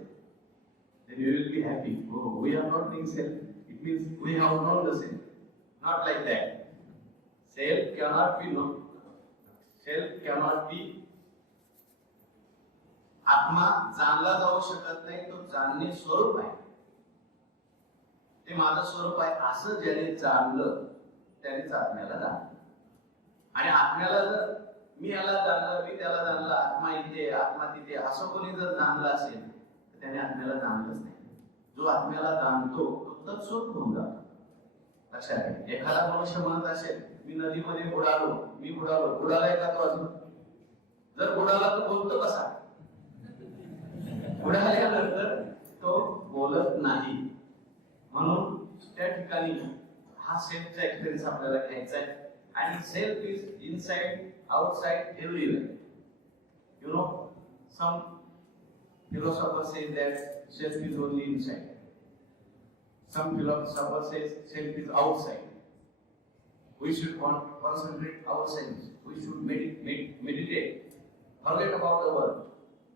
then you will be happy. Oh, we are not knowing self. It means we have known the self. Not like that. Self cannot be known. Self cannot be. आत्मा जाणला जाऊ शकत नाही, तो जाणणे स्वरूप आहे. ते माझं स्वरूप आहे असं ज्याने जाणलं त्यानेच आत्म्याला जाणलं. आणि आत्म्याला जर मी याला जाणलं, मी त्याला जाणलं, आत्मा इथे आत्मा तिथे असं कोणी जर जाणलं असेल तर त्याने आत्म्याला जाणलंच नाही. जो आत्म्याला जाणतो तो तत्स्वरूप होऊन जातो. लक्षात घ्या. एखादा मनुष्य म्हणत असेल मी नदीमध्ये बुडालो, मी बुडालो, बुडालाय का तो अजून? जर बुडाला तर बोलतो कसा? बुडाल्यानंतर तो बोलत नाही. म्हणून त्या ठिकाणी हा सेल्फचा एक्सपिरियन्स आपल्याला घ्यायचा आहे. आणि self is inside, outside, everywhere. You know, some philosophers say that self is only inside. Some philosophers say self is outside. We should concentrate ourselves. We should meditate. Forget about the world.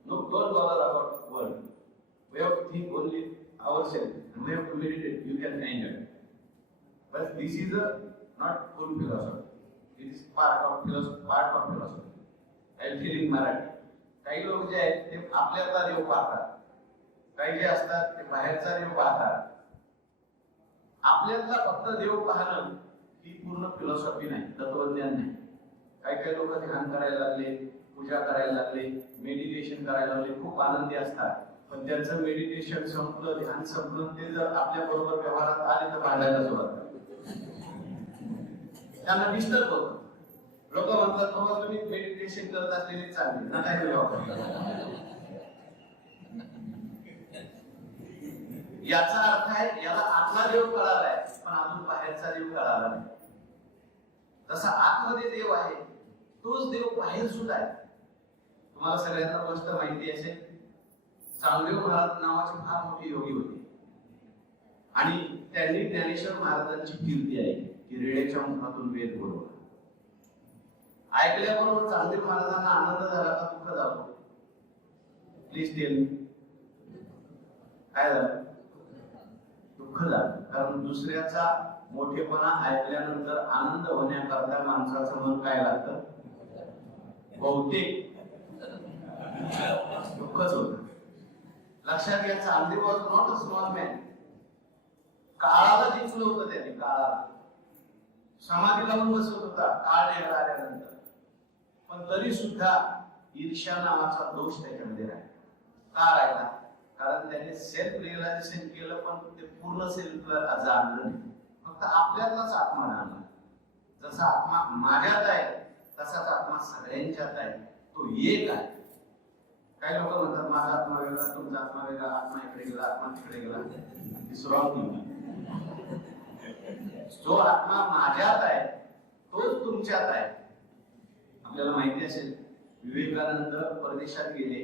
No, don't bother about the world. We have to think only ourselves and we have to meditate. You can find it. But this is not full philosophy. It is part of philosophy. I will tell in Marathi. काही लोक जे आहेत ते आपल्यातला देव पाहतात, काही जे असतात ते बाहेरचा देव पाहतात. आपल्यातला फक्त देव पाहणं ही पूर्ण फिलॉसॉफी नाही, तत्वज्ञान नाही. काही लोक ध्यान करायला लागले, पूजा करायला लागले, मेडिटेशन करायला लागले, खूप आनंदी असतात. पण त्यांचं मेडिटेशन संपलं, ध्यान संपलं, ते जर आपल्या बरोबर व्यवहारात आले तर भांडायला सुरुवात करतात. त्यांना डिस्टर्ब होतं. लोक म्हणतात बाबा तुम्ही मेडिटेशन करत असलेले चांगले ना, काय याचा अर्थ आहे याला आतला देव कळालाय पण अजून बाहेरचा देव कळाला नाही. जसा आतमध्ये देव आहे तोच देव बाहेर सुद्धा आहे. तुम्हाला सगळ्यांना गोष्ट माहिती असेल, चांगदेव महाराज नावाचे फार मोठे योगी होते आणि त्यांनी ज्ञानेश्वर महाराजांची कीर्ती ऐकली की रेड्याच्या मुखातून वेद बोलवला. ऐकल्याबरोबर चांगदेव महाराजांना आनंद झाला का दुःख झालं? Please tell me. काय झालं? दुःख झालं. कारण दुसऱ्याचा मोठेपणा ऐकल्यानंतर आनंद होण्याकरता माणसाचं मन काय लागतं? बहुतेक दुःखच होत. लक्षात घ्या, Changdev was not a small man. काळाला जिंकलं होतं त्याने. काळाला समाधी लावून बसत होता काळ निघाला आल्यानंतर, पण तरी सुद्धा ईर्ष्या नावाचा दोष त्याच्यामध्ये राहिला. का राहिला? कारण त्याने सेल्फ रिअलायझेशन केलं पण ते पूर्ण सेल्फला जाणलं नाही. फक्त आपल्यातलाच आत्मा जाणला. जसा आत्मा माझ्यात आहे तसाच आत्मा सगळ्यांच्यात आहे. तो एक आहे. काही लोक म्हणतात माझा आत्मा वेगळा, तुमचा आत्मा वेगळा, आत्मा इकडे गेला, आत्मा तिकडे गेला. This wrong thinking. जो आत्मा माझ्यात आहे तोच तुमच्यात आहे. आपल्याला माहिती असेल विवेकानंद परदेशात गेले,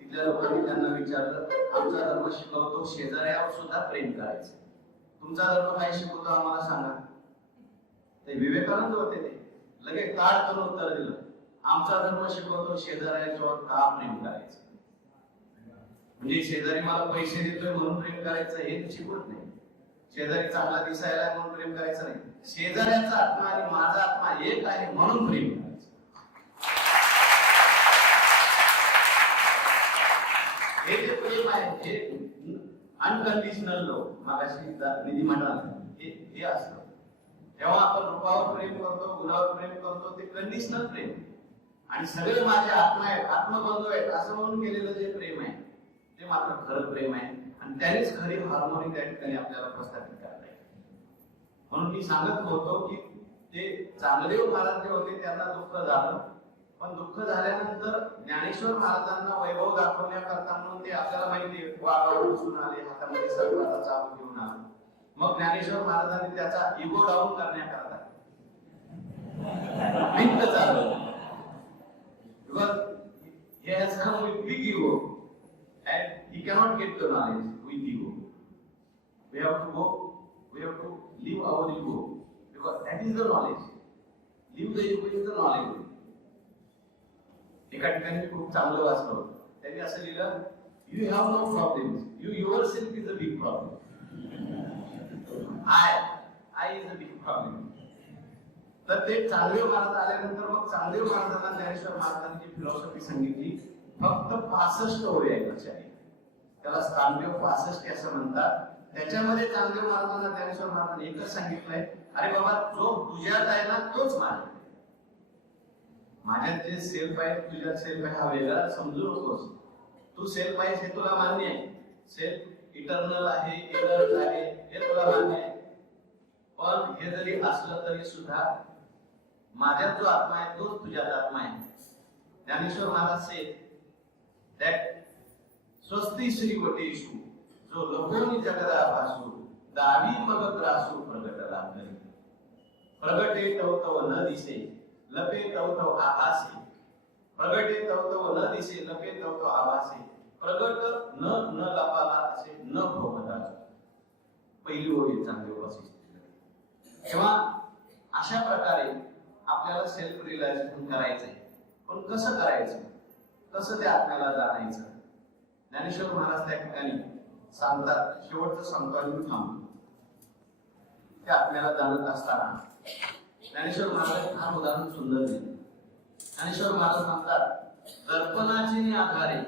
तिथल्या लोकांनी त्यांना विचारलं आमचा धर्म शिकवतो शेजाऱ्यावर सुद्धा प्रेम करायचं, तुमचा धर्म काय शिकवतो आम्हाला सांगा. ते विवेकानंद होते, ते लगेच ताड करून उत्तर दिलं आमचा धर्म शिकवतो शेजाऱ्यावर का प्रेम करायचं. म्हणजे शेजारी मला पैसे देतोय म्हणून प्रेम करायचं हे शिकवत नाही. शेजारी चांगला दिसायला म्हणून प्रेम करायचं नाही. शेजाऱ्याचा आत्मा आणि माझा आत्मा एक आहे म्हणून प्रेम करायचं. हे जे प्रेम आहे हे अनकंडिशनल लव्ह, मागाशी निधी म्हणाला हे असतं. जेव्हा आपण रूपावर प्रेम करतो, गुणावर प्रेम करतो, ते कंडिशनल प्रेम. आणि सगळे माझे आत्मा आहेत, आत्मबंधू आहेत असं म्हणून केलेलं जे प्रेम आहे ते मात्र खरं प्रेम आहे. आणि त्यानेच खरी हार्मोनी त्या ठिकाणी आपल्याला प्रस्थापित करता येईल. म्हणून मी सांगत होतो की ते चांगदेव महाराज जे होते त्यांना दुःख झालं, पण दुःख झाल्यानंतर ज्ञानेश्वर महाराजांना वैभव दाखवण्याकरता म्हणून ते आपल्याला माहिती वाघावर बसून आले, हातामध्ये सर्वाचा चाबूक घेऊन आले. मग ज्ञानेश्वर महाराजांनी त्याचा इगो डाऊन करण्याकरता भिंत चालवली. Because he has come with big ego and he cannot get the knowledge with ego. We have to leave our ego because that is the knowledge. Leave the ego is the knowledge. एका ठिकाणी मी खूप चांगलं वाचलं होतं. त्यांनी असं लिहिलं, you have no problems, you yourself is a big problem. I is a big problem. तर ते चांगदेव महाराज आल्यानंतर मग चांगदेव महाराजांना ज्ञानेश्वर महाराजांनी जी फिलॉसॉफी सांगितली, फक्त 65 ओळी आहेत लक्षात घ्या. त्याला चांगदेव 65 असं म्हणतात. त्याच्यामध्ये चांगदेव महाराजांना ज्ञानेश्वर महाराजांनी एकच सांगितलंय, अरे बाबा जो तुझ्यात आहे ना तोच माझ्यात. माझ्यात जे सेल्फ आहे तुझ्यात सेल्फ आहे हा वेगळा समजू नकोस. तू सेल्फ आहेस हे तुला मान्य आहे, सेल्फ इटर्नल आहे, इनर्ट आहे हे तुला मान्य आहे. पण हे जरी असलं तरी सुद्धा माझ्यात जो आत्मा आहे तोच तुझ्यात आत्मा आहे. ज्ञानेश्वर महाराज से दॅट स्वस्ती श्रीवटेषु जो लपोनी जगदा भासू दावी मग त्रासू प्रगटला करी. प्रगटे तव तव न दिसे लपे तव तव आभासे. प्रगटे तव तव न दिसे लपे तव तव आभासे. प्रगट न लपाला असे न भोगता. पहिली ओळी चांगली उपस्थित. तेव्हा अशा प्रकारे आपल्याला सेल्फ रिअलायझेशन करायचंय. पण कसं करायचं, कसं ते आत्म्याला जाणायचं. ज्ञानेश्वर महाराज त्या ठिकाणी सांगतात, शेवटचं सांगतो आणि मी थांबतो. त्या आत्म्याला जाणत असताना ज्ञानेश्वर महाराज हा उदाहरण सुंदर दिलं. ज्ञानेश्वर महाराज सांगतात, दर्पणाचे आधारे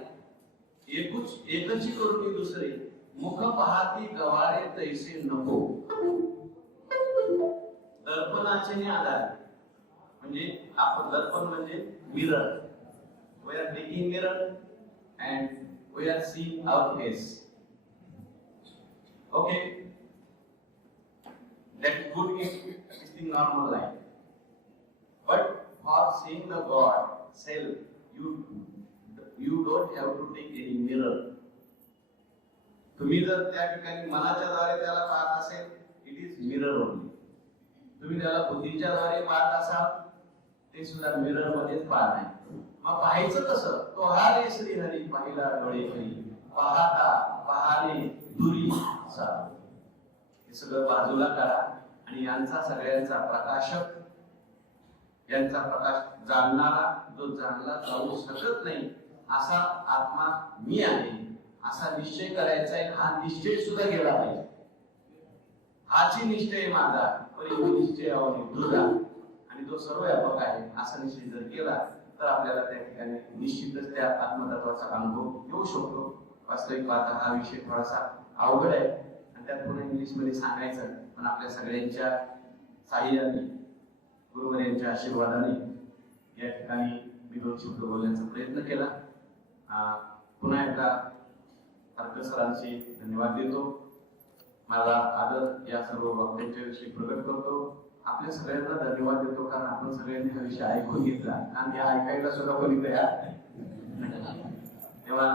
एकची करून दुसरे मुख पाहती गवारे तैसे नको. दर्पणाचे आधारे म्हणजे आपण दर्पण म्हणजे mirror. We are taking mirror and we are seeing our face. Okay, that's good is the normal life. But for seeing the God self, you don't have to take any mirror. तुम्ही जर त्या ठिकाणी मनाच्या द्वारे त्याला पाहत असेल, it is mirror only. तुम्ही त्याला बुद्धीच्या द्वारे पाहत असाल, ते सुद्धा मिरर मध्येच पाहत आहे. मग पाहायचं कसं, तो हारे श्री हरी पाहिला डोळे हरी पाहता पाहणे दुरी सार. हे सगळं बाजूला करा आणि यांचा सगळ्यांचा प्रकाशक, यांचा प्रकाश जाणणारा, जो जाणला जाऊ शकत नाही असा आत्मा मी आहे असा निश्चय करायचा आहे. हा निश्चय सुद्धा गेला पाहिजे. हाची निश्चय माझा परी निश्चय तुझा आणि तो सर्व व्यापक आहे असा निश्चय जर केला तर आपल्याला त्या ठिकाणी निश्चितच त्या आत्मतत्वाचा अनुभव येऊ शकतो. वास्तविक पाहता हा विषय थोडासा अवघड आहे आणि त्यात पुन्हा इंग्लिश मध्ये सांगायचं, पण आपल्या सगळ्यांच्या साह्याने गुरुवर्यांच्या आशीर्वादाने या ठिकाणी मी 2 शब्द बोलण्याचा प्रयत्न केला. पुन्हा एकदा हरकल सरांचे धन्यवाद देतो. माझा आदर या सर्व वक्त्यांच्या विषयी प्रकट करतो. आपल्या सगळ्यांना धन्यवाद देतो, कारण आपण सगळ्यांनी हा विषय ऐकून घेतला आणि या ऐकायला सुद्धा कोणी तयार नाही. तेव्हा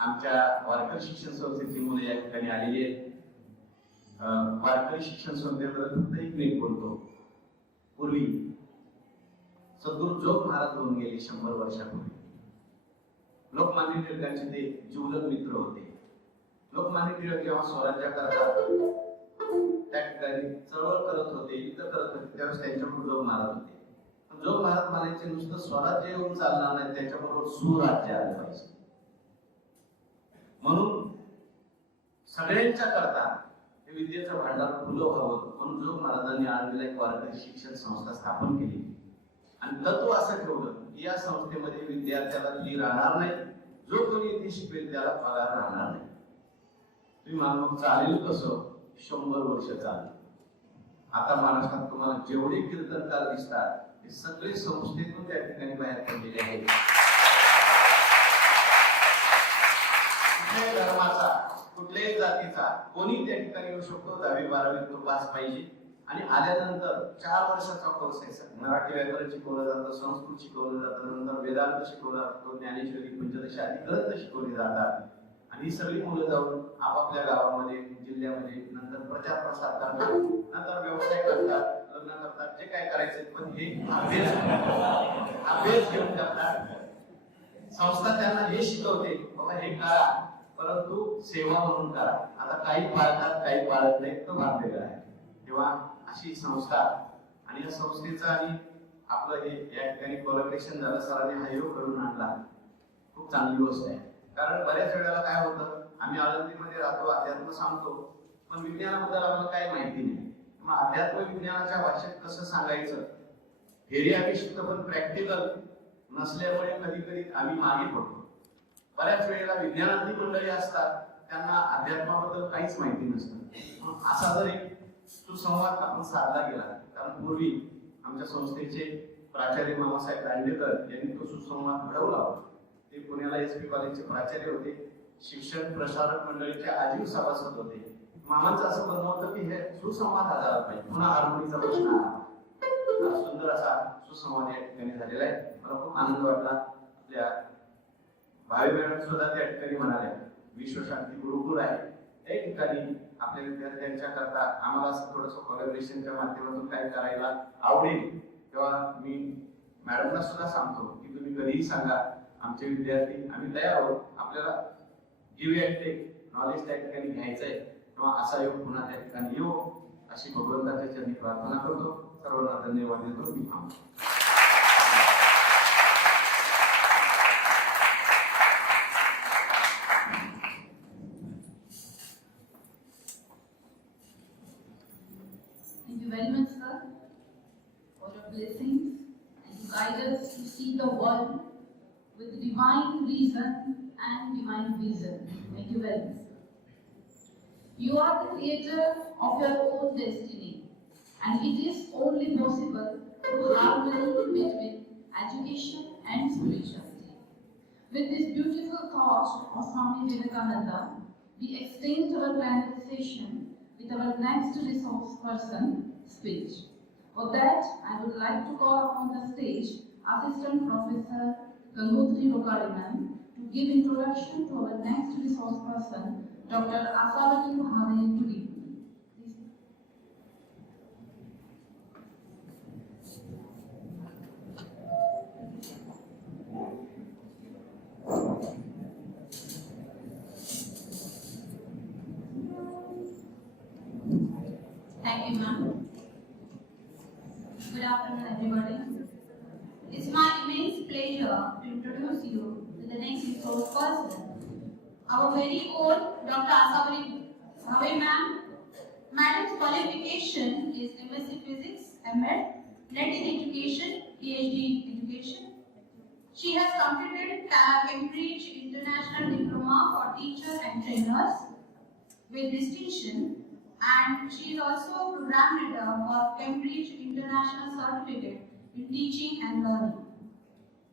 आमच्या वारकरी शिक्षण संस्थेची मुले या ठिकाणी आलेली आहेत. वारकरी शिक्षण संस्थेबद्दल फक्त एक मिनिट बोलतो. पूर्वी सद्गुरू जोग महाराज होऊन गेले 100 वर्षापूर्वी. लोकमान्य टिळकांचे ते जीवलग मित्र होते. लोकमान्य टिळक जेव्हा स्वराज्य करतात त्या ठिकाणी चळवळ करत होते, युद्ध करत होते, त्यावेळेस त्यांच्याकडून जोग महाराज होते. पण जोग महाराज म्हणायचे नुसतं स्वराज्य येऊन चालणार नाही, त्याच्याबरोबर सुराज्य आलं पाहिजे. म्हणून सगळ्यांच्या करता हे विद्येचं भांडार फुलं व्हावं म्हणून जोग महाराजांनी आळंदीला एक वारकरी शिक्षण संस्था स्थापन केली आणि तत्व असं ठेवलं की या संस्थेमध्ये विद्यार्थ्याला फी राहणार नाही, जो कोणी इथे शिकवेल त्याला पगार राहणार नाही. तुम्ही मला मग चालेल कसं, 100 वर्ष चालेल. आता महाराष्ट्रात तुम्हाला जेवढे कीर्तनकार दिसतात ते सगळे संस्थेतून त्या ठिकाणी बाहेर पडलेले आहेत. कुठल्याही धर्माचा, कुठल्याही जातीचा कोणी त्या ठिकाणी येऊ शकतो. 10वी 12वी तो पास पाहिजे आणि आल्यानंतर 4 वर्षाचा कोर्स आहे. मराठी व्याकरण शिकवलं जातं, संस्कृत शिकवलं जातं, नंतर वेदांत शिकवला जातो, ज्ञानेश्वरी पंचदशी आदी ग्रंथ शिकवले जातात आणि ही सगळी मुलं जाऊन आपापल्या गावामध्ये, जिल्ह्यामध्ये नंतर प्रचार प्रसार करतात, नंतर व्यवसाय करतात, लग्न करतात, जे काय करायचे. पण हे अभ्यास घेऊन करतात. संस्था त्यांना हे शिकवते बाबा हे करा, परंतु सेवा म्हणून करा. आता काही पाळतात, काही पाळत नाही, तो भाग वेगळा आहे. तेव्हा अशी संस्था आणि या संस्थेचा आणि आपलं हे या ठिकाणी कोलॅबरेशन झालं, सरांनी हायरो करून आणला, खूप चांगली गोष्ट आहे. कारण बऱ्याच वेळेला काय होतं, आम्ही आळंदीमध्ये राहतो, अध्यात्म सांगतो, पण विज्ञानाबद्दल आम्हाला काही माहिती नाही. मग अध्यात्म विज्ञानाच्या भाषेत कसं सांगायचं, थेरी आम्ही शिकतो पण प्रॅक्टिकल नसल्यामुळे कधी कधी आम्ही मागे पडतो. बऱ्याच वेळेला विज्ञानातली मंडळी असतात, त्यांना अध्यात्माबद्दल काहीच माहिती नसतं. असा जर एक सुसंवाद आपण साधला गेला, कारण पूर्वी आमच्या संस्थेचे प्राचार्य मामासाहेब दांडेकर यांनी तो सुसंवाद घडवला होता. ते पुण्याला SP कॉलेजचे प्राचार्य होते, शिक्षण प्रसारक मंडळीचे आजीव सभासद होते. मामांचं असं म्हणणं होतं की हे सुसंवाद हा झाला पाहिजे, पुन्हा हार्मोनीचा प्रश्न आला. सुंदर असा सुसंवाद या ठिकाणी झालेला आहे. मला खूप आनंद वाटला. आपल्या भावी मॅडम सुद्धा त्या ठिकाणी म्हणाल्या विश्वशांती गुरुकुल आहे, त्या ठिकाणी आपल्या विद्यार्थ्यांच्या करता आम्हाला असं थोडंसं कोलॅबरेशनच्या माध्यमातून काय करायला आवडेल, तेव्हा मी मॅडमला सुद्धा सांगतो की तुम्ही कधीही सांगा, आमचे विद्यार्थी आम्ही तयार आहोत. आपल्याला गिव्ह अँड टेक नॉलेज त्या ठिकाणी घ्यायचं आहे, तेव्हा असा योग पुन्हा त्या ठिकाणी येऊ अशी भगवंताच्या चरणी प्रार्थना करतो. सर्वांना धन्यवाद देतो. मी थांबतो. Thank you very much, sir, for your blessings and to guide us to see the world with divine reason and divine vision. Thank you very much, sir. You are the creator of your own destiny, and it is only possible through harmony between education and spirituality. With this beautiful thought of Swami Vivekananda, we extend our conversation with our next resource person, speech. For that, I would like to call upon the stage Assistant Professor Gangotri Rokari ma'am to give introduction to our next resource person, Dr. Asawati Bhave Tuli. Thank you, ma'am. Good afternoon, everybody. It's my immense pleasure to introduce you to the next resource person, our very own Dr. Asawati Bhave ma'am. Madam's qualification is MSc Physics, M.Ed, NET in Education, PhD in Education. She has completed Cambridge International Diploma for Teachers and Trainers with distinction, and she is also a program leader for Cambridge International Certificate in Teaching and Learning.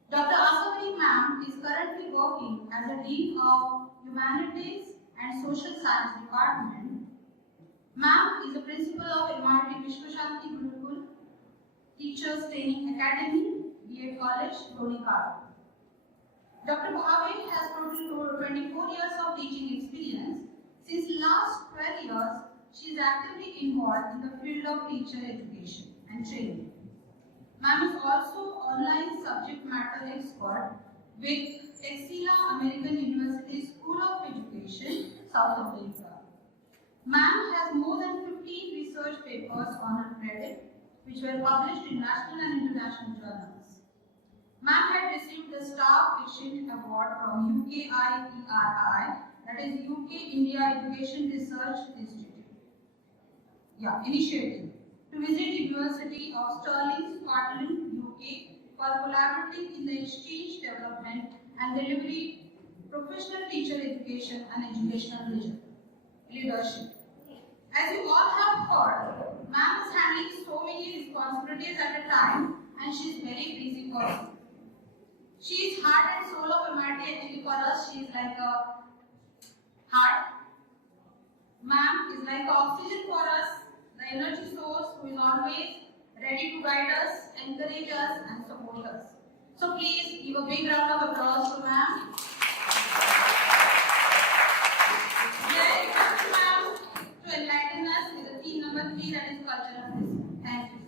Dr. Asawati ma'am is currently working as a Dean of Humanities and Social Science Department. Ma'am is the principal of MIT Vishwashanti Gurukul Teachers Training Academy, B.Ed College, Ronikar. Dr. Bhave has total 24 years of teaching experience. Since last 12 years, she is actively involved in the field of teacher education and training. Ma'am is also online subject matter expert with Texila American University School of Education, South America. Ma'am has more than 15 research papers on her credit, which were published in national and international journals. Ma'am had received the Star Fiction Award from UKIERI, that is UK India Education Research Institute. Initiative to visit University of Stirling, Scotland, UK for collaborating in the exchange, development and delivery professional teacher education and educational leadership. As you all have heard, ma'am is handling so many responsibilities at a time, and she is very busy person. She is heart and soul of MIT. Actually for us, she is like a heart. Ma'am is like an oxygen for us, the energy source who is always ready to guide us, encourage us and support us. So please give a big round of applause to ma'am. Very much ma'am to enlighten us with the theme number 3, that is culture of respect. Thank you.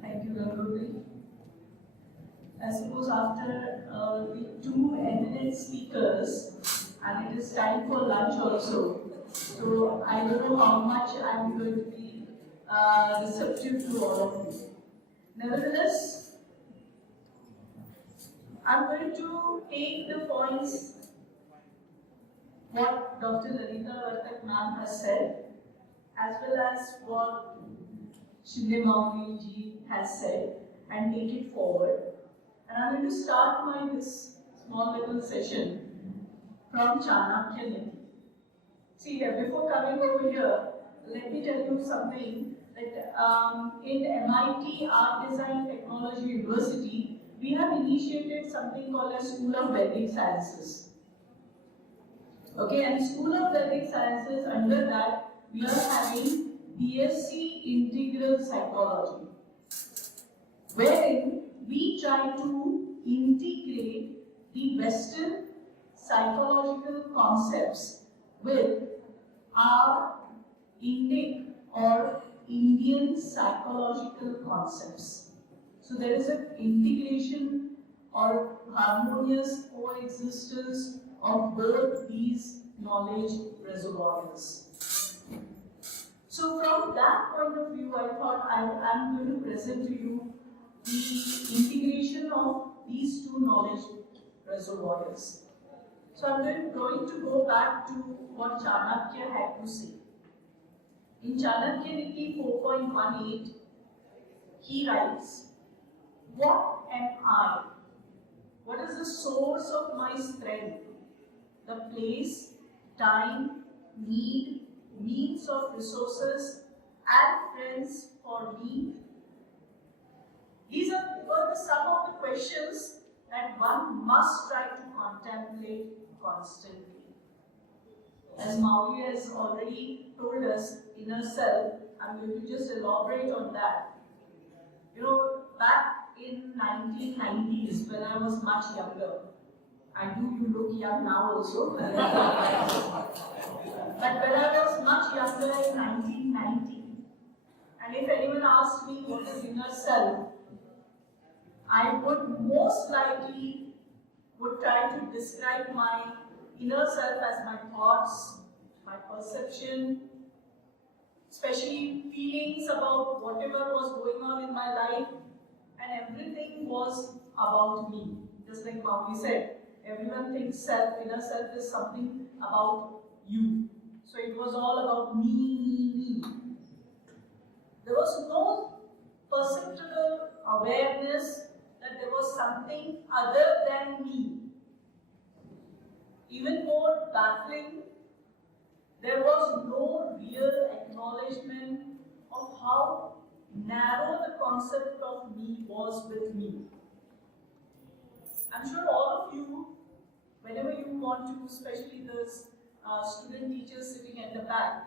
Thank you, Gangotri. I suppose after the two eminent speakers, and it is time for lunch also, So I don't know how much I'm going to be receptive to all of you. Nevertheless, I'm going to take the points what Dr. Lalita Vartak ma'am has said, as well as what Shinde Mauli ji has said, and take it forward. And I'm going to start this small little session from Chanakya Niti. See, before coming over here, let me tell you something that in MIT Art Design Technology University, we have initiated something called a School of Vedic Sciences. Okay, and School of Vedic Sciences, under that, we are having BSc Integral Psychology, wherein we try to integrate the Western psychological concepts with our Indic or Indian psychological concepts. So there is an integration or harmonious coexistence of both these knowledge reservoirs. So from that point of view, I thought I am going to present to you the integration of these two knowledge reservoirs. So I'm going to go back to what Chanakya had to say. In Chanakya Niti 4.18, he writes, "What am I? What is the source of my strength? The place, time, need, means of resources, and friends for me." These were some of the questions that one must try to contemplate constantly. As Mauli has already told us, inner self, I'm going to just elaborate on that. You know, back in 1990s, when I was much younger, you look young now also. But when I was much younger in 1990, and if anyone asked me what is inner self, I would most likely try to describe my inner self as my thoughts, my perception, especially feelings about whatever was going on in my life, and everything was about me. Just like Mauli said, everyone thinks inner self is something about you. So it was all about me. There was no perceptible awareness that there was something other than me. Even more baffling, there was no real acknowledgement of how narrow the concept of me was with me. I'm sure all of you, whenever you want to, especially those student teachers sitting at the back,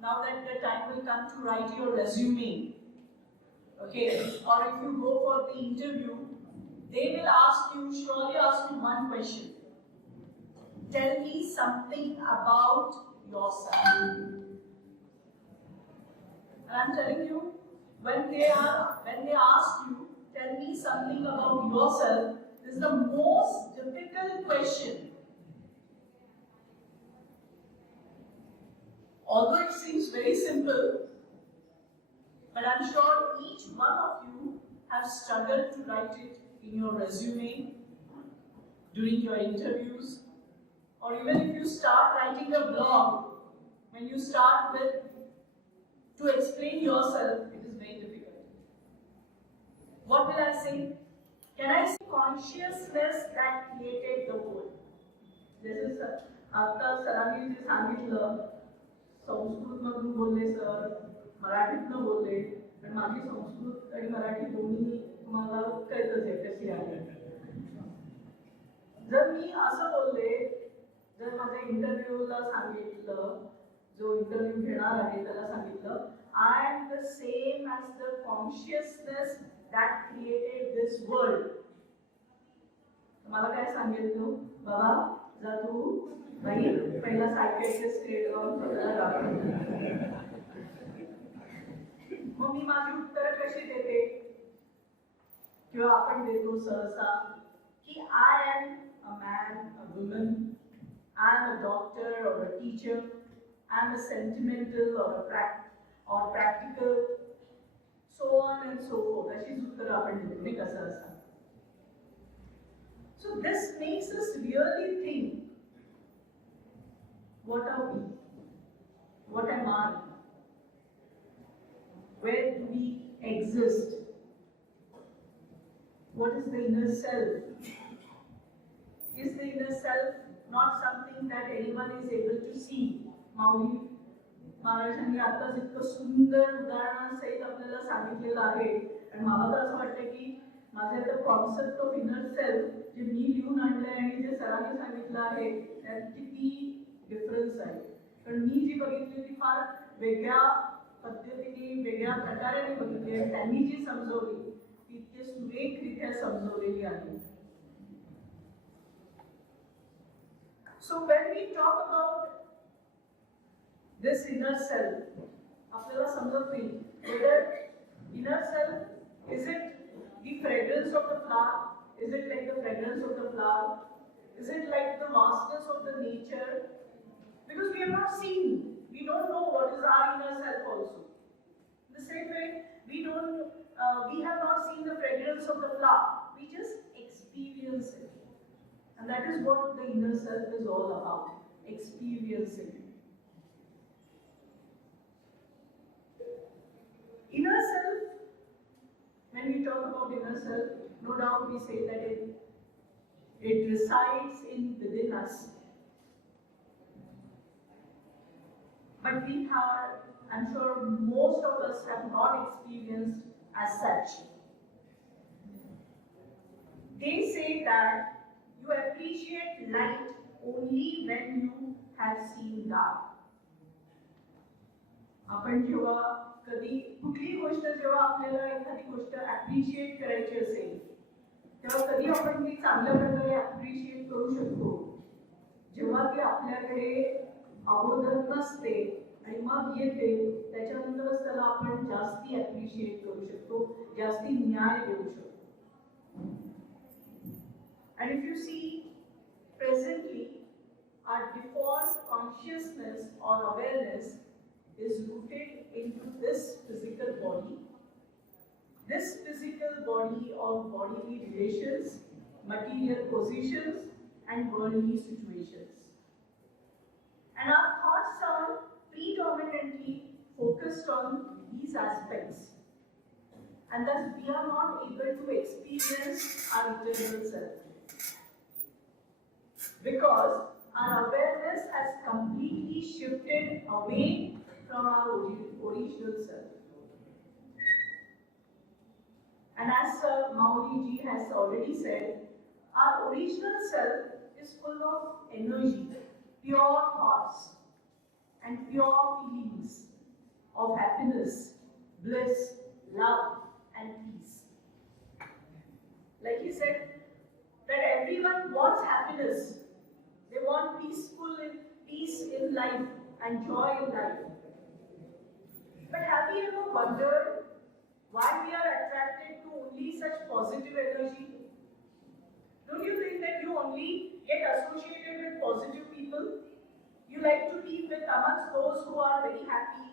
now that the time will come to write your resume, okay, or if you go for the interview, they will surely ask you one question. Tell me something about yourself. And I'm telling you, when they ask you, tell me something about yourself, this is the most difficult question. Although it seems very simple, but I'm sure each one of you have struggled to write it in your resume, during your interviews, or even if you start writing a blog, when you start to explain yourself, it is very difficult. What will I say? Can I say consciousness that created the world? This is आता सरांनी जे सांगितलं, संस्कृतमधून बोलले sir, मराठीतनं बोलले, पण माझी संस्कृत आणि मराठी दोन्ही तुम्हाला कळतच आहे कशी आहे. जर मी असं बोलले, जर माझ्या इंटरव्ह्यूला सांगितलं, जो इंटरव्ह्यू घेणार आहे त्याला सांगितलं, I am the same as the consciousness that created this world. मला काय सांगेल तू? बाबा, जा तू बाई पहिला सायकियाट्रिस्ट क्रिएट करून स्वतःला दाखव. मग मी माझी उत्तरं कशी देते? किंवा आपण देतो सहसा की I am a man, a woman, I am a doctor or a teacher, I'm a sentimental or practical, so on and so forth. अशीच उत्तरं आपण देतो नाही कसं असतं. So this makes us really think, what are we? What am I? Where do we exist? What is the inner self? Is the inner self not something that anyone is able to see? माऊली महाराजांनी आताच इतकं सुंदर उदाहरणासहित आपल्याला सांगितलेलं आहे. आणि मला तर असं वाटतं की माझ्या त्या कॉन्सेप्ट ऑफ इनर सेल्फ जे मी लिहून आणलंय आणि जे सरांनी सांगितलं आहे त्यात किती डिफरन्स आहे. कारण मी जी बघितली ती फार वेगळ्या पद्धतीने वेगळ्या प्रकारे मी बघितली आणि त्यांनी जी समजवली ती इतके सुरेखरित्या समजवलेली आहे. So when we talk about this inner self, आपल्याला समजत नाही whether inner self, is it the fragrance of the flower? Is it like the fragrance of the flower? Is it like the vastness of the nature? Because we have not seen, we don't know what is our inner self also. In the same way, we have not seen the fragrance of the flower. We just experience it. And that is what the inner self is all about, experiencing it. Inner self, when we talk about inner self, no doubt we say that it resides within us. But we have, I'm sure most of us have not experienced as such. They say that you appreciate light only when you have seen dark. आपण जेव्हा कधी कुठलीही गोष्ट जेव्हा आपल्याला एखादी गोष्ट appreciate करायची असेल तेव्हा कधी आपण ती चांगल्या प्रकारे ॲप्रिशिएट करू शकतो जेव्हा ती आपल्याकडे अगोदर नसते आणि मग येते त्याच्यानंतरच त्याला आपण जास्ती ॲप्रिशिएट करू शकतो, जास्ती न्याय देऊ शकतो. And if you see, presently, our default consciousness or awareness is rooted into this physical body. This physical body of bodily relations, material positions, and worldly situations. And our thoughts are predominantly focused on these aspects. And thus we are not able to experience our internal self. Because our awareness has completely shifted away from our original self. And as Mauli ji has already said, our original self is full of energy, pure thoughts, and pure feelings of happiness, bliss, love, and peace. Like he said, that everyone wants happiness. They want peace in life and joy in life. But have you ever wondered why we are attracted to only such positive energy? Don't you think that you only get associated with positive people? You like to be with amongst those who are very happy,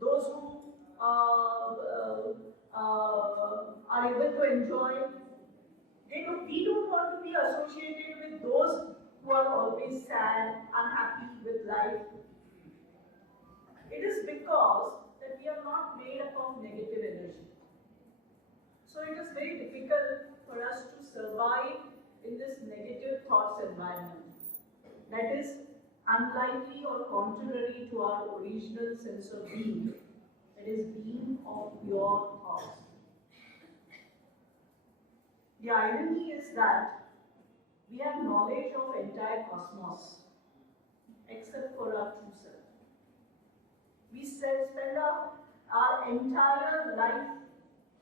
those who are able to enjoy. We don't want to be associated with those who are always sad, unhappy with life. It is because that we are not made up of negative energy. So it is very difficult for us to survive in this negative thoughts environment. That is unlikely or contrary to our original sense of being. That is being of pure thoughts. The irony is that we have knowledge of entire cosmos, except for our true self. We spend our entire life.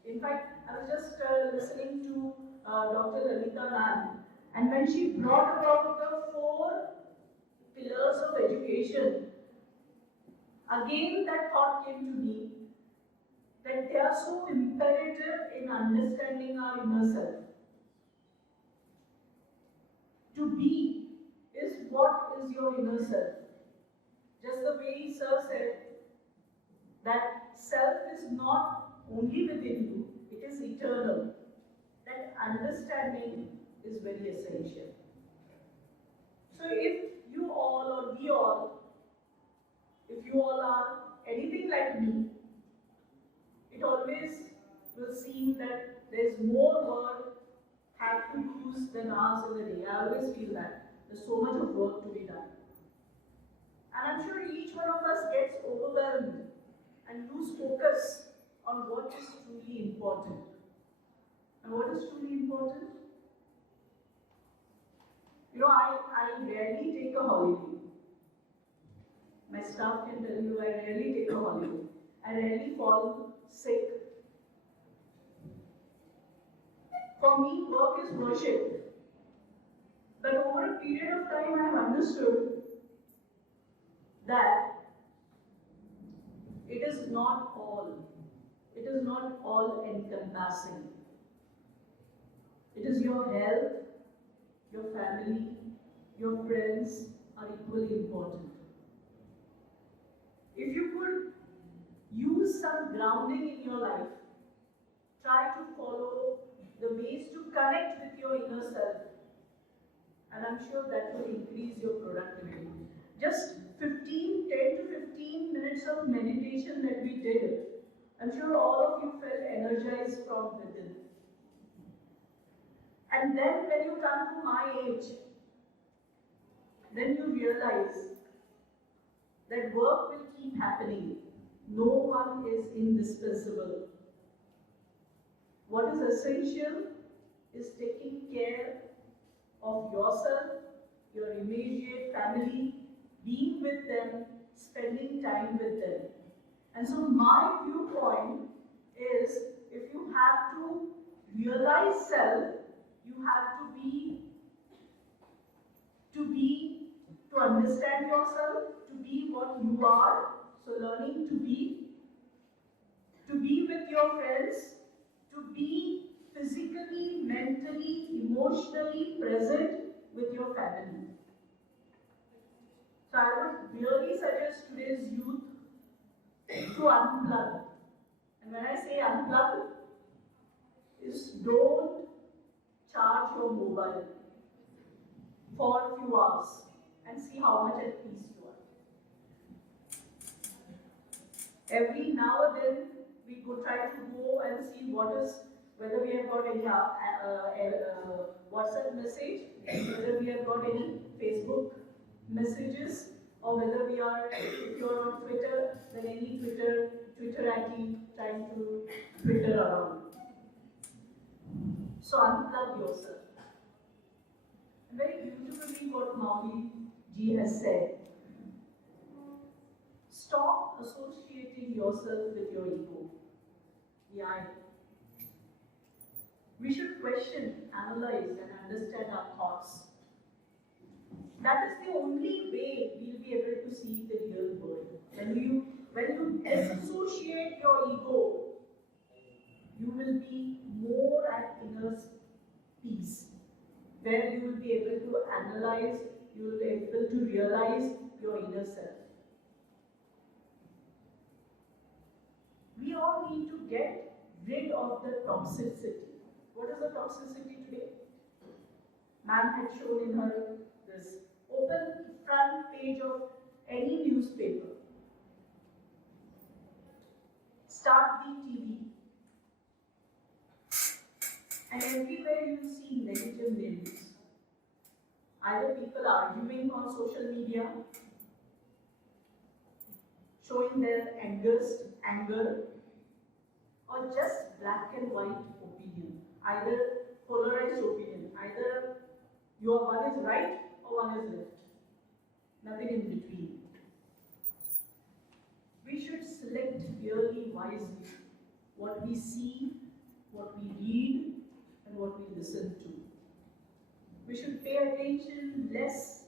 In fact, I was just listening to Dr. Lalita ma'am, and when she brought about the 4 pillars of education, again that thought came to me that they are so imperative in understanding our inner self. To be is what is your inner self. just the way Sir said, that self is not only within you, it is eternal. That understanding is very essential. So if you all or we all, if you all are anything like me, it always will seem that there is more work have to use than hours in the day. I always feel that there's so much of work to be done. And I'm sure each one of us gets overwhelmed and lose focus on what is truly important. And what is truly important? You know, I rarely take a holiday. My staff can tell you I rarely take a holiday. I rarely fall sick. For me, work is worship. But over a period of time, I have understood that it is not all. It is not all encompassing. It is your health, your family, your friends are equally important. If you could use some grounding in your life, try to follow the ways to connect with your inner self, and I'm sure that will increase your productivity. Just 10 to 15 minutes of meditation that we did, I'm sure all of you felt energized from within. And then when you come to my age, then you realize that work will keep happening. No one is indispensable. What is essential is taking care of yourself, your immediate family, being with them, spending time with them. And so my viewpoint is, if you have to realize self, you have to understand yourself, to be what you are, so learning to be with your friends, to be physically, mentally, emotionally present with your family. So I would really suggest today's youth to unplug. And when I say unplug, is don't charge your mobile for a few hours and see how much at peace you are. Every now and then we could try to go and see whether we have got any WhatsApp message, whether we have got any Facebook messages, or whether if you're on Twitter, then any Twitter ID trying to Twitter around. So unplug yourself. And very beautifully what Mauli ji has said. Stop associating yourself with your ego, the I. We should question, analyze, and understand our thoughts. That is the only way we'll be able to see the real world. When you disassociate your ego, you will be more at inner peace, where you will be able to analyze, you will be able to realize your inner self. We all need to get rid of the toxicity. What is the toxicity today? Ma'am had shown in her this. Open front page of any newspaper. Start the TV. And everywhere you see negative news. Either people arguing on social media, showing their anger, or just black and white opinion. Either polarized opinion. Either one is right or one is left. Nothing in between. We should select really wisely what we see, what we read, and what we listen to. We should pay attention less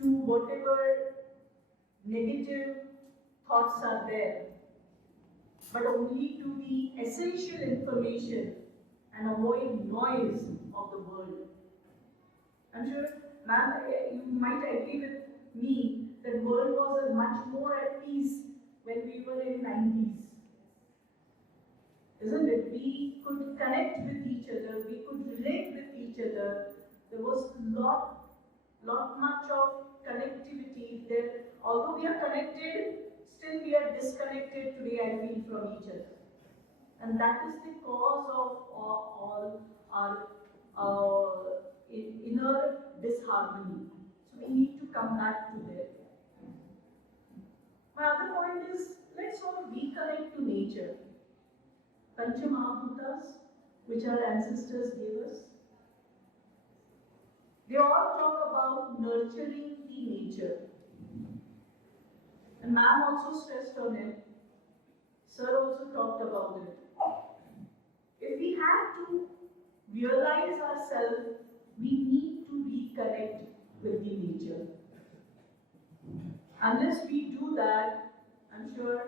to whatever negative thoughts are there, but only to the essential information and avoid noise of the world. I'm sure, ma'am, you might agree with me that world was much more at peace when we were in 90s. Isn't it? We could connect with each other, we could relate with each other. There was not much of connectivity there. Although we are connected, still we are disconnected today, I feel, from each other. And that is the cause of all our inner disharmony. So we need to come back to there. My other point is, let's all reconnect to nature. Panchamahabhutas, which our ancestors gave us, they all talk about nurturing the nature. And ma'am also stressed on it. Sir also talked about it. If we have to realize ourselves, we need to reconnect with the nature. Unless we do that, I'm sure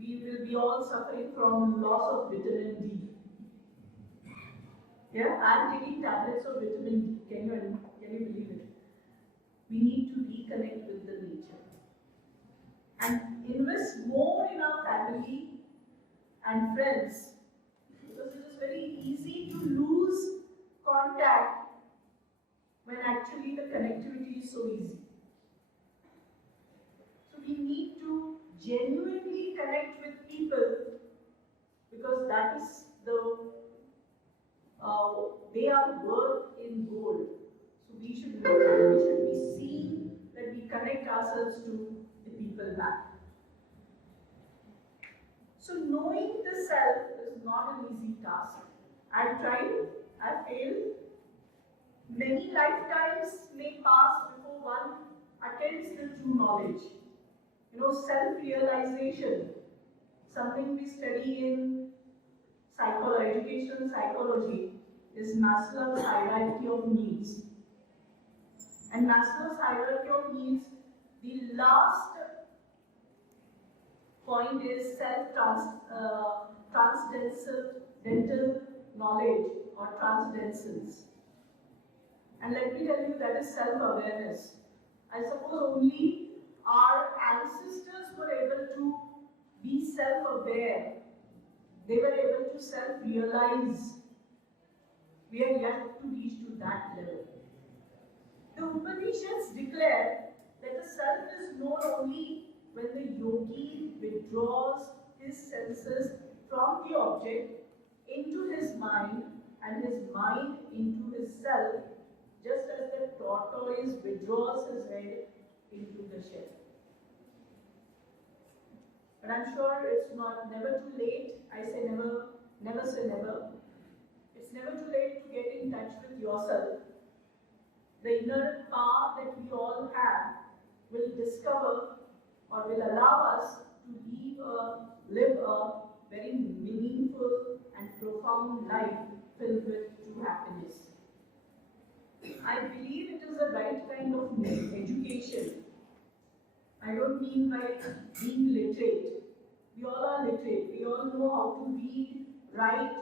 we will be all suffering from loss of vitamin D. Yeah, I'm taking tablets of vitamin D. Can you believe it? We need to reconnect with the nature and invest more in our family and friends, because it is very easy to lose contact when actually the connectivity is so easy. So we need to genuinely connect with people, because that is they are worth in gold. So we should be seeing that we connect ourselves to the people back. So knowing the self is not an easy task. I've tried, I've failed. Many lifetimes may pass before one attains the true knowledge. Self-realization, something we study in educational psychology, is Maslow's hierarchy of needs. And Maslow's hierarchy of needs, the last point is transcendental knowledge or transcendence. And let me tell you, that is self-awareness. I suppose only our ancestors were able to be self-aware. They were able to self-realize. We are yet to reach to that level. The Upanishads declare that the self is known only when the yogi withdraws his senses from the object into his mind and his mind into his self, just as the tortoise withdraws his head into the shell. But I'm sure it's never too late. I say never say never. It's never too late to get in touch with yourself. The inner power that we all have will discover or will allow us to live a very meaningful and profound life filled with true happiness. I believe it is the right kind of education. I don't mean by being literate. We all are literate. We all know how to read, write,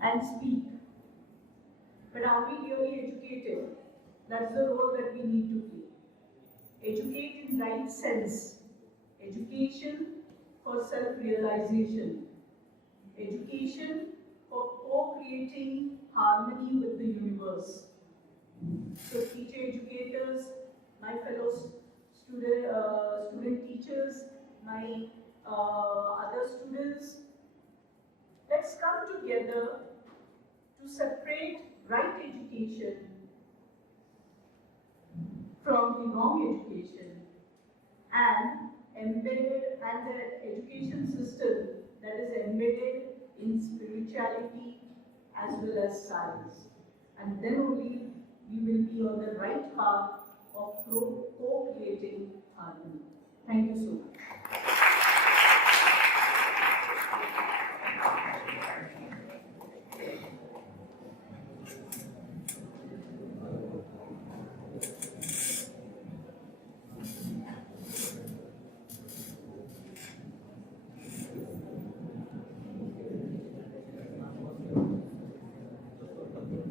and speak. But are we really educated? That's the role that we need to play. Educate in right sense. Education for self-realization. Education for co-creating harmony with the universe. So teacher educators, my fellow student teachers, my other students, let's come together to separate right education from the wrong education and the education system that is embedded in spirituality as well as science. And then only we will be on the right path of co-creating harmony. Thank you so much.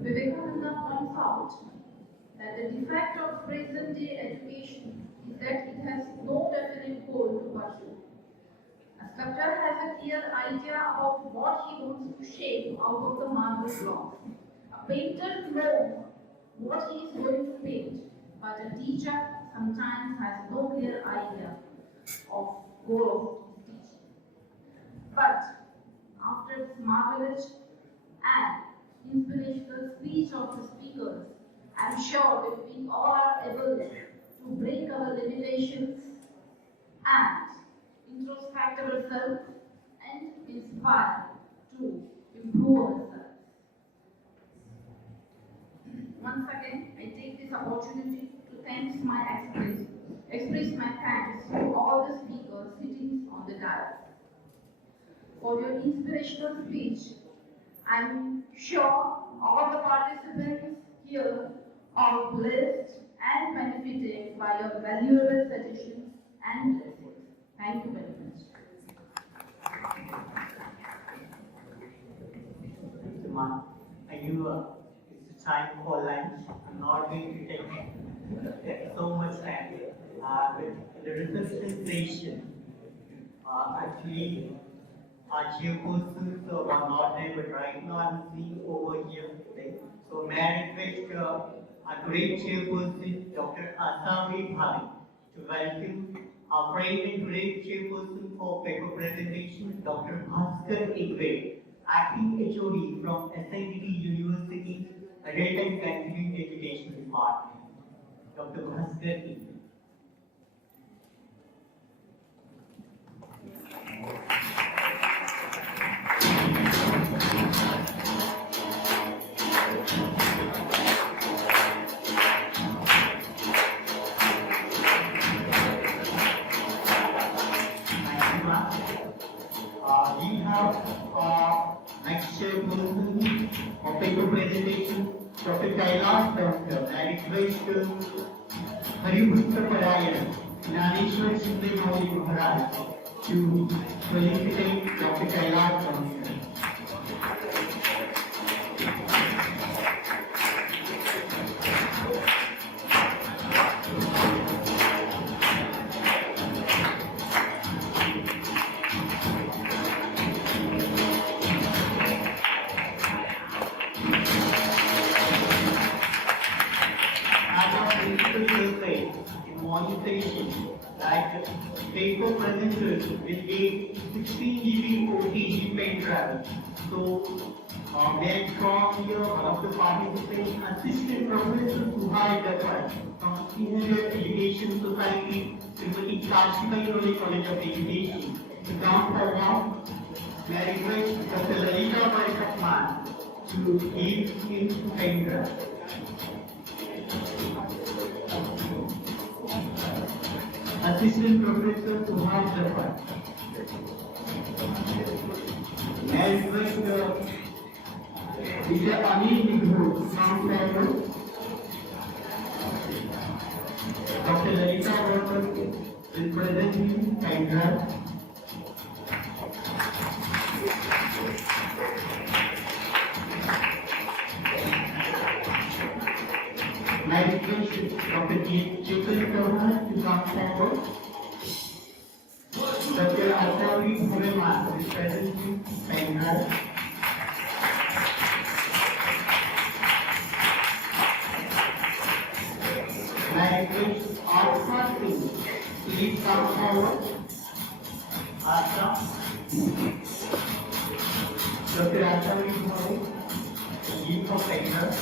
Vivekananda points out that the defect of present Doctor has a clear idea of what he wants to shape out of the marble block. A painter knows what he is going to paint, but a teacher sometimes has no clear idea of goal of his teaching. But after this marvelous and inspirational speech of the speakers, I am sure that we all are able to break our limitations and introspect ourselves and inspire to improve ourselves. Once again, I take this opportunity to express my thanks to all the speakers sitting on the dais. For your inspirational speech, I am sure all the participants here are blessed and benefited by your valuable suggestions and blessings. Thank you very much. It's time for lunch. I'm not going to take so much time. With the reception station, actually, our chairpersons were not there, but right now I'm seeing over here today. So may I request our great chairperson, Dr. Asami Bhavi, to welcome our friend and great chairperson for paper presentation, Dr. B.Ed, acting HOD from SIDT University, Adult and Continuing Education Department. Dr. B.Ed. We have next chairperson of paper presentation, Dr. Kailash Doctor. I request Haribhutta Parayan, Dnyaneshwar Maharaj to felicitate Dr. Kailash Doctor. Like paper presenters will get 16 GB OTG pen drive. So then from here, one of the participants, Assistant Professor Suhai Devachi from Senior Education Society, Srimati Kashima College of Education, to come forward. May I request Dr. Lalita Parikapman to give him pen drive. Assistant Professor Suhai Devachi. May I request Mr. Anil Nighu from forward. Dr. Lalita Parikapman will present him pen drive. My request is Dr. Chetan Chauhan to come forward. Dr. Asami Bhavi is presenting pen drive. My request is Asha to please come forward. Asha. Dr. Asami Bhavi, lead for pen drive.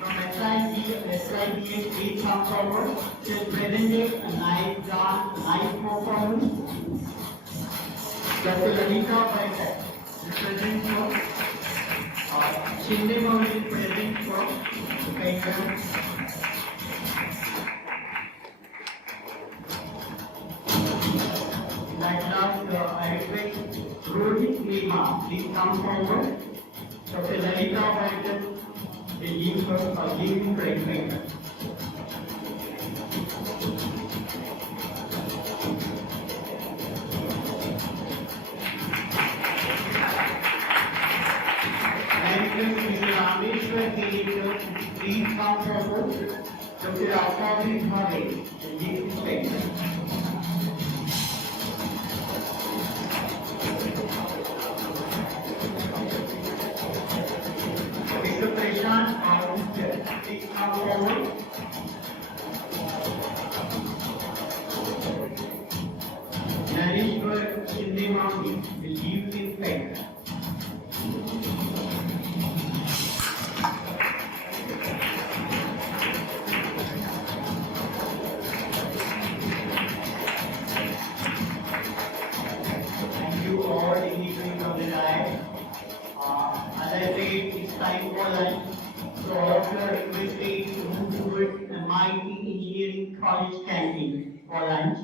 From SIDA, please come forward. She has presented a nice performance. Dr. Lalita Parikapman is present for Shinde Bhavi is present for pen. Like last, I request Rohit Nima, please come forward. Dr. Lalita Parikapman will give him great finger. I request Mr. Dnyaneshwar please come forward. Dr. Herkal and give respect. Mr. Prashant, our teacher, please come forward. Dnyaneshwar will give respect. Thank you all individually from the diet. As I said, it's time for lunch. So all of you are requested to move towards MIT Engineering College canteen for lunch.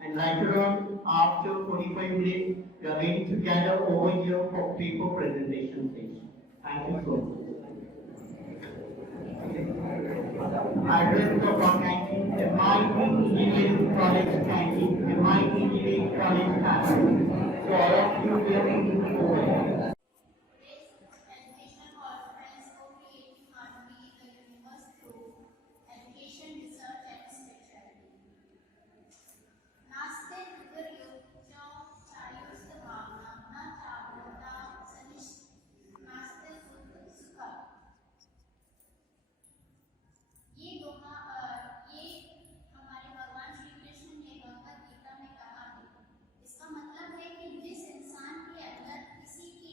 And later on, after 45 minutes, we are going to gather over here for paper presentation session. Thank you so much. Address of our canteen, MIT Engineering College canteen, MIT Engineering College campus. So all of you, we are going to be over here. Education conference for creating harmony in the universe through education, research, and spirituality. नाचते नगर योग जाओ चायुस्त भावना ना चाहो ना सनिष्ठ नाचते सुख सुखा ये दोहा ये हमारे भगवान श्री कृष्ण ने भगवद गीता में कहा है। इसका मतलब है कि जिस इंसान के अंदर किसी की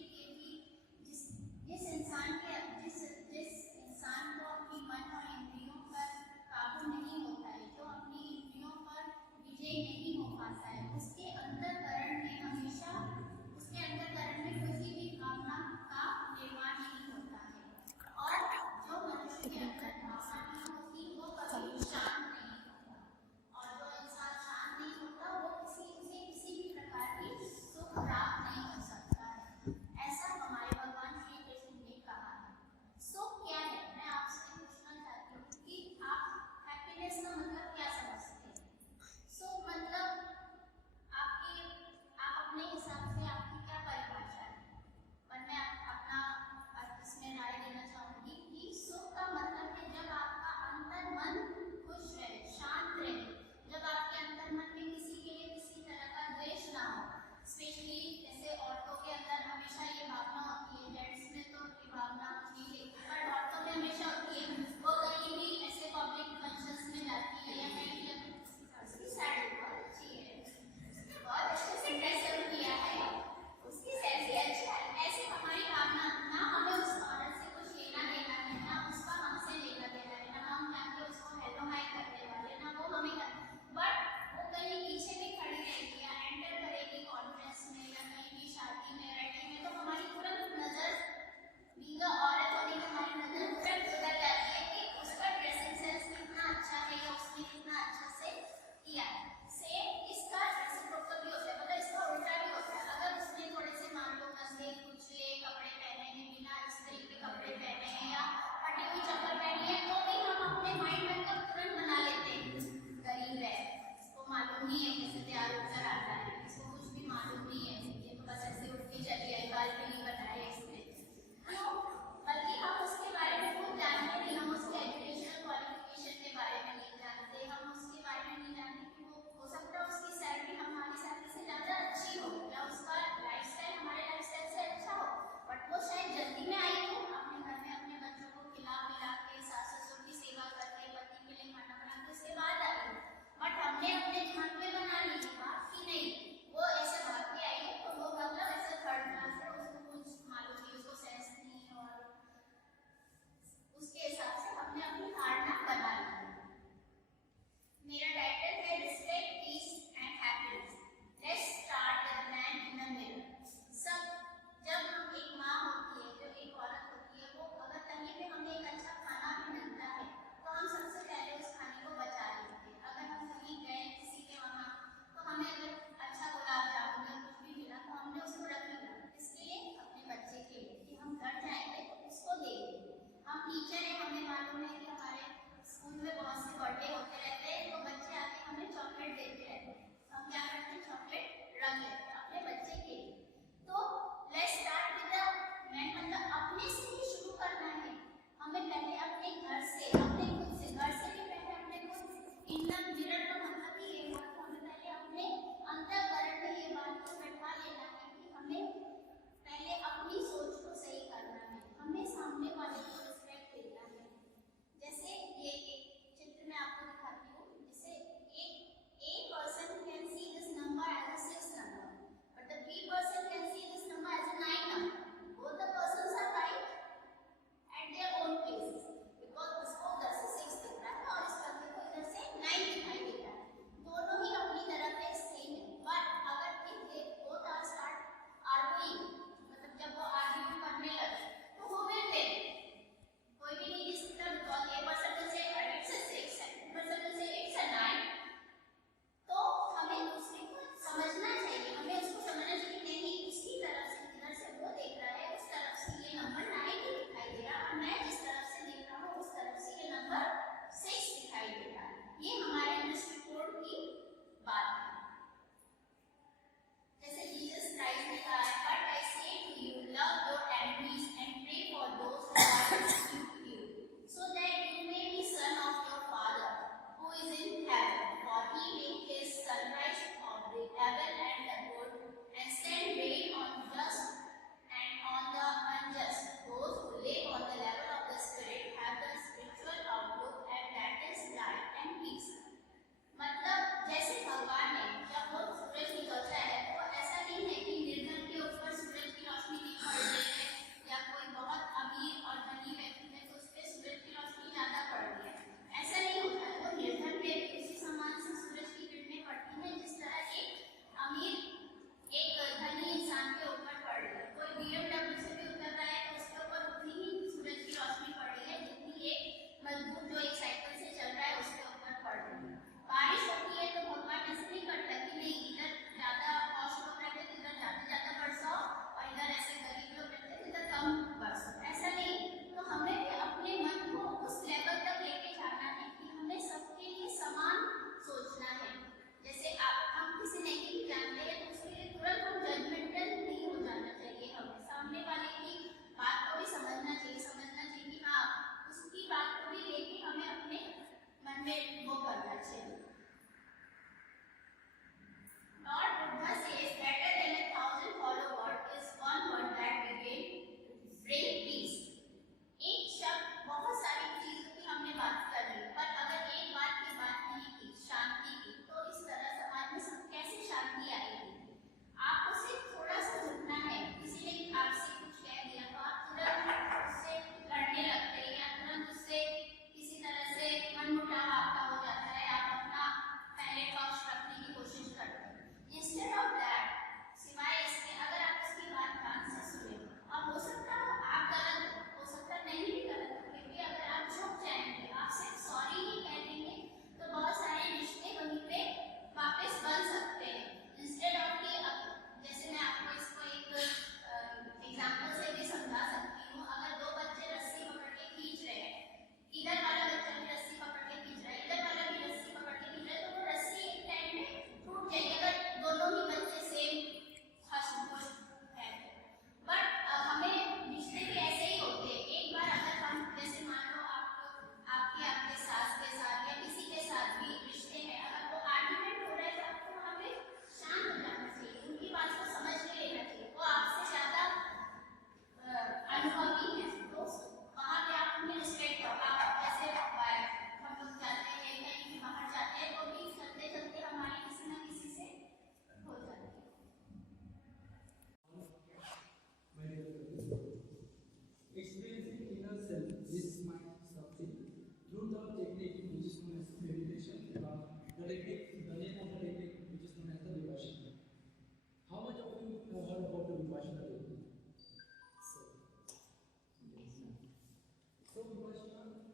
So Vipassana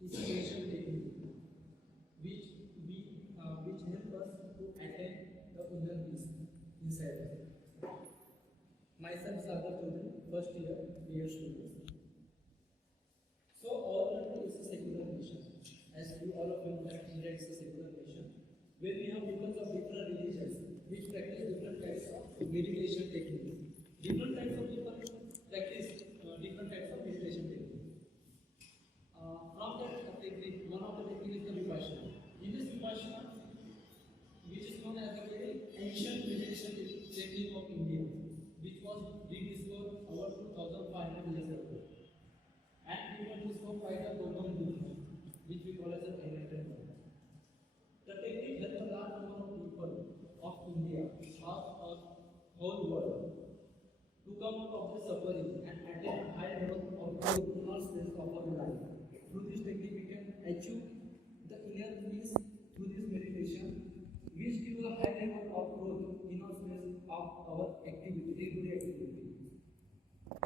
is a Asian technique which help us to attain the inner peace inside us. Myself, Sagar Chaudhary, first year B.Ed students. So our country is a secular nation. As you all of you know that India is a secular nation, where we have people of different religions which practice different types of meditation techniques. Different types of people practice different types of meditation techniques. From that technique, one of the techniques is the Vipassana. In this Vipassana, which is known as the very ancient meditation technique of India, which was rediscovered over 2500 years ago. And it was discovered by the Gautam Buddha, which we call as an enlightened one. The technique helped a large number of people of India, of whole world, to come out of their suffering and attain a high level of growth in all stages of our life. Through this technique, we can achieve the inner peace through this meditation, which gives a high level of growth in all stages of our activity, day-to-day activity.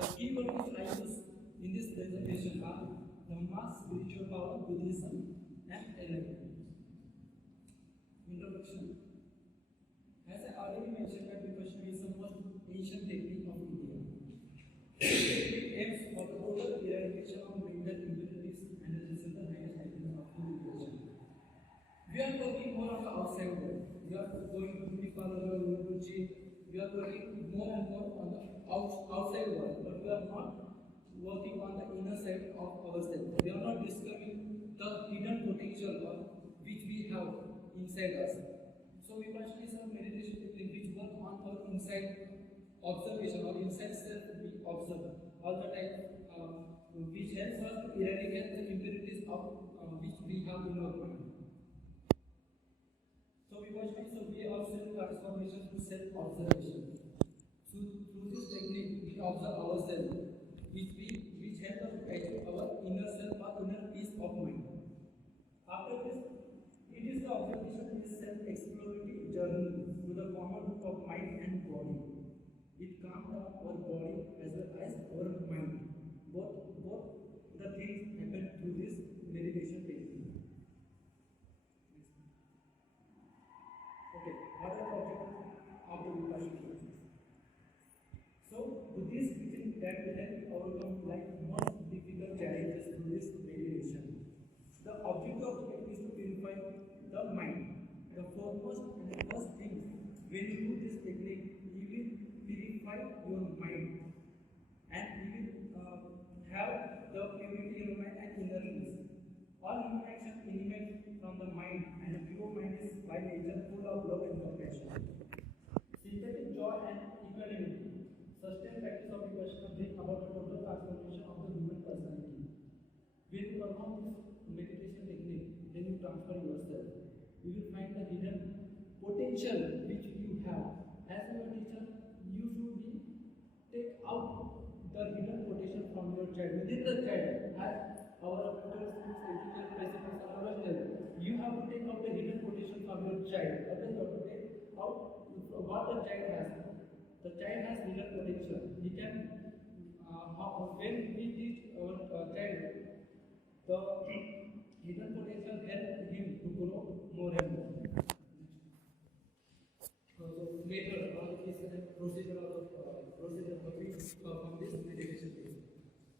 The key word which I use in this presentation are Dhamma, spiritual power, Buddhism, and enlightenment. Introduction. As I already mentioned, that Vipassana is the most ancient technique of India. It aims for the total eradication of mental impurities and the resultant highest happiness of purification. We are working more on the outside world. We are going to beauty parlor, going to gym. We are working more and more on the outside world, but we are not working on the inner side of ourselves. We are not discovering the hidden potential which we have inside us. So Vipassana is a meditation technique which works on our inside observation or inside self we observe all the time, which helps us to eradicate the impurities of which we have in our mind. So Vipassana is a way of self-transformation to self-observation. So through this technique, we observe ourselves, which helps us to achieve our inner self or inner peace of mind. After this, it is the observation is self-exploratory journey through the common of mind and body. It calms down our body as well as our mind. Both the things happen through this meditation technique. Okay, what are the objectives of the Vipassana process? So, Buddhists believe that we help overcome life's most difficult challenges through this meditation. The objective of the technique is to purify the mind. The foremost and the first thing, when you do this technique, you will purify your mind and you will have the purity in your mind and inner peace. All human action emanates from the mind, and a pure mind is by nature full of love and compassion. Synthetic joy and equanimity. Sustained practice of Vipassana brings about the total transformation of the human personality. When you perform this meditation technique, then you transfer yourself. You will find the hidden potential which you have. As your teacher, you should be take out the hidden potential from your child. Within the child, as our schools, education principles are always tell, you have to take out the hidden potential from your child. Otherwise, you have to take out what the child has. The child has hidden potential. He can, when we teach our child, the hidden potential help him to grow more and more. So, method or this procedure from this meditation phase.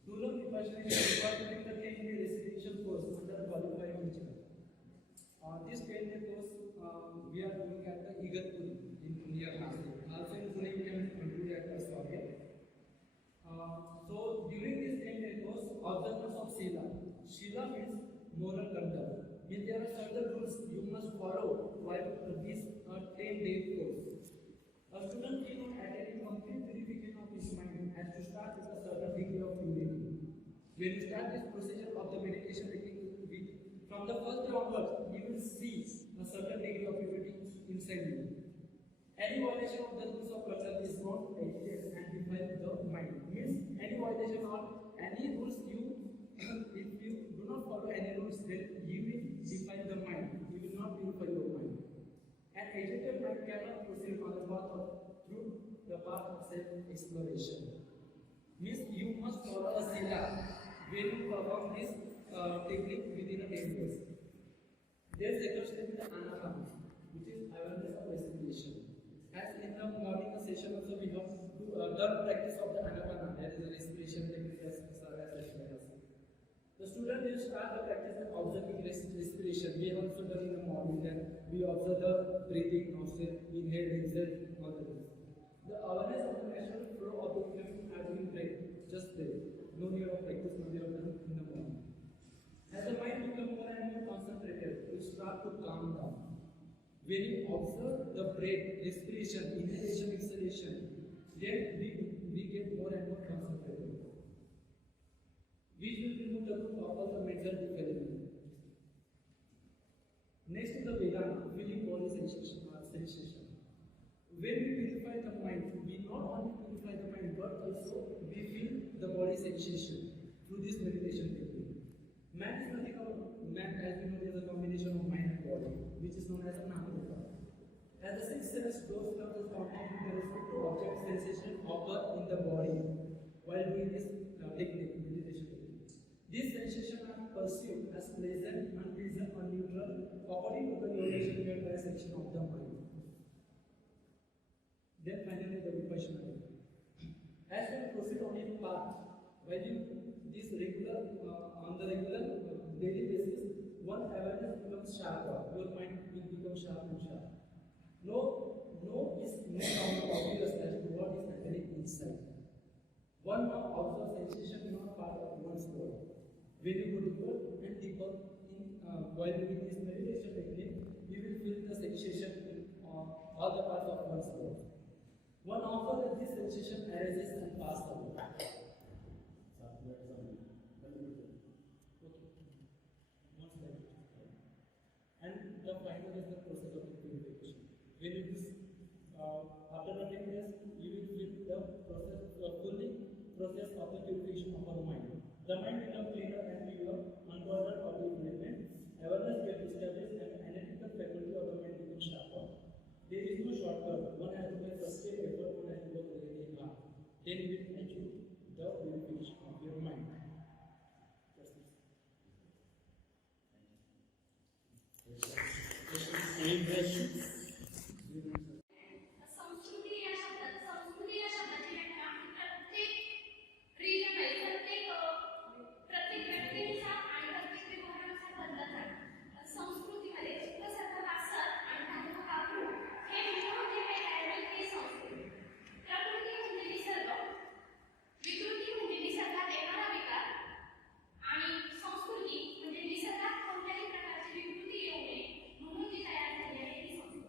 To learn Vipassana, you have to take the 10-day residential course under qualified teacher. This 10-day course we are doing at the Igatpuri in India. Also in Pune you can do that as well. So during this 10-day course, observance of Sila. Sila means moral conduct. Means there are certain rules you must follow while this 10-day course. A student keep on attaining complete purification of his mind has to start with a certain degree of purity. When you start this procedure of the meditation technique, from the first day onwards, you will see a certain degree of purity inside you. Any violation of the rules of culture is not agitated and defile the mind. Means any violation or any rules if you do not follow any rules, then you will defile the mind. You will not purify your mind. An agitated mind cannot proceed on the path of through the path of self-exploration. Means you must follow a sila. when you perform this technique within a 10 days. Then second step is the anapana, which is awareness of respiration. As in the morning session also we have done practice of the anapana, that is the respiration technique as sir has explained. The student will start the practice of observing respiration. We have also done in the morning, then we observe the breathing, nostril, inhale, exhale, all the things. The awareness of the natural flow of the human has been trained, just there. No need of practice, no need of done in the morning. As the mind becomes more and more concentrated, we start to calm down. When you observe the breath, respiration, inhalation, exhalation, then we get more and more concentrated. We will remove the root of all the mental development. Next is the Vedana, feeling body sensation. When we purify the mind, we not only purify the mind, but also we feel the body sensation through this meditation technique. Man is nothing about man, as we know, there is a combination of mind and body, which is known as a Namarupa. As the sixth sense goes from the contact with respect to object sensation occur in the body while doing this technique, meditation technique. These sensations are perceived as pleasant, unpleasant, or neutral according to the notation made by a section of the mind. Then finally the Vipassana. As we proceed on this path, while you this regular on the regular daily basis, one awareness becomes sharper. Your mind will become sharp and sharp. No is no longer obvious as to what is happening inside. One now observes sensation not part of one's body. When you go deeper and deeper in while doing this meditation technique, you will feel the sensation in all the parts of one's body. One often that this sensation arises and passes away. And the final is the process of purification. When you this, after the 10 days, you will feel the process, process of the purification of our mind. The mind becomes cleaner and pure, unburdened of the development. Awareness gets established and analytical faculty of the mind becomes sharper. There is no shortcut. One has to make sustained effort, one has to work really hard. Then you will achieve the purification of your mind. संस्कृती या शब्दाची व्याख्या प्रत्येक region प्रत्येक व्यक्तीनुसार आणि प्रत्येक विभागानुसार बदलत आहे. संस्कृतीमध्ये चित्रसारखं वाचत आणि धातू कापू हे म्हणजे काय आहे ते संस्कृती. प्रकृती म्हणजे निसर्ग, विकृती म्हणजे निसर्गात येणारा विकार आणि संस्कृती म्हणजे निसर्गात कोणत्याही प्रकारची विकृती येऊ नये म्हणून जी तयार झाली आहे ती संस्कृती.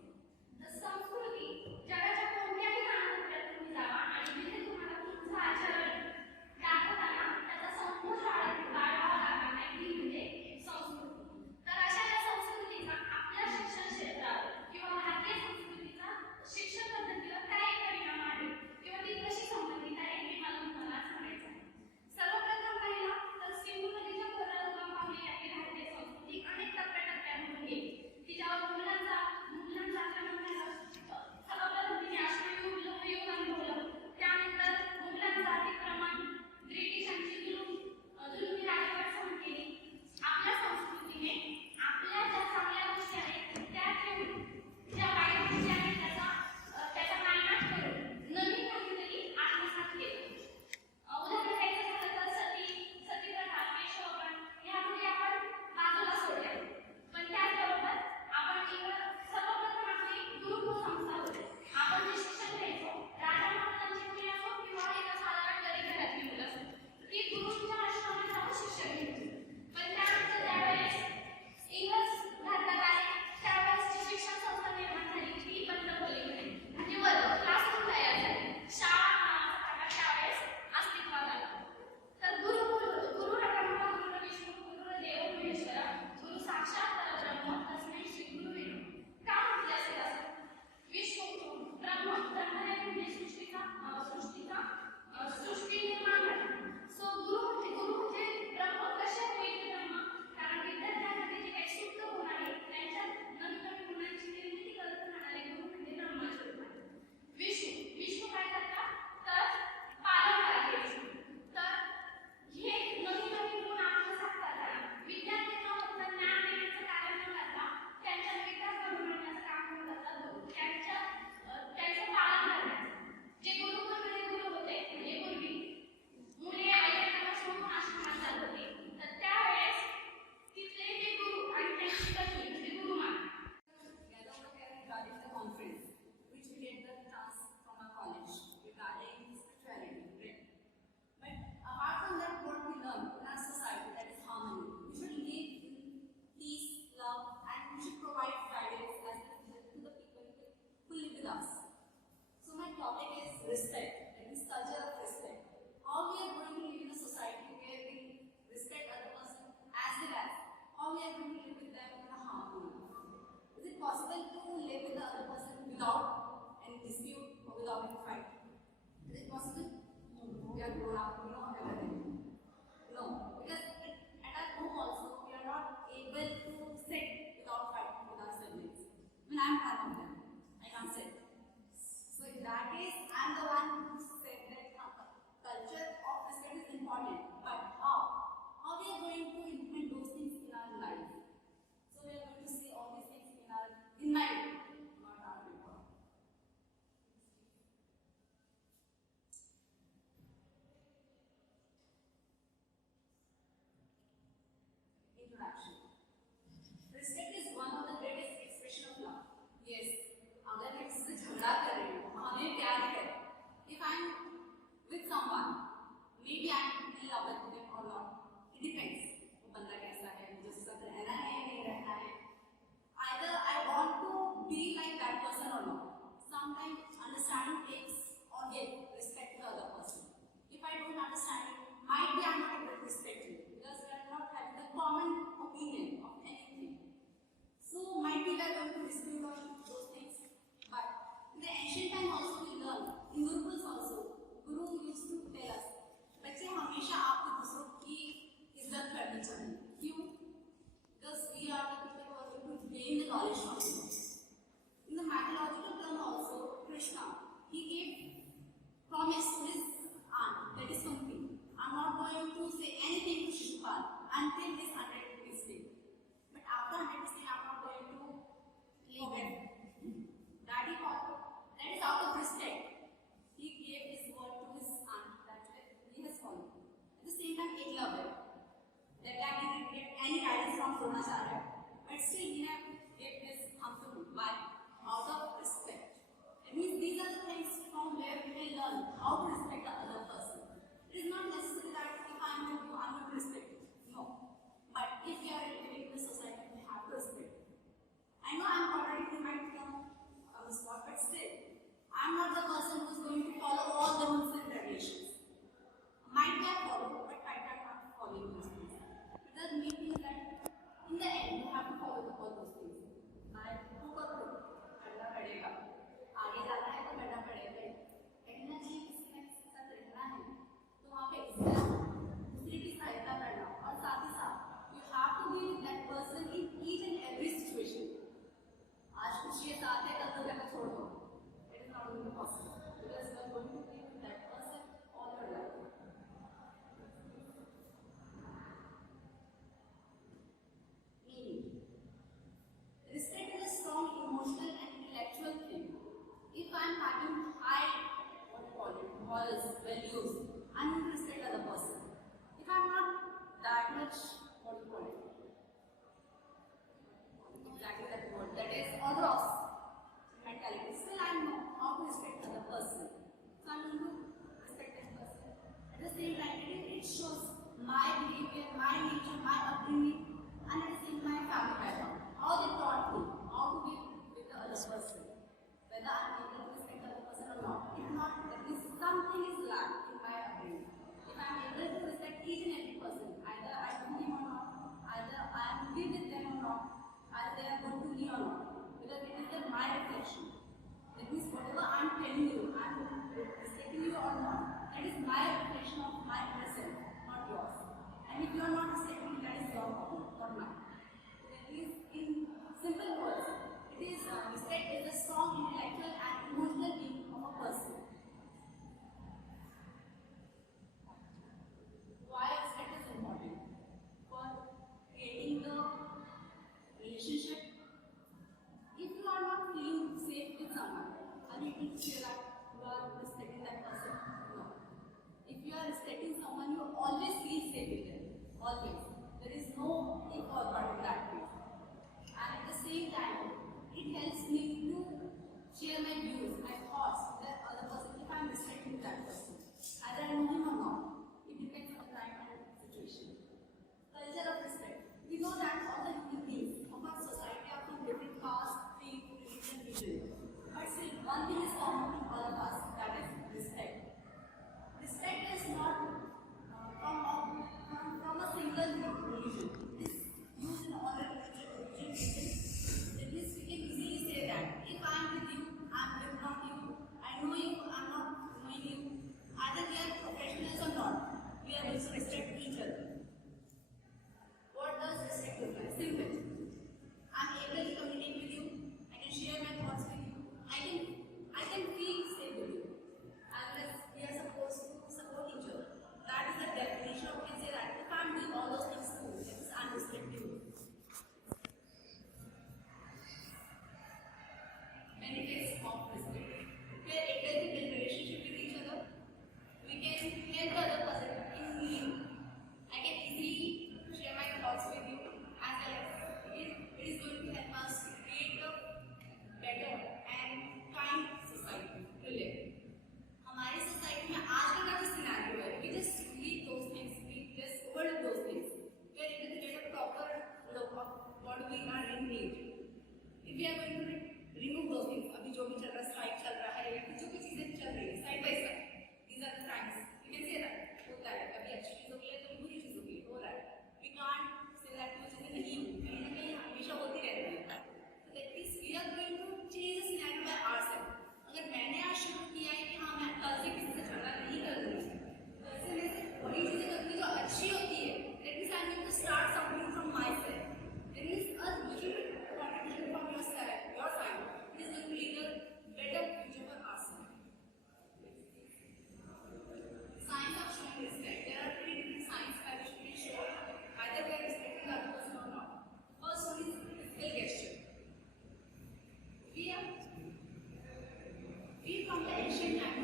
introduction. Respect is one of the greatest expression of love. Yes, अगर मैं किसी से झगड़ा कर रही हूँ, हमें प्यार है. If I'm with someone, maybe I'm in love with them or not. It depends. वो बंदा कैसा है, मुझे उसके साथ रहना है या नहीं रहना है. Either I want to be like that person or not. Sometimes understanding takes or give respect to the other person. If I don't understand it, might be I'm not able to respect you because we are not having the common opinion of anything. So might be we are going to dispute on those things. But in the ancient time also we learn, in Gurukuls also, Guru used to tell us, बच्चे हमेशा आपको दूसरों की इज्जत करनी चाहिए. क्यों? Because we are the people who are going to gain the knowledge from you. In the mythological term also, Krishna, he gave promise to his aunt, that is Kunti. I'm not going to say anything to Shishupal until this 100 rupees day. But after 100 rupees day, I'm not going to leave him. Daddy followed. That is out of respect. He gave his word to his aunt that he has followed. At the same time, he loved it. That guy didn't get any guidance from Dronacharya. But still, he have gave his answer. Why? Out of respect. It means these are the things from where we can learn how to respect the other person. It is not necessary that if I am with you, I am going to respect you. No. But if we are living in the society, we have to respect. I know I am contradicting my on the spot, but still, I am not the person who is going to follow all the rules and regulations. Might be I follow, but might be I not following those things. Because the main thing is that in the end, you have what we are in need. If we are going to remove those things, अभी जो भी चल रहा है, strike चल रहा है, जो भी चीजें चल रही है, side by side, these are the crimes. You can say that होता है, कभी अच्छी चीज हो गई है, कभी बुरी चीज हो गई है, हो रहा है. We can't say that वो चीजें नहीं कहीं ना कहीं हमेशा होती रहती है. So that is we are going to change the scenario by ourselves. अगर मैंने आज शुरू किया है कि हाँ मैं कल से किसी से झगड़ा नहीं करूँगी, कल से मैं बड़ी चीजें करूँगी जो अच्छी होती है. That means I'm going to start something from myself. There is a little bit contribution from your side. It is going to lead a better future for ourselves. Signs of showing respect. There are three different signs by which we show either we are respecting the other person or not. First one is physical gesture. We from the ancient time,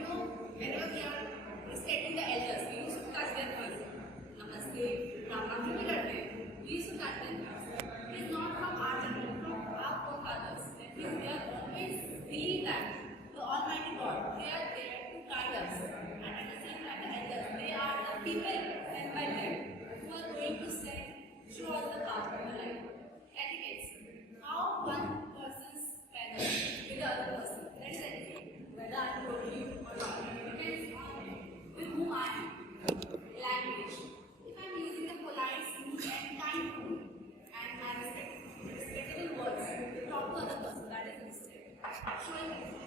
whenever we are respecting the elders, we used to touch their feet. Namaste, Brahman, we used to touch their feet. It is not from our generation, from our forefathers. That means we are always believe that the Almighty God, they are there to guide us. And at the same time, the elders, they are the people sent by them who are going to show us the path of the life. Etiquettes. How one person's manner with the other person. That is etiquette. Whether I am talking to you or not. It depends on with whom I am. Language. If I am using the polite, smooth and kind tone and my respectable words to talk to other person, that is respect. Showing respect.